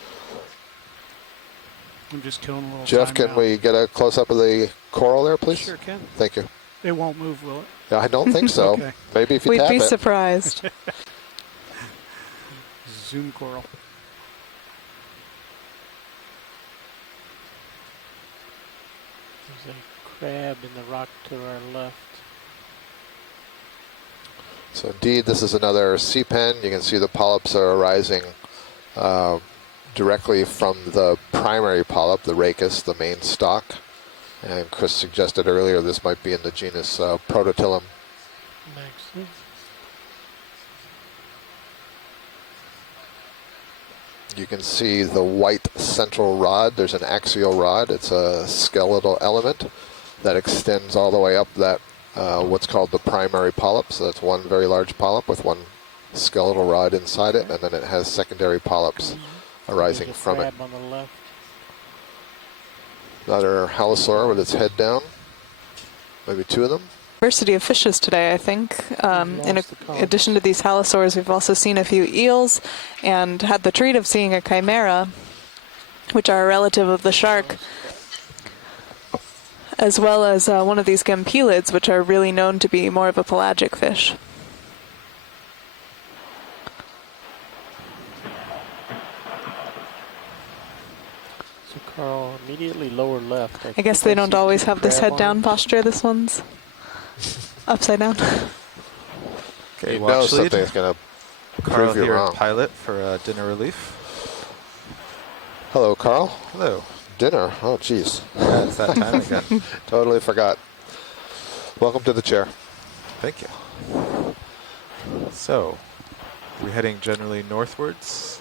I'm just killing a little Jeff, time can now. we get a close-up of the coral there, please? Sure can. Thank you. It won't move, will it? Yeah, I don't think so. Okay. Maybe if you We'd tap be it. surprised. Zoom coral. There's a crab in the rock to our left. So indeed, this is another sea pen. You can see the polyps are arising directly from the primary polyp, the rachis, the main stalk. And Chris suggested earlier this might be in the genus Prototillum. Next. You can see the white central rod. There's an axial rod. It's a skeletal element that extends all the way up that what's called the primary polyp. So that's one very large polyp with one skeletal rod inside it, and then it has secondary polyps arising from it. On the left. Another halosaur with its head down. Maybe two of them. Diversity of fishes today, I think. In addition to these halosaurs, we've also seen a few eels and had the treat of seeing a chimera, which are a relative of the shark, as well as one of these gampelids, which are really known to be more of a pelagic fish. So Carl, immediately lower left. I guess they don't always have this head down posture. This one's upside down. Okay, You know watch lead. something's going to Carl prove you here, wrong. pilot for dinner relief. Hello, Carl. Hello. Dinner. Oh, jeez. Yeah, it's that time again. Totally forgot. Welcome to the chair. Thank you. So, we're heading generally northwards.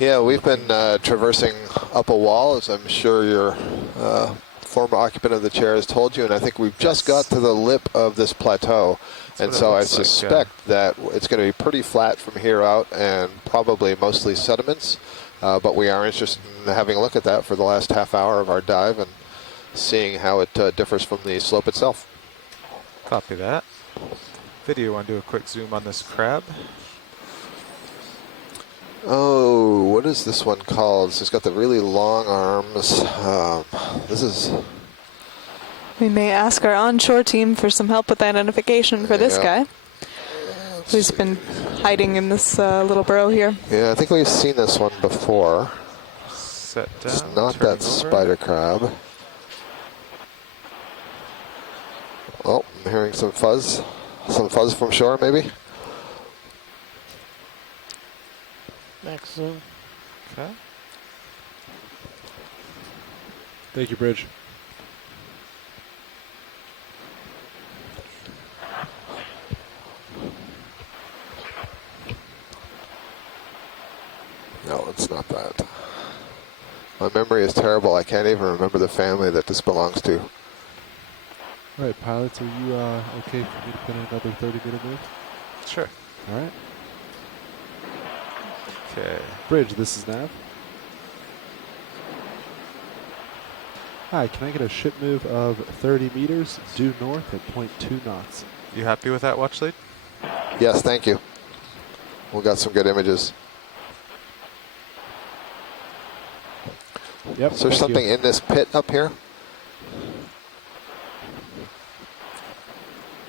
Yeah, we've been traversing up a wall, as I'm sure your former occupant of the chair has told you, and I think we've just got to the lip of this plateau. And so I suspect that it's going to be pretty flat from here out and probably mostly sediments. But we are interested in having a look at that for the last half hour of our dive and seeing how it differs from the slope itself. Copy that. Video, want to do a quick zoom on this crab? Oh, what is this one called? So it's got the really long arms. This is... We may ask our onshore team for some help with identification for this guy, who's been hiding in this little burrow here. Yeah, I think we've seen this one before. Set down. It's not that spider crab. Oh, I'm hearing some fuzz. Some fuzz from shore, maybe? Next zoom. Okay. Thank you, Bridge. No, it's not that. My memory is terrible. I can't even remember the family that this belongs to. All right, pilots, are you okay for me to put in another 30-minute move? Sure. All right. Okay. Bridge, this is Nav. Hi, can I get a ship move of 30 meters due north at 0.2 knots? You happy with that, watch lead? Yes, thank you. We got some good images. Yep. Is there something in this pit up here?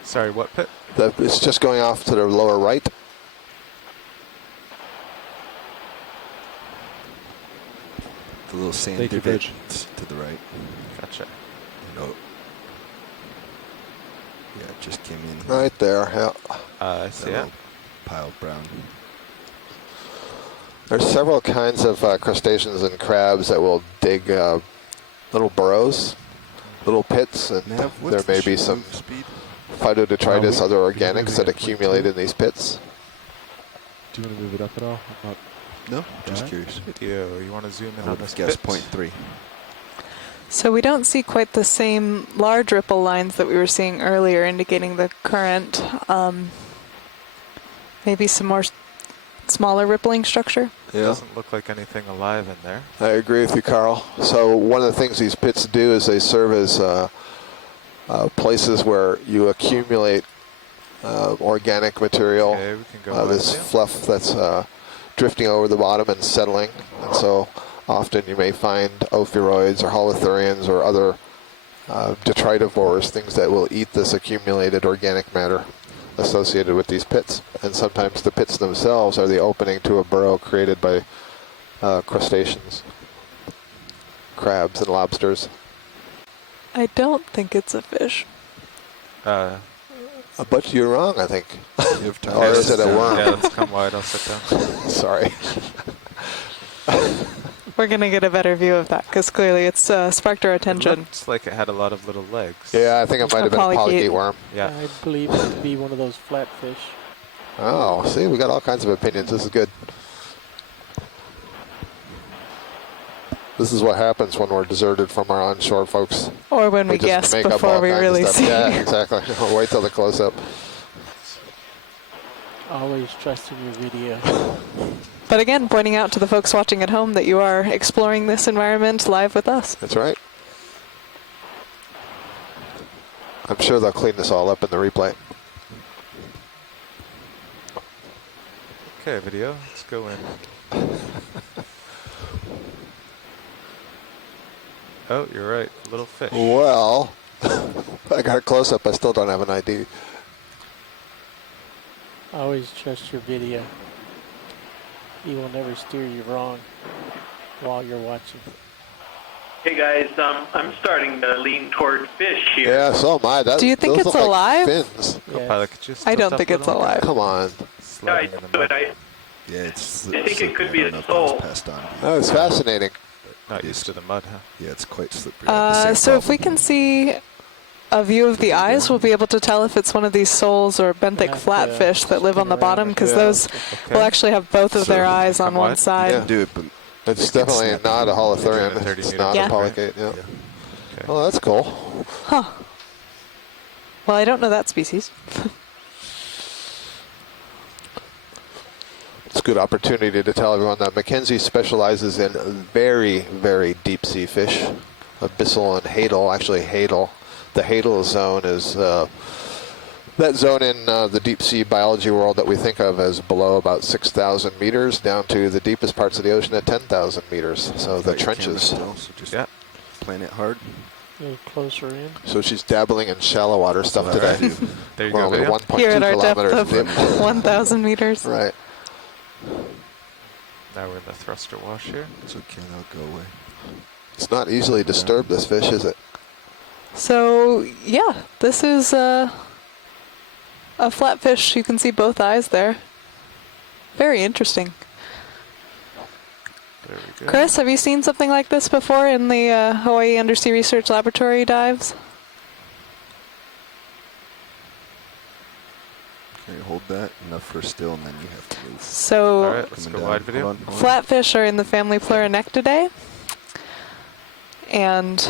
Sorry, what pit? It's just going off to the lower right. The little sand Thank you, divot Bridge. to the right. Gotcha. No. Yeah, it just came in. Right there, yeah. I see it. That Pile brown. There's several kinds of crustaceans and crabs that will dig little burrows, little pits, and there may be some phytodetritus, other organics that accumulate in these pits. Do you want to move it up at all? No, just curious. Video, you want to zoom in I on would this guess pit? 0.3. So we don't see quite the same large ripple lines that we were seeing earlier indicating the current. Maybe some more smaller rippling structure. It doesn't look like anything alive in there. I agree with you, Carl. So one of the things these pits do is they serve as places where you accumulate organic material, Okay, we can go this live. fluff that's drifting over the bottom and settling. And so often you may find ophiuroids or holothurians or other detritivores, things that will eat this accumulated organic matter associated with these pits. And sometimes the pits themselves are the opening to a burrow created by crustaceans, crabs and lobsters. I don't think it's a fish. But you're wrong, I think. You have time. Or is it a worm? Yeah, let's come wide. I'll sit down. Sorry. We're going to get a better view of that because clearly it's sparked our It attention. looks like it had a lot of little legs. Yeah, I think it might have been a polygate worm. Yeah. I believe it to be one of those flatfish. Oh, see, we got all kinds of opinions. This is good. This is what happens when we're deserted from our onshore folks. Or when we just guess make up before all we kinds of really stuff. see. Yeah, exactly. We'll wait till the close-up. Always trust in your video. But again, pointing out to the folks watching at home that you are exploring this environment live with us. That's right. I'm sure they'll clean this all up in the replay. Okay, video. Let's go in. Oh, you're right. Little fish. Well, I got a close-up. I still don't have an ID. Always trust your video. He will never steer you wrong while you're watching. Hey guys, I'm starting to lean toward fish here. Yeah, so am I. Do you think those it's look alive? Like fins. Pilot, could you I tilt don't up think a it's little? alive. Come on. Sliding in the mud. Yeah, it's. I think it could be I don't know a if that was soul. passed on. That was fascinating. Not used to the mud, huh? Yeah, it's quite slippery. I have the same So if problem. we can see a view of the eyes, we'll be able to tell if it's one of these soles or benthic flatfish that live on the bottom, because those will actually have both of their eyes on one side. Yeah, do it, but It's definitely not a holothurian. 230 It's meters. not Yeah. a polygate. Yeah. Okay. Oh, that's cool. Huh. Well, I don't know that species. It's a good opportunity to tell everyone that Mackenzie specializes in very, very deep sea fish, abyssal and hadal. Actually, hadal. The hadal zone is that zone in the deep sea biology world that we think of as below about 6,000 meters down to the deepest parts of the ocean at 10,000 meters. So the Got your camera trenches. still, so just plan it hard. A little closer in. So she's dabbling in shallow water stuff That's what I today. do. There you We're go, only video. 1.2 Here at our depth kilometers of deep. 1,000 meters. Right. Now we're in the thruster wash here. It's okay, they'll go away. It's not easily disturbed, this fish, is it? So, yeah, this is a flatfish. You can see both eyes there. Very interesting. There we go. Chris, have you seen something like this before in the Hawaii Undersea Research Laboratory dives? Okay, hold that enough for still, and then you have to move. So, All right, let's Coming go down. wide video. Hold on. flatfish are in the family Pleuronectidae, and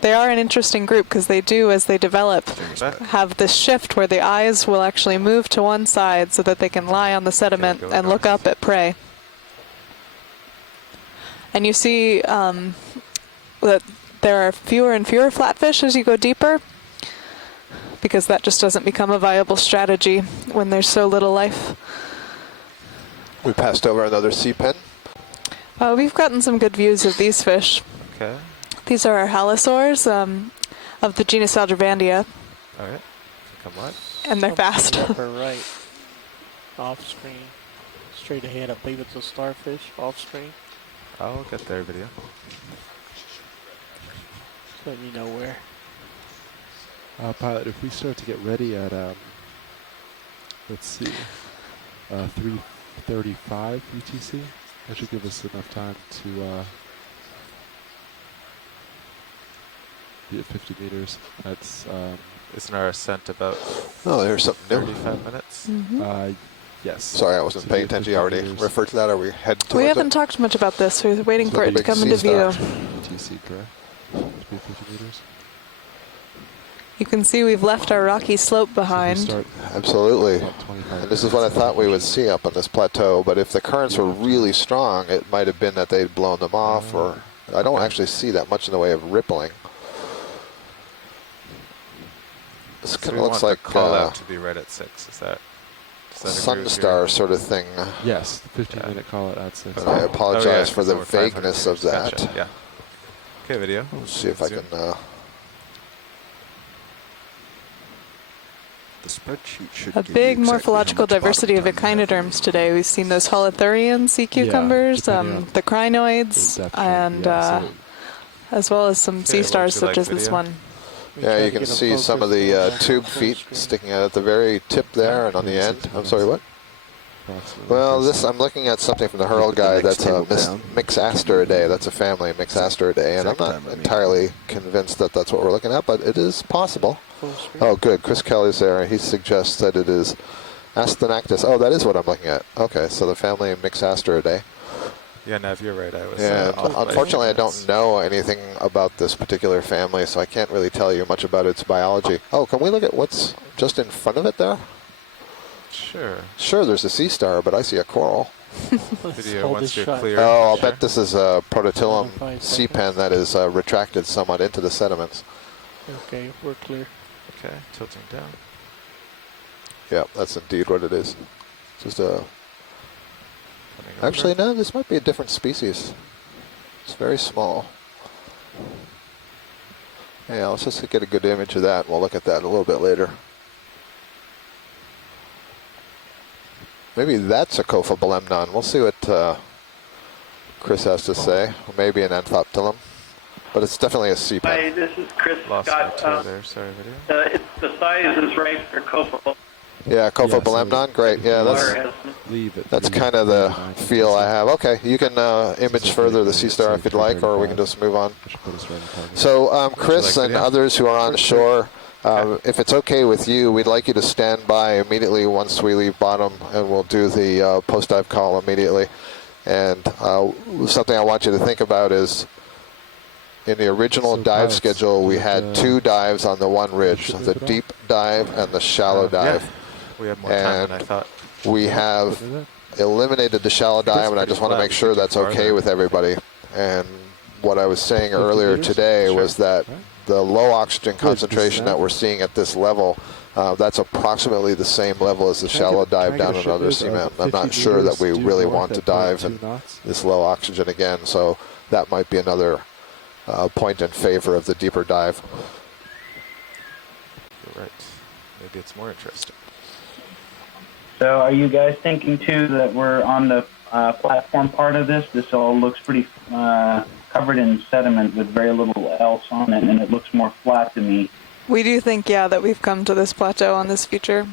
they are an interesting group because they do, as they develop, have this shift where the eyes will actually move to one side so that they can lie on the sediment go and look up at prey. And you see that there are fewer and fewer flatfish as you go deeper, because that just doesn't become a viable strategy when there's so little life. We passed over another sea pen. We've gotten some good views of these fish. Okay. These are our halosaurs of the genus Aldrobandia, All right. Come wide. and they're fast. Upper right. Off screen. Straight ahead. I believe it's a starfish. Off screen. I'll get there, video. Just let me know where. Pilot, if we start to get ready at, let's see, 3:35 UTC. That should give us enough time to be at 50 meters. That's isn't our ascent about Oh, there's something new. 35 minutes? yes. Sorry, I wasn't paying attention. You already referred to that. Are we heading towards We it? haven't talked much about this. We're waiting So for the it to big come sea into star. view. TC, correct? To be 50 meters. You can see we've left our rocky slope behind. Absolutely. And this is what I thought we would see up on this plateau, but if the currents were really strong, it might have been that they'd blown them off, or I don't actually see that much in the way of rippling. This So kind we of looks want like the call out to be right at 6. Is that sun star sort of thing. Yes, the 15-minute call at 6. And I apologize for the 'cause we're 500 vagueness of meters. that. Gotcha, yeah. Okay, video. Let's see if I can... The spreadsheet should A give you big exactly how morphological much bottom diversity of time you have. echinoderms today. We've seen those holothurian sea cucumbers, the crinoids, and as well as some sea stars such as this one. Yeah, you can see some of the tube feet sticking out at the very tip there and on the end. I'm sorry, what? Well, this I'm looking at something from the Hurl guide. That's a Mixasteridae. That's a family, Mixasteridae, and I'm not entirely convinced that that's what we're looking at, but it is possible. Oh, good. Chris Kelly's there. He suggests that it is Asthenactus. Oh, that is what I'm looking at. Okay, so the family Mixasteridae. Yeah, Nav, you're right. I was. Yeah, off by unfortunately, I 5 minutes. don't know anything about this particular family, so I can't really tell you much about its biology. Oh, can we look at what's just in front of it there? Sure. Sure, there's a sea star, but I see a coral. Video once you're clear. Oh, I'll bet this is a Prototillum sea pen that is retracted somewhat into the sediments. Okay, we're clear. Okay, tilting down. Yeah, that's indeed what it is. Just a... Actually, no, this might be a different species. It's very small. Yeah, let's just get a good image of that, and we'll look at that a little bit later. Maybe that's a Cophobelemnon. We'll see what Chris has to say. Or maybe an Anthoptilum. But it's definitely a sea Hi, pen. this is Chris Lost Scott. my toe there. Sorry, video. The size is right for Copho. Yeah, Cophobelemnon, great. Yeah, that's kind of the feel I have. Okay, you can image further the sea star if you'd like, or we can just move on. So Chris and others who are on shore, if it's okay with you, we'd like you to stand by immediately once we leave bottom, and we'll do the post-dive call immediately. And something I want you to think about is, in the original dive schedule, we had 2 dives on the one ridge, the deep dive and the shallow dive. Yeah. We have more time than I thought. We have eliminated the shallow dive, and I just want to make sure that's okay with everybody. And what I was saying earlier today was that the low oxygen concentration that we're seeing at this level, that's approximately the same level as the shallow dive down another seamount. I'm not sure that we really want to dive in this low oxygen again, so that might be another point in favor of the deeper dive. You're right. Maybe it's more interesting. So are you guys thinking, too, that we're on the platform part of this? This all looks pretty covered in sediment with very little else on it, and it looks more flat to me. We do think, yeah, that we've come to this plateau on this feature.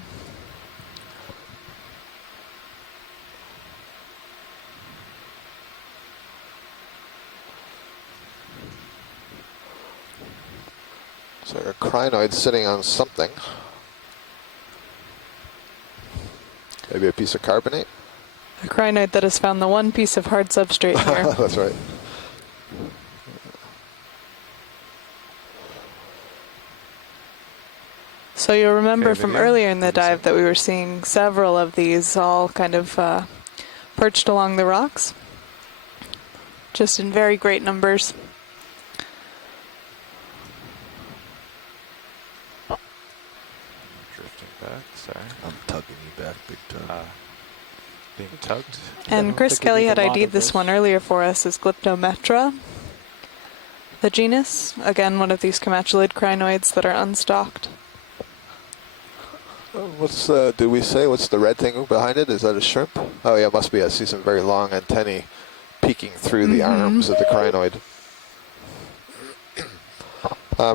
So a crinoid sitting on something. Maybe a piece of carbonate? A crinoid that has found the one piece of hard substrate here. That's right. So you'll remember Okay, from video. earlier in the dive that we were seeing several of these all kind of perched along the rocks, just in very great numbers. Drifting back. Sorry. I'm tugging you back big time. Being tugged. And Chris Kelly had ID'd this one earlier for us as Glyptometra, the genus. Again, one of these comatulid crinoids that are unstalked. What's did we say what's the red thing behind it? Is that a shrimp? Oh yeah, it must be. I see some very long antennae peeking through the arms of the crinoid.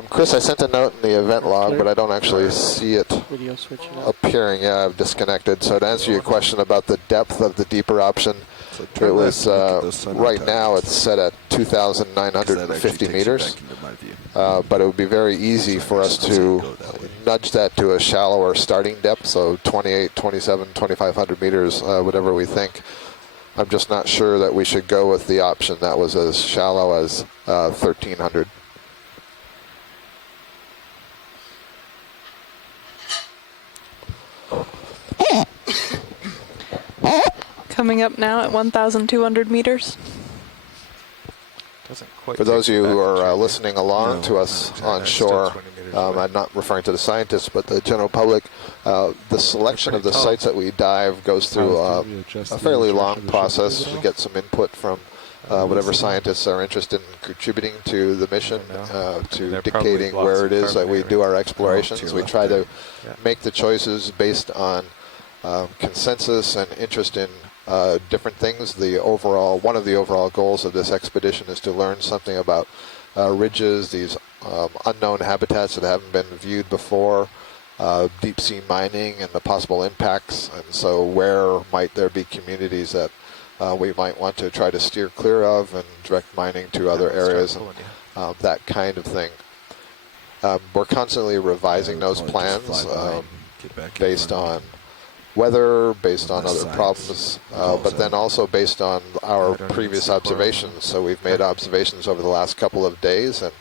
Chris, I sent a note in the event log, but I don't actually see it Video switching up. appearing. Yeah, I've disconnected. So to answer your question about the depth of the deeper option, So It turn was, left and look at those sunlight right now targets. it's set at 2,950 That actually takes you meters. back into my view. But it would be very easy for us to nudge that to a shallower starting depth, so 28, 27, 2,500 meters, whatever we think. I'm just not sure that we should go with the option that was as shallow as 1,300. Coming up now at 1,200 meters. Doesn't quite For those of you take who that are much listening along to us on shore, I'm not referring to the scientists, but the general public, the selection of the sites that we dive goes through a fairly long process. We get some input from whatever scientists are interested in contributing to the mission, to dictating where it is that we do our explorations. We try to make the choices based on consensus and interest in different things. One of the overall goals of this expedition is to learn something about ridges, these unknown habitats that haven't been viewed before, deep sea mining and the possible impacts, and so where might there be communities that we might want to try to steer clear of and direct mining to other areas, and that kind of thing. We're constantly revising those plans based on weather, based on other problems, but then also based on our previous observations. So we've made observations over the last couple of days, and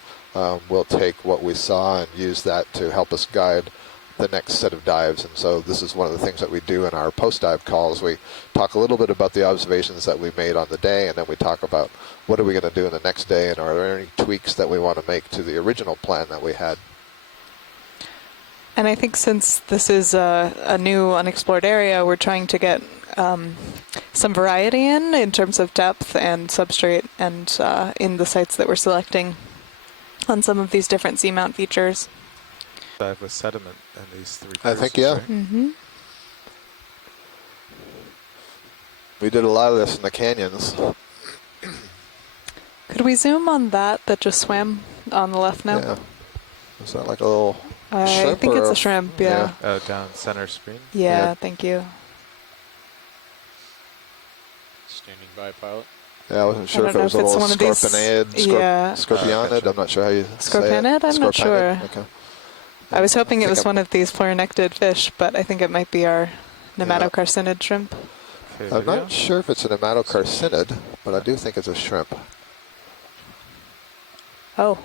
we'll take what we saw and use that to help us guide the next set of dives. And so this is one of the things that we do in our post-dive calls. We talk a little bit about the observations that we made on the day, and then we talk about what are we going to do in the next day, and are there any tweaks that we want to make to the original plan that we had. And I think since this is a new unexplored area, we're trying to get some variety in terms of depth and substrate, and in the sites that we're selecting on some of these different seamount features. Dive with sediment and these three I think, cruises, yeah. right? Mm-hmm. We did a lot of this in the canyons. Could we zoom on that just swam on the left now? Yeah. Is that like a little I shrimp? think or it's a shrimp, yeah. Oh, down center screen? Yeah, thank you. Standing by, pilot. Yeah, I wasn't sure I if don't it was a know if it's little one of these- scorpionid. gotcha. I'm not sure how you Scorpionid? say it. I'm not sure. Okay. I was hoping it think was one of these pleuronectid fish, but I think it might be our nematocarcinid shrimp. Okay, I'm video. not sure if it's a nematocarcinid, but I do think it's a shrimp. Oh.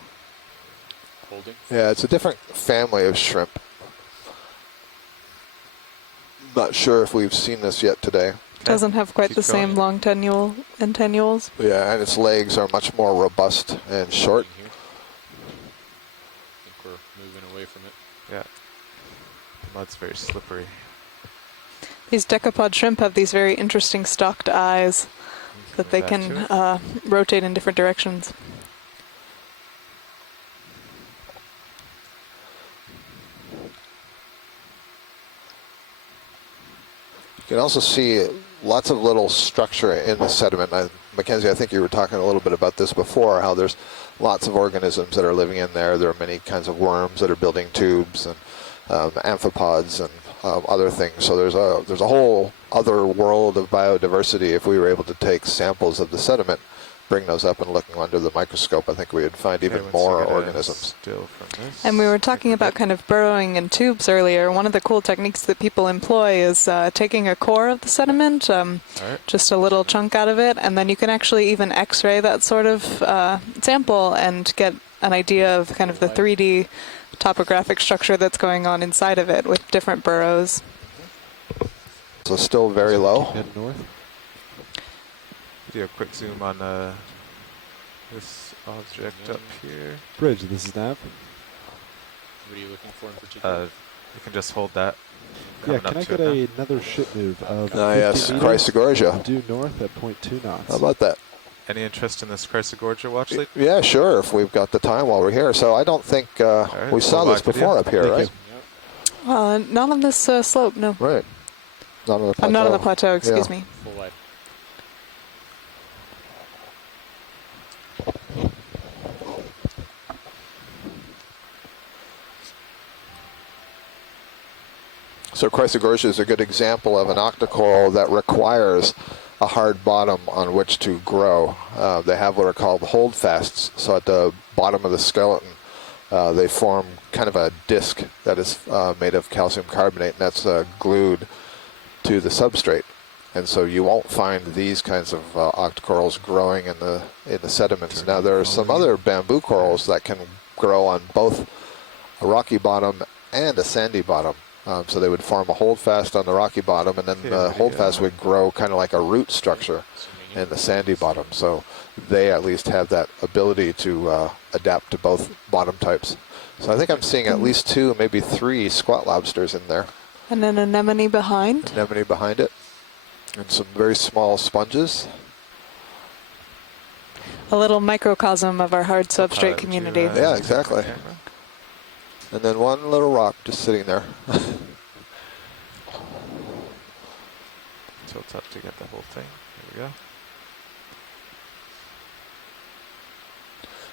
Holding. Yeah, it's a different family of shrimp. Not sure if we've seen this yet today. Doesn't have quite the same long tennules. Yeah, and its legs are much more robust and short. I think we're moving away from it. Yeah. The mud's very slippery. These decapod shrimp have these very interesting stalked eyes that they can rotate in different directions. You can also see lots of little structure in the sediment. Mackenzie, I think you were talking a little bit about this before, how there's lots of organisms that are living in there. There are many kinds of worms that are building tubes, and amphipods and other things. So there's a whole other world of biodiversity. If we were able to take samples of the sediment, bring those up and looking under the microscope, I think we would find even more organisms. And we were talking about kind of burrowing in tubes earlier. One of the cool techniques that people employ is taking a core of the sediment, just a little chunk out of it, and then you can actually even X-ray that sort of sample and get an idea of kind of the 3D topographic structure that's going on inside of it with different burrows. So still very low. Head north. Do a quick zoom on this object up here. Bridge, this is Nav. What are you looking for in particular? You can just hold that. Yeah, Coming can I up to get it another ship move of 50 yes, meters Chrysogorgia. due north at 0.2 knots? How about that? Any interest in this Chrysogorgia watch lead? Yeah, sure, if we've got the time while we're here. So I don't think we saw this before up here, right? Not on this slope, no. Right. Not on the plateau. Not on the plateau, excuse me. Full wide. So Chrysogorgia is a good example of an octocoral that requires a hard bottom on which to grow. They have what are called holdfasts. So at the bottom of the skeleton, they form kind of a disc that is made of calcium carbonate, and that's glued to the substrate. And so you won't find these kinds of octocorals growing in the sediments. Now there are some other bamboo corals that can grow on both a rocky bottom and a sandy bottom. So they would form a holdfast on the rocky bottom, and then the holdfast would grow kind of like a root structure in the sandy bottom. So they at least have that ability to adapt to both bottom types. So I think I'm seeing at least 2, maybe 3 squat lobsters in there. And an anemone behind. Anemone behind it. And some very small sponges. A little microcosm of our hard substrate community. Yeah, exactly. And then one little rock just sitting there. Tilt up to get the whole thing. There we go.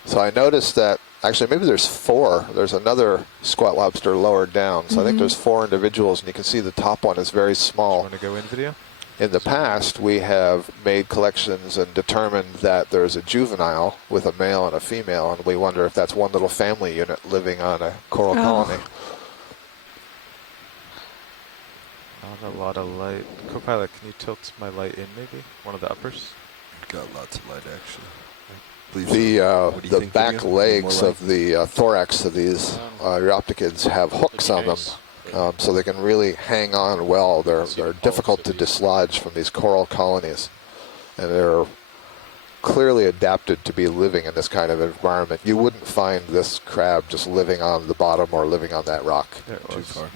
So I noticed that, actually maybe there's 4. There's another squat lobster lower down. So I think there's 4 individuals, and you can see the top one is very small. Want to go in video? In the past, we have made collections and determined that there's a juvenile with a male and a female, and we wonder if that's one little family unit living on a coral colony. Not a lot of light. Copilot, can you tilt my light in maybe? One of the uppers? Got lots of light actually. The back legs of the thorax of these Uroptichids have hooks on them. So they can really hang on well. They're difficult to dislodge from these coral colonies. And they're clearly adapted to be living in this kind of environment. You wouldn't find this crab just living on the bottom or living on that rock. Too far.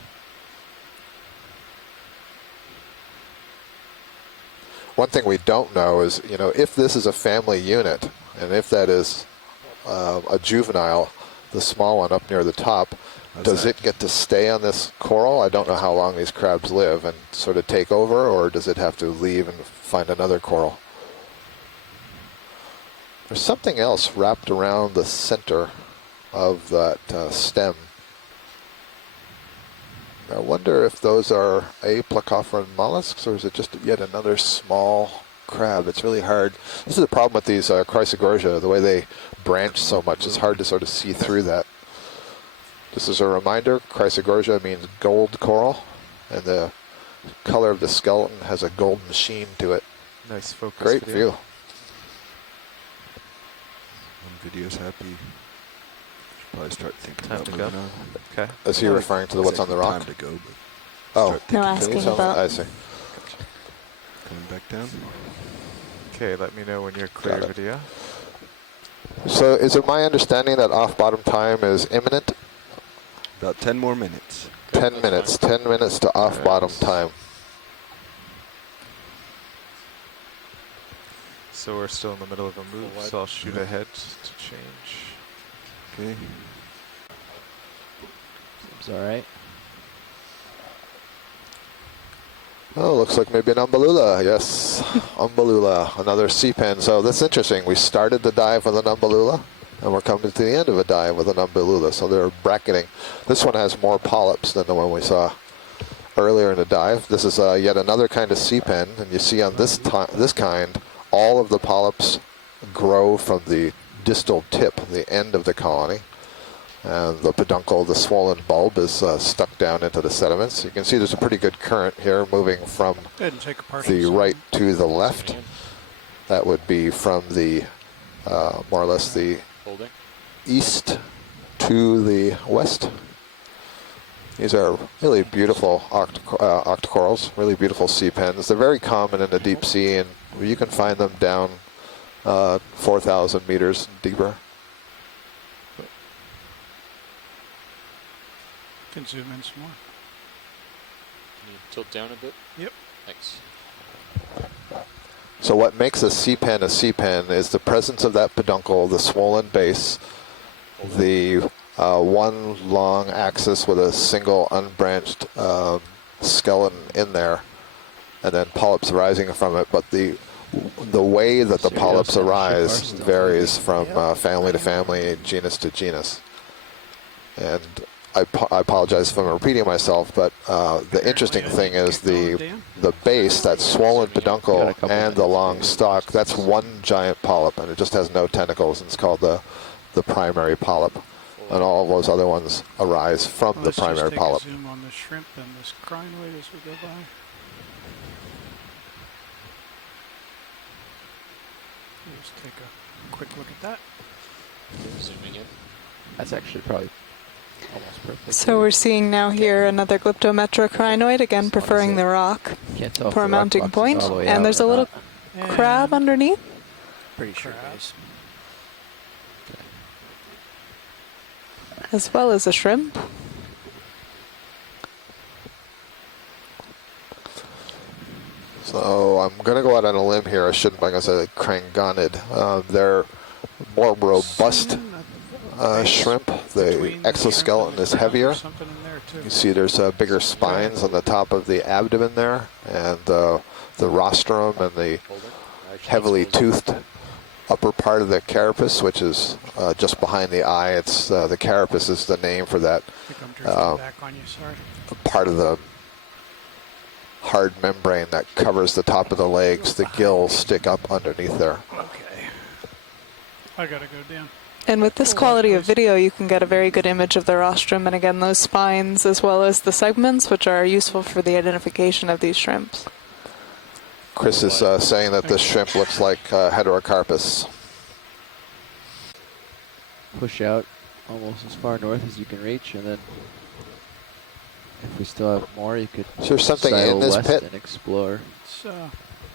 One thing we don't know is, if this is a family unit, and if that is a juvenile, the small one up near the top, does it get to stay on this coral? I don't know how long these crabs live and sort of take over, or does it have to leave and find another coral? There's something else wrapped around the center of that stem. I wonder if those are aplacophorine mollusks, or is it just yet another small crab? It's really hard. This is the problem with these Chrysogorgia, the way they branch so much. It's hard to sort of see through that. Just as a reminder, Chrysogorgia means gold coral, and the color of the skeleton has a golden sheen to it. Nice focus. Great video. view. When video's happy, should probably start thinking Time about to go. moving on. Okay. Is he referring to the what's on the rock? Time to go, but Oh, No, asking about. I see. coming back down. Okay, let me know when you're clear, video. So is it my understanding that off-bottom time is imminent? About 10 more minutes. 10 minutes. 10 minutes to off-bottom time. So we're still in the middle of a move, so I'll shoot ahead to change. Okay. Seems all right. Oh, looks like maybe an umbellula. Yes, umbellula, another sea pen. So that's interesting. We started the dive with an umbellula, and we're coming to the end of a dive with an umbellula. So they're bracketing. This one has more polyps than the one we saw earlier in the dive. This is yet another kind of sea pen, and you see on this kind, all of the polyps grow from the distal tip, the end of the colony. And the peduncle, the swollen bulb, is stuck down into the sediments. You can see there's a pretty good current here moving from the right to the left. That would be from the, more or less the east to the west. These are really beautiful octocorals, really beautiful sea pens. They're very common in the deep sea, and you can find them down 4,000 meters deeper. Can zoom in some more. Can you tilt down a bit? Yep. Thanks. So what makes a sea pen is the presence of that peduncle, the swollen base, the one long axis with a single unbranched skeleton in there, and then polyps rising from it. But the way that the polyps arise varies from family to family, genus to genus. And I apologize if I'm repeating myself, but the interesting thing is the base, that swollen peduncle and the long stalk, that's one giant polyp, and it just has no tentacles, and it's called the primary polyp. And all those other ones arise from the primary polyp. Let's just take a zoom on the shrimp and this crinoid as we go by. Let's take a quick look at that. Zooming in. That's actually probably almost perfect. So we're seeing now here another glyptometrocrinoid, again preferring the rock Can't tell if for the a rock mounting box is point. all the way And out there's or a little not. crab underneath. Pretty sure it is. As well as a shrimp. So I'm going to go out on a limb here. I shouldn't, but I'm going to say crangonid. They're more robust shrimp. The exoskeleton is heavier. You see there's bigger spines on the top of the abdomen there, and the rostrum and the heavily toothed upper part of the carapace, which is just behind the eye. It's the carapace is the name for that part of the hard membrane that covers the top of the legs. The gills stick up underneath there. Okay. I gotta go down. And with this quality of video, you can get a very good image of the rostrum and again those spines as well as the segments, which are useful for the identification of these shrimps. Chris is saying that this shrimp looks like heterocarpus. Push out almost as far north as you can reach, and then if we still have more, you could Is there something sail in this west pit? and explore.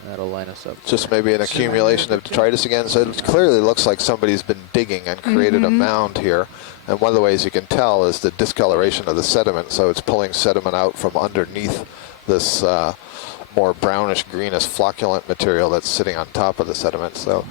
That'll line us up. Just maybe an accumulation of detritus again. So it clearly looks like somebody's been digging and created a mound here. And one of the ways you can tell is the discoloration of the sediment. So it's pulling sediment out from underneath this more brownish greenish flocculent material that's sitting on top of the sediment. So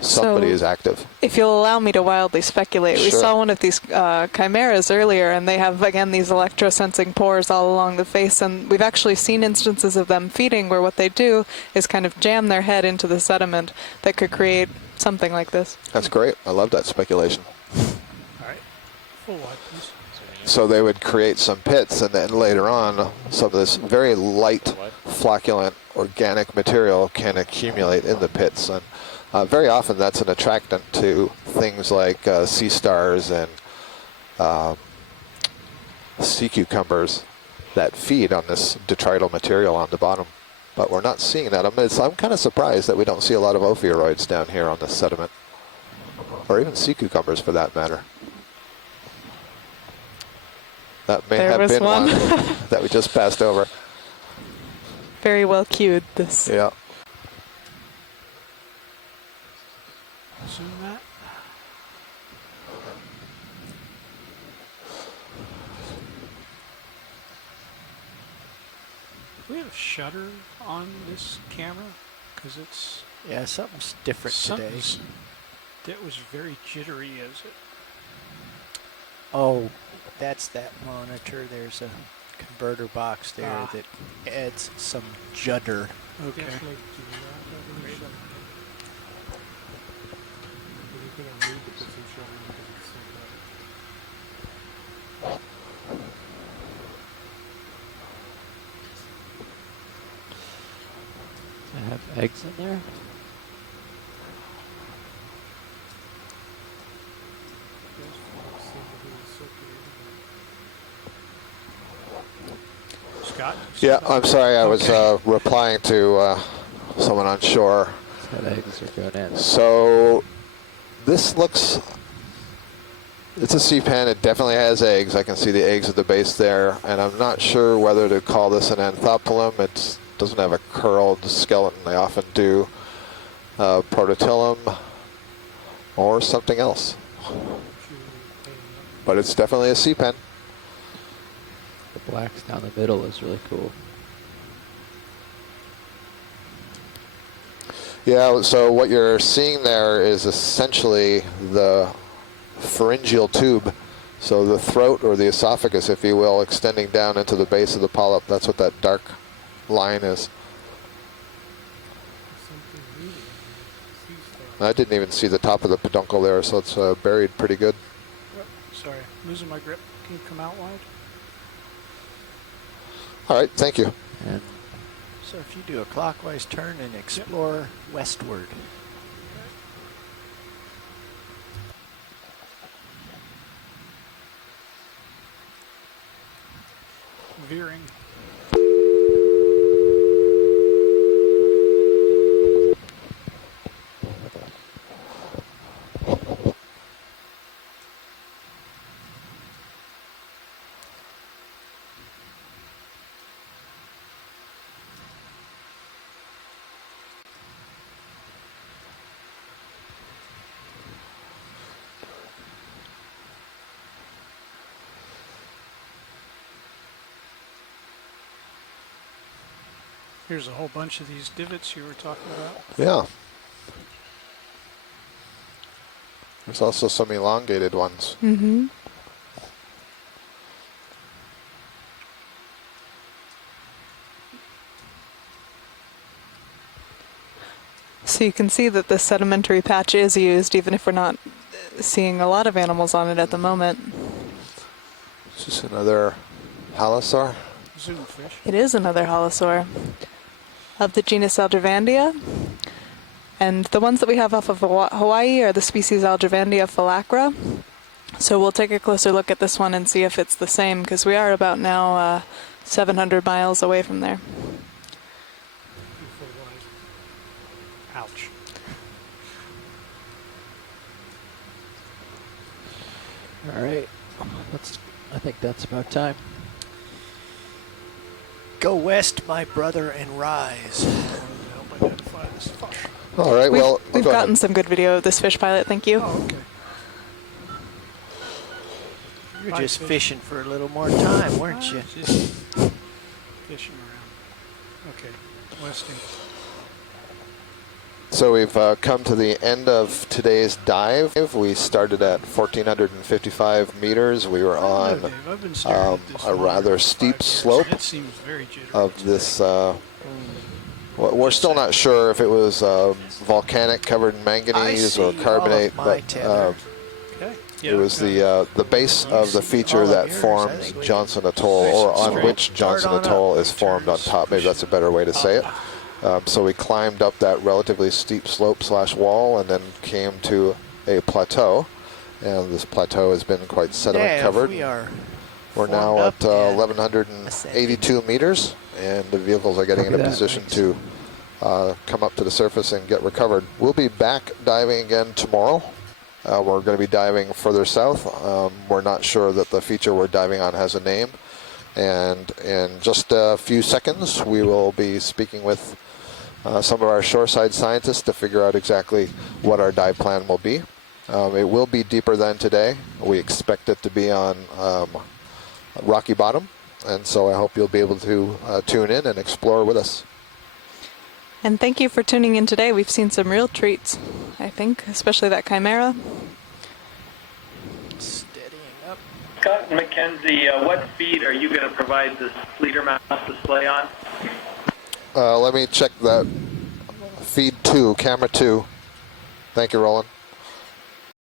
somebody is active. If you'll allow me to wildly speculate, we saw one of these chimeras earlier, and they have, again, these electrosensing pores all along the face, and we've actually seen instances of them feeding where what they do is kind of jam their head into the sediment that could create something like this. That's great. I love that speculation. All right. Full wide, please. So they would create some pits, and then later on, some of this very light, flocculent, organic material can accumulate in the pits. And very often that's an attractant to things like sea stars and sea cucumbers that feed on this detrital material on the bottom. But we're not seeing that. I'm kind of surprised that we don't see a lot of ophiuroids down here on this sediment, or even sea cucumbers for that matter. That may have been one that we just passed over. Very well cued, this. Yeah. Zoom that. Do we have a shutter on this camera? Because it's... Yeah, something's different today. That was very jittery, is it? Oh, that's that monitor. There's a converter box there that adds some judder. Okay. Does it have eggs in there? Scott? Yeah, I'm sorry. I was replying to someone on shore. Eggs are going in. So this looks, it's a sea pen. It definitely has eggs. I can see the eggs at the base there, and I'm not sure whether to call this an anthopilum. It doesn't have a curled skeleton. They often do. Prototillum or something else. But it's definitely a sea pen. The blacks down the middle is really cool. Yeah, so what you're seeing there is essentially the pharyngeal tube. So the throat, or the esophagus, if you will, extending down into the base of the polyp. That's what that dark line is. I didn't even see the top of the peduncle there, so it's buried pretty good. Sorry, losing my grip. Can you come out wide? All right, thank you. And so if you do a clockwise turn and explore westward. Veering. Here's a whole bunch of these divots you were talking about. Yeah. There's also some elongated ones. Mm-hmm. So you can see that the sedimentary patch is used, even if we're not seeing a lot of animals on it at the moment. Is this another halosaur? Zoom fish. It is another halosaur of the genus Aldrivandia. And the ones that we have off of Hawaii are the species Aldrivandia phylacra. So we'll take a closer look at this one and see if it's the same, because we are about now 700 miles away from there. Ouch. All right. I think that's about time. Go west, my brother, and rise. Help identify this fish. All right, well, We've gotten some good video of this fish pilot, thank you. Oh, okay. You're just fishing for a little more time, weren't you? Just fishing around. Okay, westing. So we've come to the end of today's dive. We started at 1,455 meters. We were on a rather steep slope of this. We're still not sure if it was volcanic covered in manganese or carbonate, but it was the base of the feature that forms Johnston Atoll, or on which Johnston Atoll is formed on top. Maybe that's a better way to say it. So we climbed up that relatively steep slope / wall and then came to a plateau. And this plateau has been quite sediment covered. We're now at 1,182 meters, and the vehicles are getting in a position to come up to the surface and get recovered. We'll be back diving again tomorrow. We're going to be diving further south. We're not sure that the feature we're diving on has a name. And in just a few seconds, we will be speaking with some of our shoreside scientists to figure out exactly what our dive plan will be. It will be deeper than today. We expect it to be on rocky bottom, and so I hope you'll be able to tune in and explore with us. And thank you for tuning in today. We've seen some real treats, I think, especially that chimera. Scott and Mackenzie, what feed are you going to provide this leader mouse display on? Let me check that. Feed 2, camera 2. Thank you, Roland.